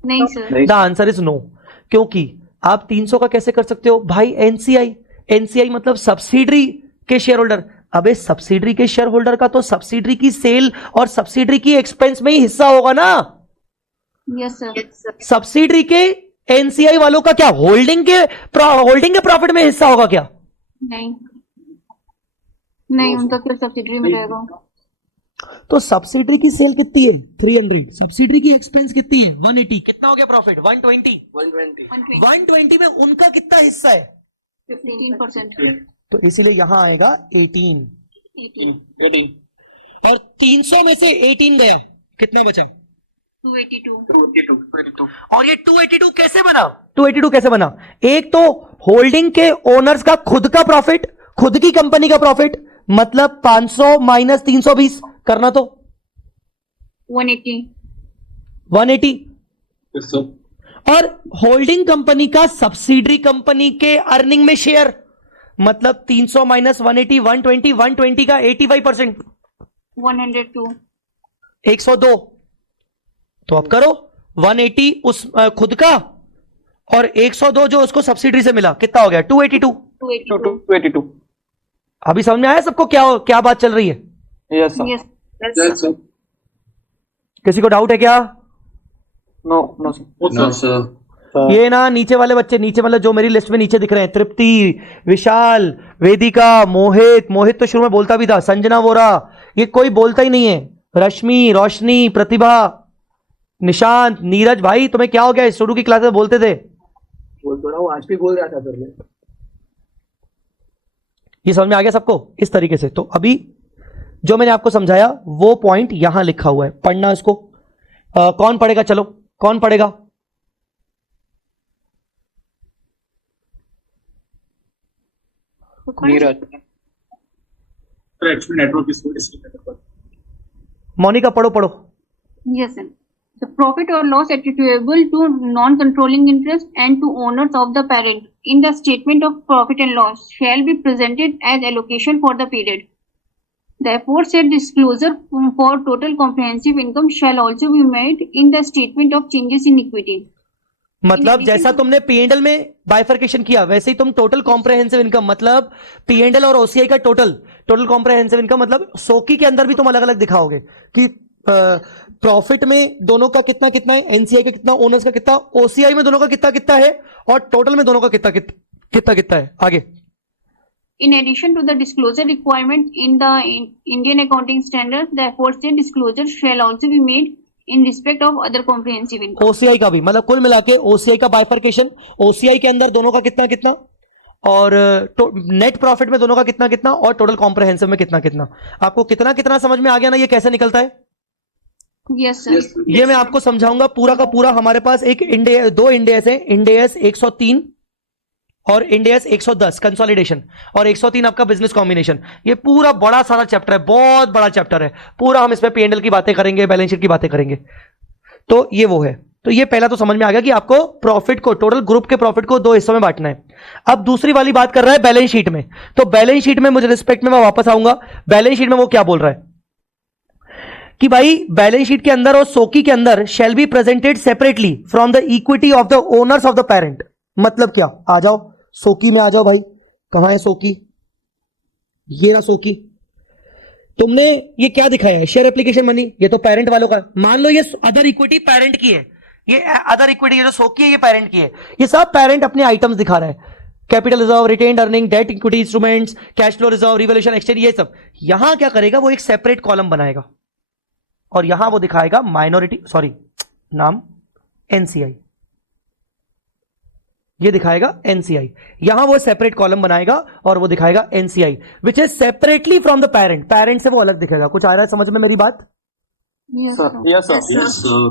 नहीं sir, the answer is no. क्योंकि आप 300 का कैसे कर सकते हो भाई, एनसीआई, एनसीआई मतलब सब्सिडरी के शेयर होल्डर। अबे सब्सिडरी के शेयर होल्डर का तो सब्सिडरी की सेल और सब्सिडरी की एक्सपेंस में ही हिस्सा होगा ना। यस सर, सब्सिडरी के एनसीआई वालों का क्या होल्डिंग के प्रॉफिट में हिस्सा होगा क्या? नहीं नहीं, उनका क्या सब्सिडरी में रहेगा। तो सब्सिडरी की सेल कितनी है 300, सब्सिडरी की एक्सपेंस कितनी है 180, कितना हो गया प्रॉफिट 120, 120 में उनका कितना हिस्सा है 15%। तो इसीलिए यहां आएगा 18 18 और 300 में से 18 गया, कितना बचा 282। और ये 282 कैसे बना, 282 कैसे बना? एक तो होल्डिंग के ओनर्स का खुद का प्रॉफिट, खुद की कंपनी का प्रॉफिट, मतलब 500 माइनस 320 करना तो 180 और होल्डिंग कंपनी का सब्सिडरी कंपनी के अर्निंग में शेयर, मतलब 300 माइनस 180 120, 120 का 85% 102। 102। तो अब करो 180 उस खुद का और 102 जो उसको सब्सिडरी से मिला, कितना हो गया 282। अभी समझ में आया सबको क्या बात चल रही है? Yes sir, yes sir. किसी को डाउट है क्या? No no sir. ये ना नीचे वाले बच्चे, नीचे मतलब जो मेरी लिस्ट में नीचे दिख रहे हैं, तृप्ति, विशाल, वेदिका, मोहित तो शुरू में बोलता भी था, संजना वोरा, ये कोई बोलता ही नहीं है, रश्मि, रोशनी, प्रतिभा, निशांत, नीरज, भाई तुम्हें क्या हो गया? शुरू की क्लास में बोलते थे, बोल तो रहा हूँ, आज भी बोल रहा था सर मैं। ये समझ में आ गया सबको इस तरीके से? तो अभी जो मैंने आपको समझाया वो पॉइंट यहां लिखा हुआ है, पढ़ना इसको। कौन पढ़ेगा? चलो कौन पढ़ेगा? नेटवर्क मोनिका पढ़ो। Yes, sir. The profit or loss attributable to non-controlling interest and to owners of the parent in the statement of profit and loss shall be presented as allocation for the period. The aforesaid disclosure for total comprehensive income shall also be made in the statement of changes in equity. मतलब जैसा तुमने PNL में bifurcation किया वैसे ही तुम total comprehensive income, मतलब PNL और OCI का टोटल कॉम्प्रहेंसिव इनकम, मतलब सोकी के अंदर भी तुम अलग अलग दिखाओगे कि प्रॉफिट में दोनों का कितना कितना है, एनसीआई का कितना, ओनर्स का कितना, ओसीआई में दोनों का कितना कितना है और टोटल में दोनों का कितना है। आगे In addition to the disclosure requirement in the Indian accounting standards, the aforesaid disclosure shall also be made in respect of other comprehensive income. OCI का भी, मतलब कुल मिला के ओसीआई का बाइफर्केशन, ओसीआई के अंदर दोनों का कितना कितना और नेट प्रॉफिट में दोनों का कितना कितना और टोटल कॉम्प्रहेंसिव में कितना कितना। आपको कितना कितना समझ में आ गया ना ये कैसे निकलता है? Yes, sir. ये मैं आपको समझाऊंगा पूरा का पूरा। हमारे पास दो इंडेस है, इंडेस 103 और इंडेस 110 कंसोलिडेशन और 103 आपका बिजनेस कॉम्बिनेशन। ये पूरा बड़ा सारा चैप्टर है, बहुत बड़ा चैप्टर है पूरा। हम इसमें पीएनएल की बातें करेंगे, बैलेंस शीट की बातें करेंगे। तो ये वो है। तो ये पहला तो समझ में आ गया कि आपको प्रॉफिट को, टोटल ग्रुप के प्रॉफिट को दो हिस्सों में बांटना है। अब दूसरी वाली बात कर रहा है बैलेंस शीट में। तो बैलेंस शीट में मुझे रिस्पेक्ट में मैं वापस आऊंगा। बैलेंस शीट में वो क्या बोल रहा है कि भाई बैलेंस शीट के अंदर और सोकी के अंदर शैल be presented separately from the equity of the owners of the parent. मतलब क्या? आ जाओ सोकी में आ जाओ भाई। कहां है सोकी? ये ना सोकी। तुमने ये क्या दिखाया है? Share application money. ये तो पेरेंट वालों का। मान लो ये अदर इक्विटी पेरेंट की है, ये अदर इक्विटी, ये जो सोकी है ये पेरेंट की है। ये सब पेरेंट अपने आइटम्स दिखा रहा है, capital reserve, retained earning, debt equity instruments, cash flow reserve, revaluation exchange, ये सब। यहां क्या करेगा वो? एक सेपरेट कॉलम बनाएगा और यहां वो दिखाएगा माइनॉरिटी, सॉरी नाम एनसीआई, ये दिखाएगा एनसीआई। यहां वो सेपरेट कॉलम बनाएगा और वो दिखाएगा NCI which is separately from the parent. Parent से वो अलग दिखेगा। कुछ आ रहा है समझ में मेरी बात? Yes sir.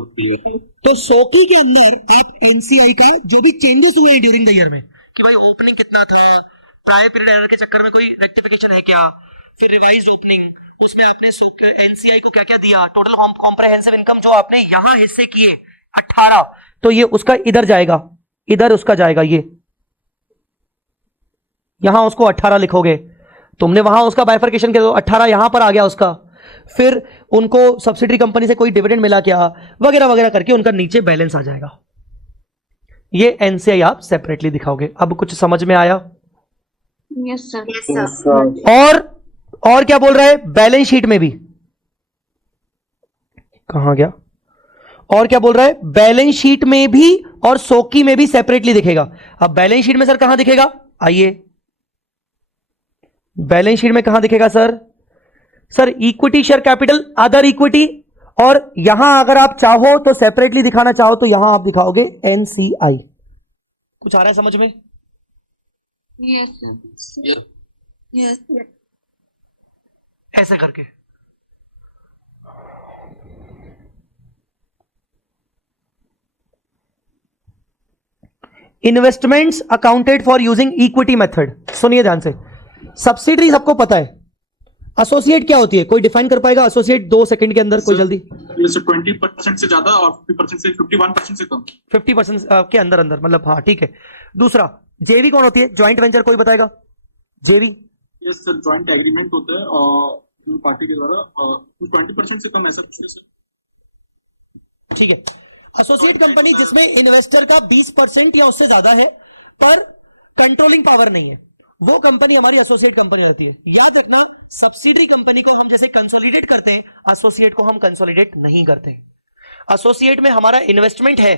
तो सोकी के अंदर आप एनसीआई का जो भी चेंजेस हुए हैं ड्यूरिंग द ईयर में कि भाई ओपनिंग कितना था, प्रायर पीरियड एरर के चक्कर में कोई रेक्टिफिकेशन है क्या, फिर रिवाइज ओपनिंग, उसमें आपने एनसीआई को क्या क्या दिया, टोटल कॉम्प्रहेंसिव इनकम जो आपने यहां हिस्से किए 18, तो ये उसका इधर जाएगा, इधर उसका जाएगा। ये यहां उसको 18 लिखोगे, तुमने वहां उसका बाइफर्केशन कर दो, 18 यहां पर आ गया उसका, फिर उनको सब्सिडरी कंपनी से कोई डिविडेंड मिला क्या वगैरह वगैरह करके उनका नीचे बैलेंस आ जाएगा। ये एनसीआई आप सेपरेटली दिखाओगे। अब कुछ समझ में आया? Yes, sir. Yes, sir. और क्या बोल रहा है? बैलेंस शीट में भी कहां गया? और क्या बोल रहा है? बैलेंस शीट में भी और सोकी में भी सेपरेटली दिखेगा। अब बैलेंस शीट में सर कहां दिखेगा? आइए, बैलेंस शीट में कहां दिखेगा sir? Sir equity share capital other equity, और यहां अगर आप चाहो तो सेपरेटली दिखाना चाहो तो यहां आप दिखाओगे एनसीआई। कुछ आ रहा है समझ में? Yes, sir. Yes. ऐसे करके investments accounted for using equity method. सुनिए ध्यान से, सब्सिडरी सबको पता है, एसोसिएट क्या होती है? कोई डिफाइन कर पाएगा एसोसिएट 2 सेकंड के अंदर? कोई जल्दी। 20% से ज्यादा और 50% से 51% से कम। 50% के अंदर अंदर, मतलब हाँ ठीक है। दूसरा, जेवी कौन होती है? ज्वाइंट वेंचर कोई बताएगा? जेवी यस सर, जॉइंट एग्रीमेंट होता है और पार्टी के द्वारा 20% से कम, ऐसा कुछ है सर। ठीक है। एसोसिएट कंपनी जिसमें इन्वेस्टर का 20% या उससे ज्यादा है पर कंट्रोलिंग पावर नहीं है, वो कंपनी हमारी एसोसिएट कंपनी रहती है। याद रखना, सब्सिडरी कंपनी को हम जैसे कंसोलिडेट करते हैं, एसोसिएट को हम कंसोलिडेट नहीं करते। एसोसिएट में हमारा इन्वेस्टमेंट है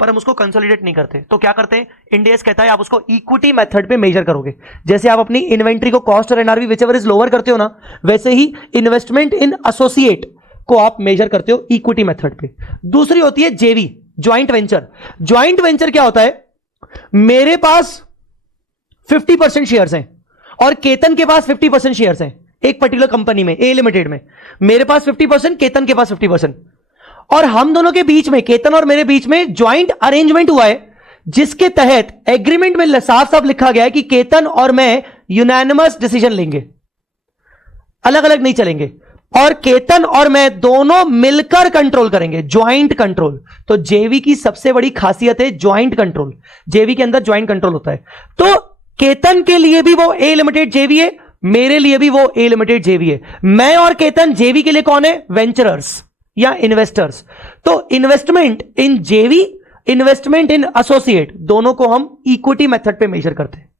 पर हम उसको कंसोलिडेट नहीं करते, तो क्या करते हैं? इंड एस कहता है आप उसको इक्विटी मेथड पे मेजर करोगे। जैसे आप अपनी इन्वेंट्री को कॉस्ट और एनआरवी विचएवर इज लोअर करते हो ना, वैसे ही इन्वेस्टमेंट इन एसोसिएट को आप मेजर करते हो इक्विटी मेथड पे। दूसरी होती है जेवी, ज्वाइंट वेंचर। ज्वाइंट वेंचर क्या होता है? मेरे पास 50% शेयर्स हैं और केतन के पास 50% शेयर्स हैं एक पर्टिकुलर कंपनी में, ए लिमिटेड में। मेरे पास 50%, केतन के पास 50%, और हम दोनों के बीच में, केतन और मेरे बीच में ज्वाइंट अरेंजमेंट हुआ है जिसके तहत एग्रीमेंट में साफ साफ लिखा गया है कि केतन और मैं यूनानिमस डिसीजन लेंगे, अलग अलग नहीं चलेंगे, और केतन और मैं दोनों मिलकर कंट्रोल करेंगे, ज्वाइंट कंट्रोल। तो जेवी की सबसे बड़ी खासियत है ज्वाइंट कंट्रोल। जेवी के अंदर ज्वाइंट कंट्रोल होता है। तो केतन के लिए भी वो ए लिमिटेड जेवी है, मेरे लिए भी वो ए लिमिटेड जेवी है। मैं और केतन जेवी के लिए कौन है? वेंचरर्स या इन्वेस्टर्स। तो इन्वेस्टमेंट इन जेवी, इन्वेस्टमेंट इन एसोसिएट, दोनों को हम इक्विटी मेथड पे मेजर करते हैं।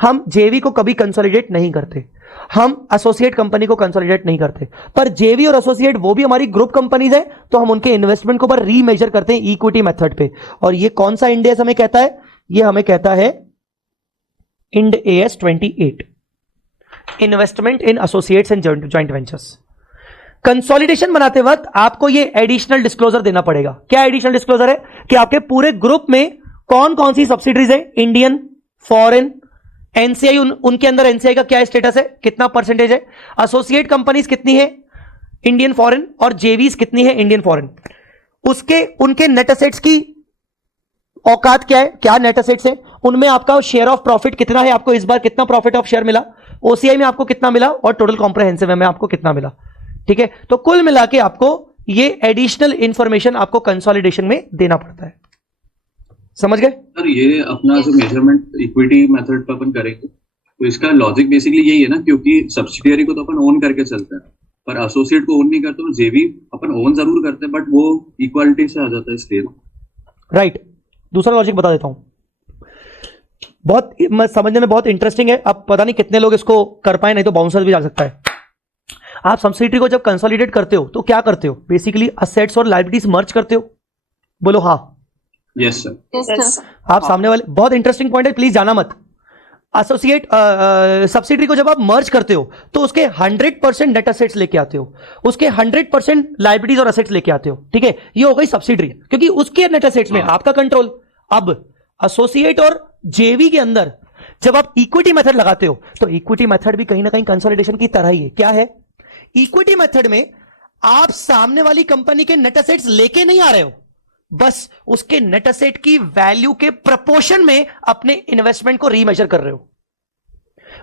हम जेवी को कभी कंसोलिडेट नहीं करते, हम एसोसिएट कंपनी को कंसोलिडेट नहीं करते। पर जेवी और एसोसिएट वो भी हमारी ग्रुप कंपनीज है, तो हम उनके इन्वेस्टमेंट को री मेजर करते हैं इक्विटी मेथड पे। और ये कौन सा इंड एस हमें कहता है? ये हमें कहता है end S 28, investment in associates and joint ventures. Consolidation बनाते वक्त आपको ये एडिशनल डिस्क्लोजर देना पड़ेगा। क्या एडिशनल डिस्क्लोजर है? कि आपके पूरे ग्रुप में कौन कौन सी सब्सिडरीज है, इंडियन, फॉरेन, एनसीआई, उनके अंदर एनसीआई का क्या स्टेटस है, कितना परसेंटेज है, एसोसिएट कंपनीज कितनी है इंडियन फॉरेन, और जेवीज कितनी है इंडियन फॉरेन, उसके उनके नेट एसेट्स की औकात क्या है, क्या नेट एसेट्स है, उनमें आपका शेयर ऑफ प्रॉफिट कितना है, आपको इस बार कितना प्रॉफिट ऑफ शेयर मिला, ओसीआई में आपको कितना मिला, और टोटल कॉम्प्रहेंसिव में आपको कितना मिला। ठीक है, तो कुल मिला के आपको ये एडिशनल इंफॉर्मेशन आपको कंसोलिडेशन में देना पड़ता है। समझ गए सर? ये अपना जो मेजरमेंट इक्विटी मेथड पर अपन करेंगे तो इसका लॉजिक बेसिकली यही है ना, क्योंकि सब्सिडियरी को तो अपन ओन करके चलते हैं पर एसोसिएट को ओन नहीं करते, जेवी अपन ओन जरूर करते हैं बट वो इक्वालिटी से आ जाता है स्केल। राइट। दूसरा लॉजिक बता देता हूं, बहुत समझने में बहुत इंटरेस्टिंग है। अब पता नहीं कितने लोग इसको कर पाए, नहीं तो बाउंसर भी जा सकता है। आप सब्सिडियरी को जब कंसोलिडेट करते हो तो क्या करते हो? बेसिकली असेट्स और लायबिलिटीज मर्ज करते हो। बोलो हाँ। Yes sir. Yes, sir. आप सामने वाले, बहुत इंटरेस्टिंग पॉइंट है, प्लीज जाना मत। एसोसिएट सब्सिडियरी को जब आप मर्ज करते हो तो उसके 100% नेट एसेट्स लेके आते हो, उसके 100% लायबिलिटीज और एसेट्स लेके आते हो। ठीक है, ये हो गई सब्सिडियरी, क्योंकि उसके नेट एसेट्स में आपका कंट्रोल। अब एसोसिएट और जेवी के अंदर जब आप इक्विटी मेथड लगाते हो तो इक्विटी मेथड भी कहीं ना कहीं कंसोलिडेशन की तरह ही है। क्या है? इक्विटी मेथड में आप सामने वाली कंपनी के नेट एसेट्स लेके नहीं आ रहे हो, बस उसके नेट एसेट की वैल्यू के प्रपोर्शन में अपने इन्वेस्टमेंट को रीमेजर कर रहे हो।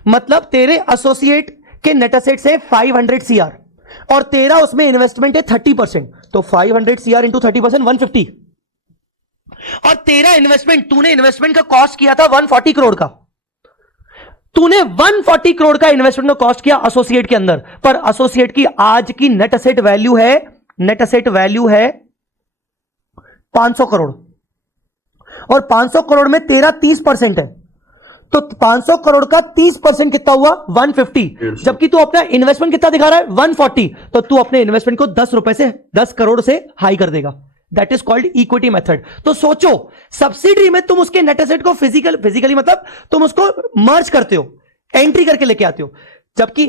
मतलब तेरे एसोसिएट के नेट एसेट्स है 500 सीआर और तेरा उसमें इन्वेस्टमेंट है 30%, तो 500 सीआर इंटू 30% 150, और तेरा इन्वेस्टमेंट, तूने इन्वेस्टमेंट का कॉस्ट किया था 140 करोड़ का, तूने 140 करोड़ का इन्वेस्टमेंट को कॉस्ट किया एसोसिएट के अंदर, पर एसोसिएट की आज की नेट असेट वैल्यू है 500 करोड़, और 500 करोड़ में तेरा 30% है, तो 500 करोड़ का 30% कितना हुआ? 150। जबकि तू अपना इन्वेस्टमेंट कितना दिखा रहा है? 140। तो तू अपने इन्वेस्टमेंट को 10 करोड़ से हाई कर देगा। That is called equity method. तो सोचो, सब्सिडरी में तुम उसके नेट एसेट को फिजिकली मतलब तुम उसको मर्ज करते हो, एंट्री करके लेके आते हो, जबकि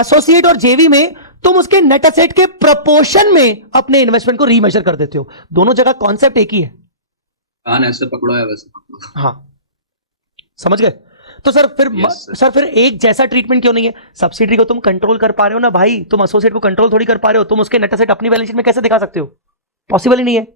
एसोसिएट और जेवी में तुम उसके नेट एसेट के प्रपोर्शन में अपने इन्वेस्टमेंट को रीमेजर कर देते हो। दोनों जगह कॉन्सेप्ट एक ही है। कान ऐसे पकड़ो या वैसे पकड़ो। हाँ, समझ गए? तो सर फिर सर फिर एक जैसा ट्रीटमेंट क्यों नहीं है? सब्सिडरी को तुम कंट्रोल कर पा रहे हो ना भाई, तुम एसोसिएट को कंट्रोल थोड़ी कर पा रहे हो। तुम उसके नेट एसेट अपनी बैलेंस शीट में कैसे दिखा सकते हो? पॉसिबल ही नहीं है।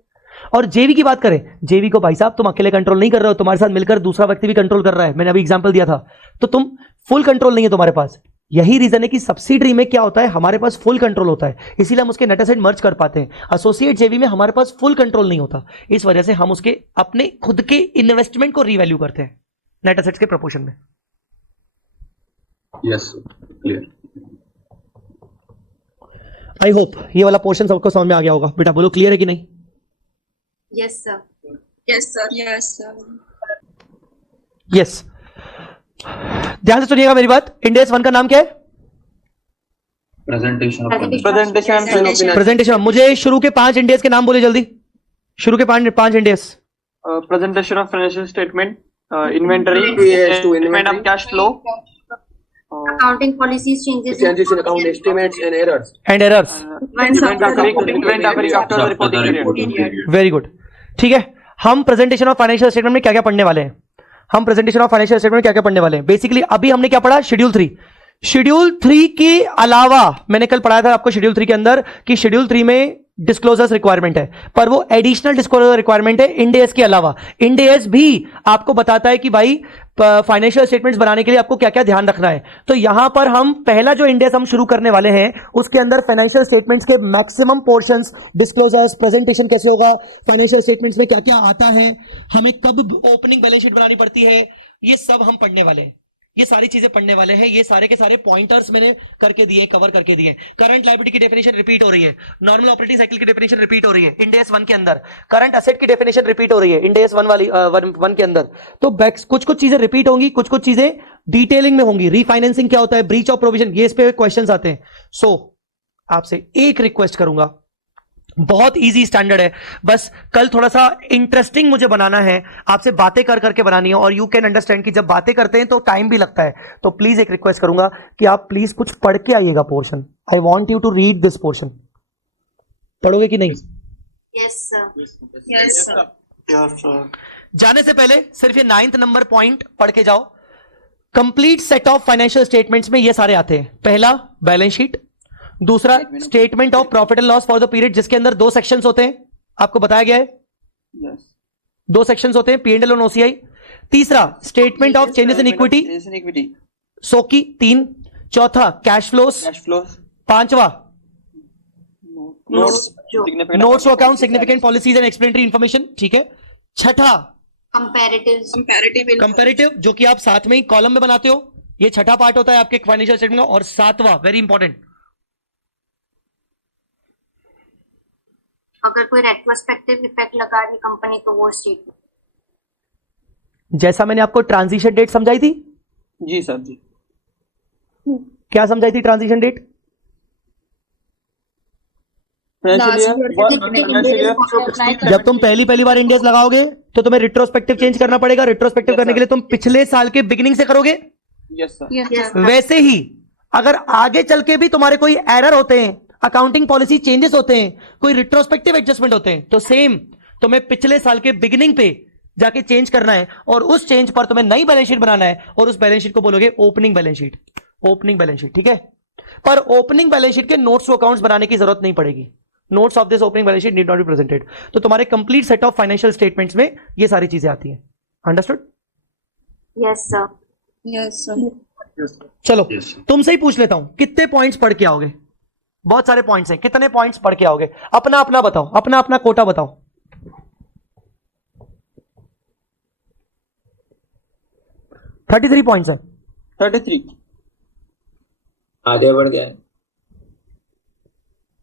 और जेवी की बात करें, जेवी को भाई साहब तुम अकेले कंट्रोल नहीं कर रहे हो, तुम्हारे साथ मिलकर दूसरा व्यक्ति भी कंट्रोल कर रहा है। मैंने अभी एग्जांपल दिया था। तो तुम फुल कंट्रोल नहीं है तुम्हारे पास। यही रीजन है कि सब्सिडरी में क्या होता है, हमारे पास फुल कंट्रोल होता है, इसीलिए हम उसके नेट एसेट मर्ज कर पाते हैं। एसोसिएट जेवी में हमारे पास फुल कंट्रोल नहीं होता, इस वजह से हम उसके अपने खुद के इन्वेस्टमेंट को रीवैल्यू करते हैं नेट एसेट्स के प्रोपोर्शन में। Yes, clear. आई होप ये वाला पोर्शन सबको समझ में आ गया होगा। बेटा बोलो, क्लियर है कि नहीं? Yes, sir. Yes, sir. Yes, sir. Yes. ध्यान से सुनिएगा मेरी बात। इंडेस 1 का नाम क्या है? Presentation of presentation. मुझे शुरू के 5 इंडेस के नाम बोले जल्दी। शुरू के 5 इंडेस। Presentation of financial statement, inventory, statement of cash flow, Accounting policies changes in account estimates and errors. And errors. event occurring after the reporting period. Very good. ठीक है, हम प्रेजेंटेशन ऑफ फाइनेंशियल स्टेटमेंट में क्या क्या पढ़ने वाले हैं? हम प्रेजेंटेशन ऑफ फाइनेंशियल स्टेटमेंट में क्या क्या पढ़ने वाले हैं? बेसिकली अभी हमने क्या पढ़ा? शेड्यूल 3। शेड्यूल 3 के अलावा मैंने कल पढ़ाया था आपको शेड्यूल 3 के अंदर कि शेड्यूल 3 में डिस्क्लोजर्स रिक्वायरमेंट है, पर वो एडिशनल डिस्क्लोजर रिक्वायरमेंट है इंड एस के अलावा। इंड एस भी आपको बताता है कि भाई फाइनेंशियल स्टेटमेंट्स बनाने के लिए आपको क्या क्या ध्यान रखना है। तो यहां पर हम पहला जो इंड एस हम शुरू करने वाले हैं, उसके अंदर फाइनेंशियल स्टेटमेंट्स के मैक्सिमम पोर्शंस, डिस्क्लोजर्स, प्रेजेंटेशन कैसे होगा, फाइनेंशियल स्टेटमेंट्स में क्या क्या आता है, हमें कब ओपनिंग बैलेंस शीट बनानी पड़ती है, ये सब हम पढ़ने वाले हैं। ये सारी चीजें पढ़ने वाले हैं। ये सारे के सारे पॉइंटर्स मैंने करके दिए, कवर करके दिए। करंट लायबिलिटी की डेफिनेशन रिपीट हो रही है, नॉर्मल ऑपरेटिंग साइकिल की डेफिनेशन रिपीट हो रही है इंड एस 1 के अंदर, करंट एसेट की डेफिनेशन रिपीट हो रही है इंड एस 1 वाली 1 के अंदर। तो कुछ कुछ चीजें रिपीट होंगी, कुछ कुछ चीजें डिटेलिंग में होंगी। रीफाइनेंसिंग क्या होता है, ब्रीच ऑफ प्रोविजन, ये इस पे क्वेश्चंस आते हैं। सो आपसे एक रिक्वेस्ट करूंगा, बहुत इजी स्टैंडर्ड है, बस कल थोड़ा सा इंटरेस्टिंग मुझे बनाना है, आपसे बातें कर करके बनानी है। और यू कैन अंडरस्टैंड कि जब बातें करते हैं तो टाइम भी लगता है। तो प्लीज एक रिक्वेस्ट करूंगा कि आप प्लीज कुछ पढ़ के आइएगा portion. I want you to read this portion. पढ़ोगे कि नहीं? Yes, sir. Yes, sir. Yes, sir. जाने से पहले सिर्फ ये 9th नंबर पॉइंट पढ़ के जाओ। Complete set of financial statements में ये सारे आते हैं। पहला बैलेंस शीट, दूसरा statement of profit and loss for the period, जिसके अंदर 2 सेक्शंस होते हैं, आपको बताया गया है। Yes. 2 सेक्शंस होते हैं, P&L और OCI। तीसरा statement of changes in equity, Changes in equity. सोकी 3। चौथा कैश फ्लोस। Cash flows. पांचवा Notes. Significant notes account, significant policies and explanatory information. ठीक है। छठा Comparatives. Comparative. कंपैरेटिव, जो कि आप साथ में ही कॉलम में बनाते हो, ये छठा पार्ट होता है आपके फाइनेंशियल स्टेटमेंट का। और सातवां वेरी इंपॉर्टेंट, अगर कोई रेट्रोस्पेक्टिव इफेक्ट लगा रही कंपनी तो वो स्टेटमेंट। जैसा मैंने आपको ट्रांजिशन डेट समझाई थी, जी सर जी। क्या समझाई थी ट्रांजिशन डेट? जब तुम पहली बार इंडेक्स लगाओगे तो तुम्हें रिट्रोस्पेक्टिव चेंज करना पड़ेगा। रिट्रोस्पेक्टिव Yes, करने के लिए तुम पिछले साल के बिगिनिंग से करोगे। Yes sir. Yes, sir. वैसे ही अगर आगे चल के भी तुम्हारे कोई एरर होते हैं, अकाउंटिंग पॉलिसी चेंजेस होते हैं, कोई रिट्रोस्पेक्टिव एडजस्टमेंट होते हैं, तो सेम तुम्हें पिछले साल के बिगिनिंग पे जाके चेंज करना है और उस चेंज पर तुम्हें नई बैलेंस शीट बनाना है और उस बैलेंस शीट को बोलोगे opening balance sheet. Opening balance sheet, ठीक है। पर ओपनिंग बैलेंस शीट के नोट्स टू अकाउंट्स बनाने की जरूरत नहीं पड़ेगी। Notes of this opening balance sheet need not be presented. तो तुम्हारे complete set of financial statements में ये सारी चीजें आती हैं। Understood? Yes, sir. Yes, sir. चलो Yes, sir. तुमसे ही पूछ लेता हूं, कितने पॉइंट्स पढ़ के आओगे? बहुत सारे पॉइंट्स हैं, कितने पॉइंट्स पढ़ के आओगे? अपना अपना बताओ, अपना अपना कोटा बताओ। 33 पॉइंट्स हैं। 33. आगे बढ़ गया।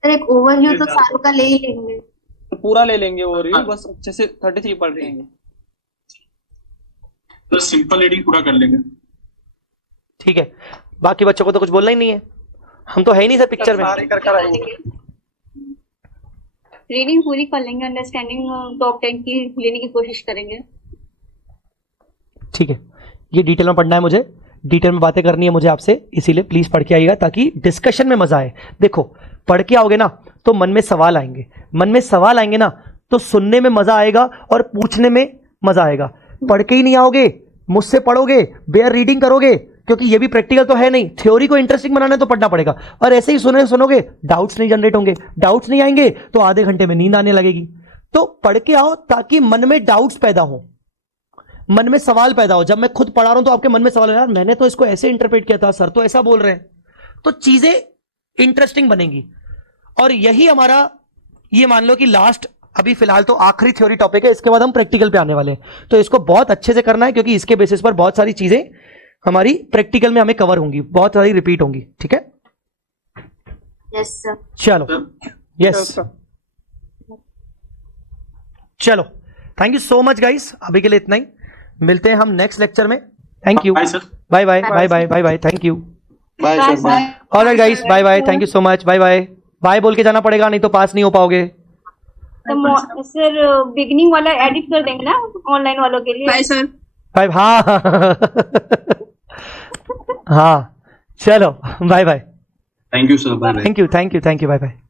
सर एक ओवरव्यू तो सालों का ले ही लेंगे। तो पूरा ले लेंगे ओवरव्यू, बस अच्छे से 33 पढ़ लेंगे। तो सिंपल रीडिंग पूरा कर लेंगे। ठीक है, बाकी बच्चों को तो कुछ बोलना ही नहीं है, हम तो है ही नहीं सर पिक्चर में। रीडिंग पूरी कर लेंगे, अंडरस्टैंडिंग टॉप 10 की लेने की कोशिश करेंगे। ठीक है, ये डिटेल में पढ़ना है मुझे, डिटेल में बातें करनी है मुझे आपसे, इसीलिए प्लीज पढ़ के आइएगा ताकि डिस्कशन में मजा आए। देखो पढ़ के आओगे ना तो मन में सवाल आएंगे, मन में सवाल आएंगे ना तो सुनने में मजा आएगा और पूछने में मजा आएगा। पढ़ के ही नहीं आओगे, मुझसे पढ़ोगे, बेयर रीडिंग करोगे, क्योंकि ये भी प्रैक्टिकल तो है नहीं, थ्योरी को इंटरेस्टिंग बनाना है तो पढ़ना पड़ेगा, और ऐसे ही सुनोगे डाउट्स नहीं जनरेट होंगे, डाउट्स नहीं आएंगे तो आधे घंटे में नींद आने लगेगी। तो पढ़ के आओ ताकि मन में डाउट्स पैदा हो, मन में सवाल पैदा हो। जब मैं खुद पढ़ा रहा हूं तो आपके मन में सवाल है, यार मैंने तो इसको ऐसे इंटरप्रेट किया था, सर तो ऐसा बोल रहे हैं, तो चीजें इंटरेस्टिंग बनेंगी। और यही हमारा, ये मान लो कि लास्ट, अभी फिलहाल तो आखिरी थ्योरी टॉपिक है, इसके बाद हम प्रैक्टिकल पे आने वाले हैं, तो इसको बहुत अच्छे से करना है क्योंकि इसके बेसिस पर बहुत सारी चीजें हमारी प्रैक्टिकल में हमें कवर होंगी, बहुत सारी रिपीट होंगी। ठीक है, यस सर। चलो, यस चलो, thank you so much guys, अभी के लिए इतना ही, मिलते हैं हम नेक्स्ट लेक्चर में। Thank you, bye sir. Bye bye bye bye bye bye, thank you. Bye sir, bye. Alright guys, bye bye, thank you so much, bye bye. Bye बोल के जाना पड़ेगा, नहीं तो पास नहीं हो पाओगे। तो सर बिगिनिंग वाला एडिट कर देंगे ना ऑनलाइन वालों के लिए। Bye sir. बाय, हाँ हाँ, चलो bye bye, thank you sir, bye bye. Thank you bye bye.